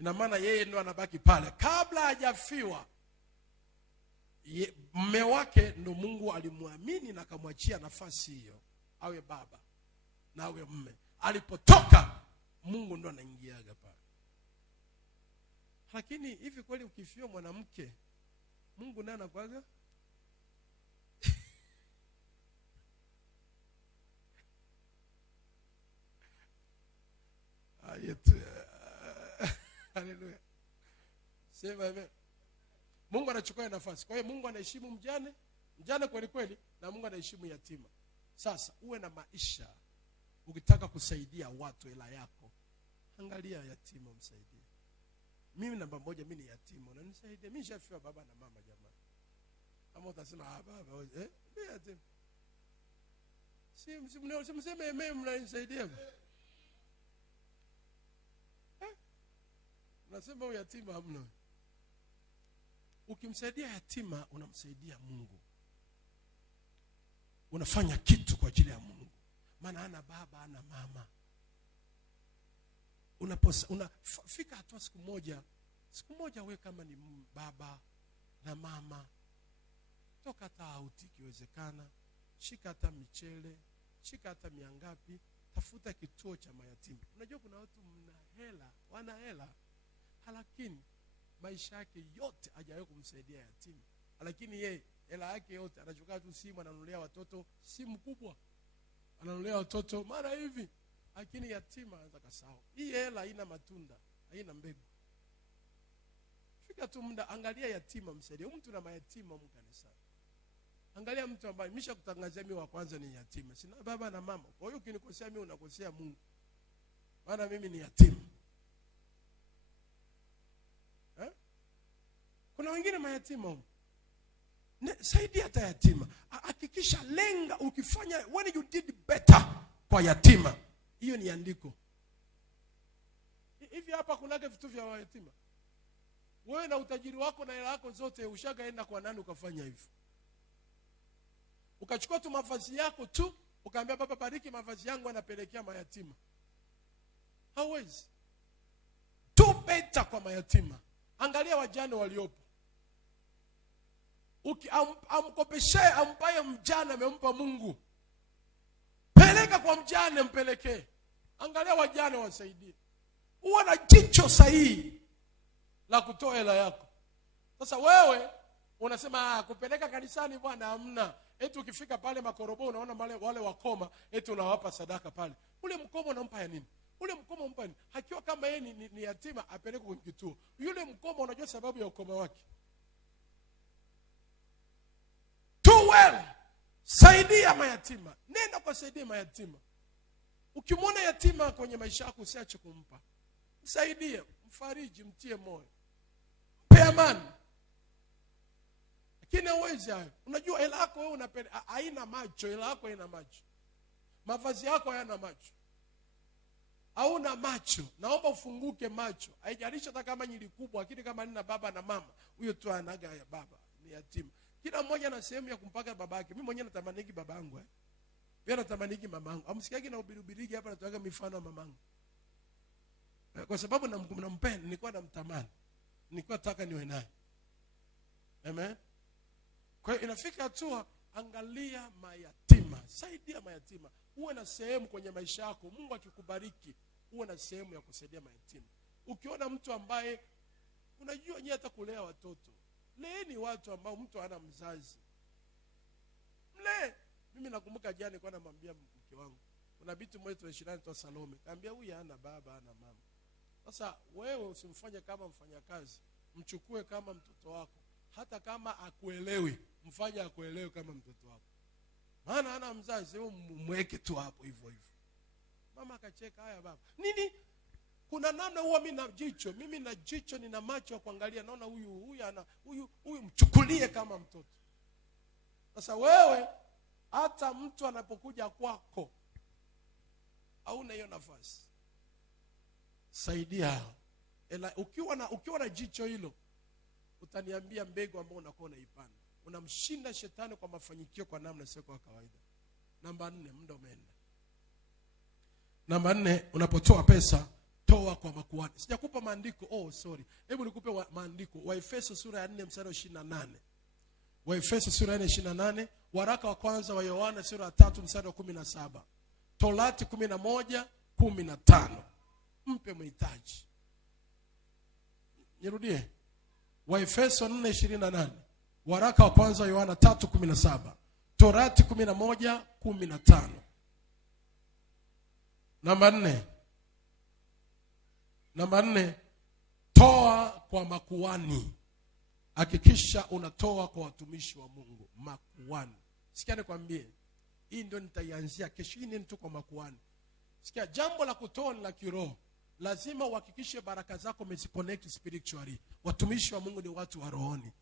ina maana yeye ndo anabaki pale. Kabla hajafiwa mme wake ndo Mungu alimwamini na akamwachia nafasi hiyo awe baba na awe mme. Alipotoka Mungu ndo anaingiaga pale. Lakini hivi kweli ukifiwa mwanamke Mungu naye anakuaga? Haleluya. Sema amen. Mungu anachukua nafasi. Kwa hiyo Mungu anaheshimu mjane kweli kweli, na Mungu anaheshimu yatima. Sasa uwe na maisha, ukitaka kusaidia watu hela yako, angalia yatima msaidie. Mimi namba moja, mimi ni yatima, unanisaidie? Mimi nishafiwa baba na mama jamani. Ama utasema baba mimi yatima. Si mseme mimi mnanisaidia. Nasema yatima hamna. Ukimsaidia yatima unamsaidia Mungu. Unafanya kitu kwa ajili ya Mungu. Maana ana baba, ana mama. Unafika hatua siku moja wewe kama ni baba na mama, toka hata auti ikiwezekana, shika hata michele, shika hata miangapi, tafuta kituo cha mayatima. Unajua kuna watu wana hela, lakini maisha yake yote hajawahi kumsaidia yatima. Lakini yeye hela yake yote anachukua tu simu, ananunulia watoto simu kubwa, ananunulia watoto mara hivi. Lakini yatima anaweza kasahau. Hii hela haina matunda, haina mbegu. Fika tu muda, angalia yatima msaidie. Mtu na mayatima mkanisani. Angalia mtu ambaye nimeshakutangazia mimi wa kwanza ni yatima. Sina baba na mama. Kwa hiyo ukinikosea mimi unakosea Mungu. Maana mimi ni yatima. Kuna wengine mayatima. Saidia hata yatima. Hakikisha lenga, ukifanya when you did better kwa yatima, hiyo ni andiko. Hivi hapa kunage vitu vya yatima. Wewe na utajiri wako na hela yako zote ushagaenda kwa nani ukafanya hivyo? Ukachukua tu mavazi yako tu, ukaambia baba bariki mavazi yangu anapelekea mayatima. Hawezi. Do better kwa mayatima. Angalia wajane waliopo. Amkopeshe, ampaye mjane amempa Mungu. Peleka kwa mjane, mpelekee. Angalia wajane wasaidie. Uwe na jicho sahihi la kutoa hela yako. Sasa wewe unasema kupeleka kanisani bwana hamna. Eti ukifika pale Makorobo unaona wale wakoma, eti unawapa sadaka pale. Ule mkomo unampa ya nini? Ule mkomo unampa nini? Hakiwa kama yeye ni yatima apeleke kwenye kituo. Yule mkomo unajua sababu ya ukoma wake. Saidia mayatima. Nenda kwa saidia mayatima. Ukimwona yatima kwenye maisha yako usiache kumpa. Msaidie, mfariji, mtie moyo. Mpe amani. Lakini hauwezi hayo. Unajua hela yako wewe unapenda haina macho, hela yako haina macho. Mavazi yako hayana macho. Hauna macho. Naomba ufunguke macho. Haijalishi hata kama nyili kubwa, lakini kama nina baba na mama, huyo tu anaga ya baba, ni yatima. Kila mmoja na sehemu ya kumpaka babake. Mimi mwenyewe natamaniki babangu. Pia natamaniki mamangu. Amsikiagi na ubirubirigi hapa natoaga mifano wa mamangu. Kwa sababu nampenda, nilikuwa namtamani. Nilikuwa nataka niwe naye. Amen. Kwa hiyo inafika hatua, angalia mayatima. Saidia mayatima. Uwe na sehemu kwenye maisha yako. Mungu akikubariki, uwe na sehemu ya kusaidia mayatima. Ukiona mtu ambaye unajua yeye hata kulea watoto, leeni watu ambao mtu hana mzazi. Mlee. Mimi nakumbuka jana nilikuwa namwambia mke wangu, kuna binti mmoja tunashindana kwa Salome. Kaambia huyu hana baba, hana mama. Sasa wewe usimfanye kama mfanyakazi, mchukue kama mtoto wako. Hata kama akuelewi, mfanye akuelewe kama mtoto wako. Maana hana mzazi, wewe mweke tu hapo hivyo hivyo. Mama akacheka, haya baba. Nini? Kuna namna huwa mimi na jicho nina macho ya kuangalia, naona huyu mchukulie kama mtoto. Sasa wewe hata mtu anapokuja kwako hauna hiyo nafasi. Saidia. Ukiwa na jicho hilo, utaniambia mbegu ambayo unakuwa unaipanda. Unamshinda shetani kwa mafanikio kwa namna sio kwa kawaida. Namba 4, muda umeenda. Namba 4, unapotoa pesa, toa kwa makuhani. Sijakupa maandiko. Hebu nikupe maandiko. Waefeso sura ya 4 mstari wa 28. Waefeso sura ya 28, waraka wa kwanza wa Yohana sura ya 3 mstari wa 17. Torati 11:15. Mpe mhitaji. Nirudie. Waefeso 4:28, waraka wa kwanza wa Yohana 3:17. Torati 11:15. Namba 4, toa kwa makuhani. Hakikisha unatoa kwa watumishi wa Mungu, makuhani. Sikia nikwambie, hii ndio nitaianzia kesho. Hii ni tu kwa makuhani. Sikia, jambo la kutoa ni la kiroho. Lazima uhakikishe baraka zako umeziconnect spiritually. Watumishi wa Mungu ni watu wa rohoni.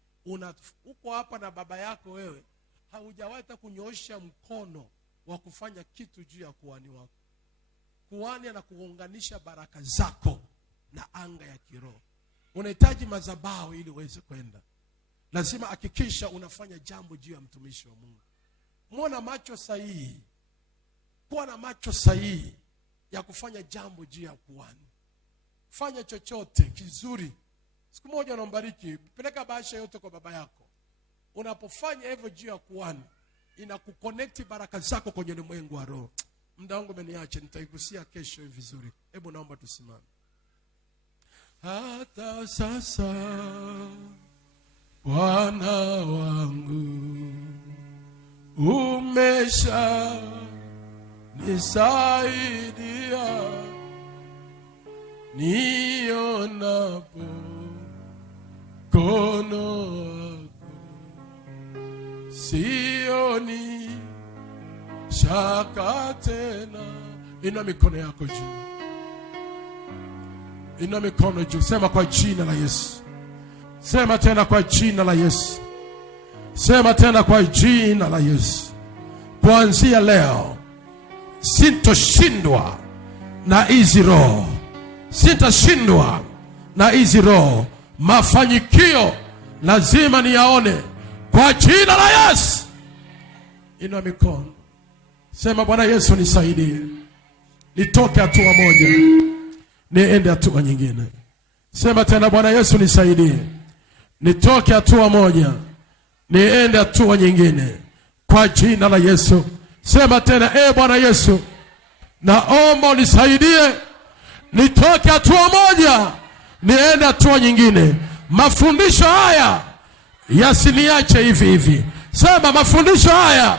Uko hapa na baba yako, wewe haujawahi hata kunyoosha mkono wa kufanya kitu juu ya kuhani wako. Kuhani anakuunganisha baraka zako na anga ya kiroho. Unahitaji madhabahu ili uweze kwenda. Lazima hakikisha unafanya jambo juu ya mtumishi wa Mungu. Muona macho sahihi. Kuwa na macho sahihi ya kufanya jambo juu ya kuhani. Fanya chochote kizuri. Siku moja unambariki, peleka bahasha yote kwa baba yako. Unapofanya hivyo juu ya kuhani, inakuconnect baraka zako kwenye ulimwengu wa roho. Muda wangu umeniacha, nitaigusia kesho hivi vizuri. Hebu naomba tusimame. Hata sasa Bwana wangu umesha nisaidia, nionapo mkono wako sioni shaka tena. Inua mikono yako juu. Inua mikono juu. Sema kwa jina la Yesu. Sema tena kwa jina la Yesu. Sema tena kwa jina la Yesu. Kuanzia leo sintoshindwa na hizi roho. Sintashindwa na hizi roho. Mafanikio lazima niyaone kwa jina la Yesu. Inua mikono. Sema, Bwana Yesu nisaidie. Nitoke hatua moja, niende hatua nyingine. Sema tena, Bwana Yesu nisaidie. Nitoke hatua moja, niende hatua nyingine kwa jina la Yesu. Sema tena, Bwana Yesu, naomba unisaidie. Nitoke hatua moja, niende hatua nyingine. Mafundisho haya yasiniache hivi hivi. Sema, mafundisho haya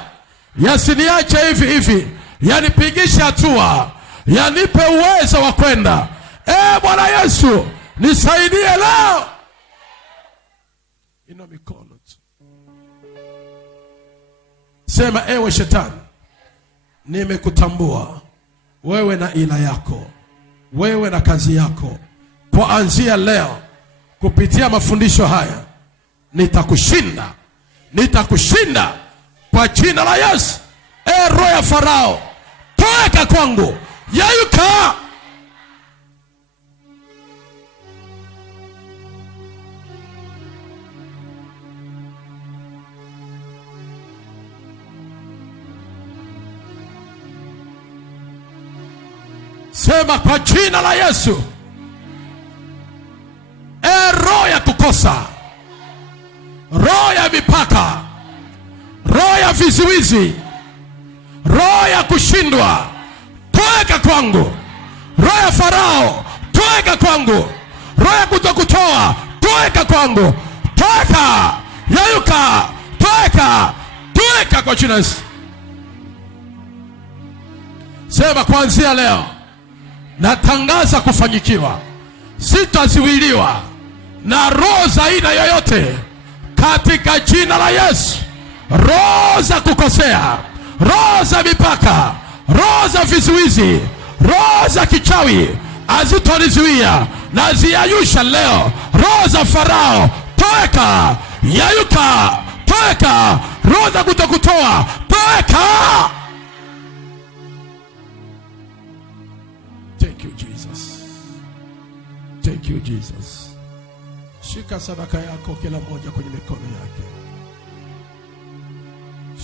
yasiniache hivi hivi. Yanipigishe hatua, yanipe uwezo wa kwenda. Bwana Yesu nisaidie leo. Inua mikono tu. Sema, ewe shetani, nimekutambua wewe na ila yako, wewe na kazi yako. Kuanzia leo, kupitia mafundisho haya, nitakushinda. Nitakushinda kwa jina la Yesu. Roho ya Farao, toka kwangu, yayuka. Sema kwa jina la Yesu. Roho ya kukosa, roho ya mipaka, roho ya vizuizi, roho ya kushindwa, toka kwangu. Roho ya Farao, toka kwangu. Roho ya kutokutoa, toka kwangu. Toka, yayuka, toka kwa jina la Yesu. Sema, kuanzia leo natangaza kufanyikiwa. Sitaziwiliwa na roho za aina yoyote katika jina la Yesu. Roho za kukosea, roho za mipaka, roho za vizuizi, roho za kichawi hazitonizuia, na ziyayusha leo. Roho za Farao, toka, yayuka, toka. Roho za kutokutoa, toka. Thank you Jesus. Thank you Jesus. Shika sadaka yako, kila mmoja kwenye mikono yake.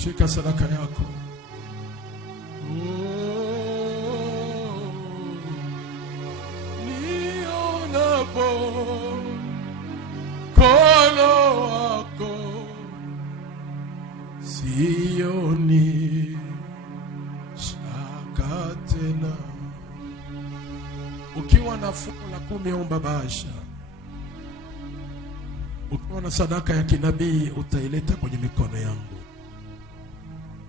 Shika sadaka yako. sioni shaka tena. Ukiwa na fungu la 10 omba bahasha. Ukiwa na sadaka ya kinabii utaileta kwenye mikono yangu.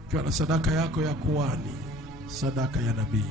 Ukiwa na sadaka yako ya kuhani, sadaka ya nabii,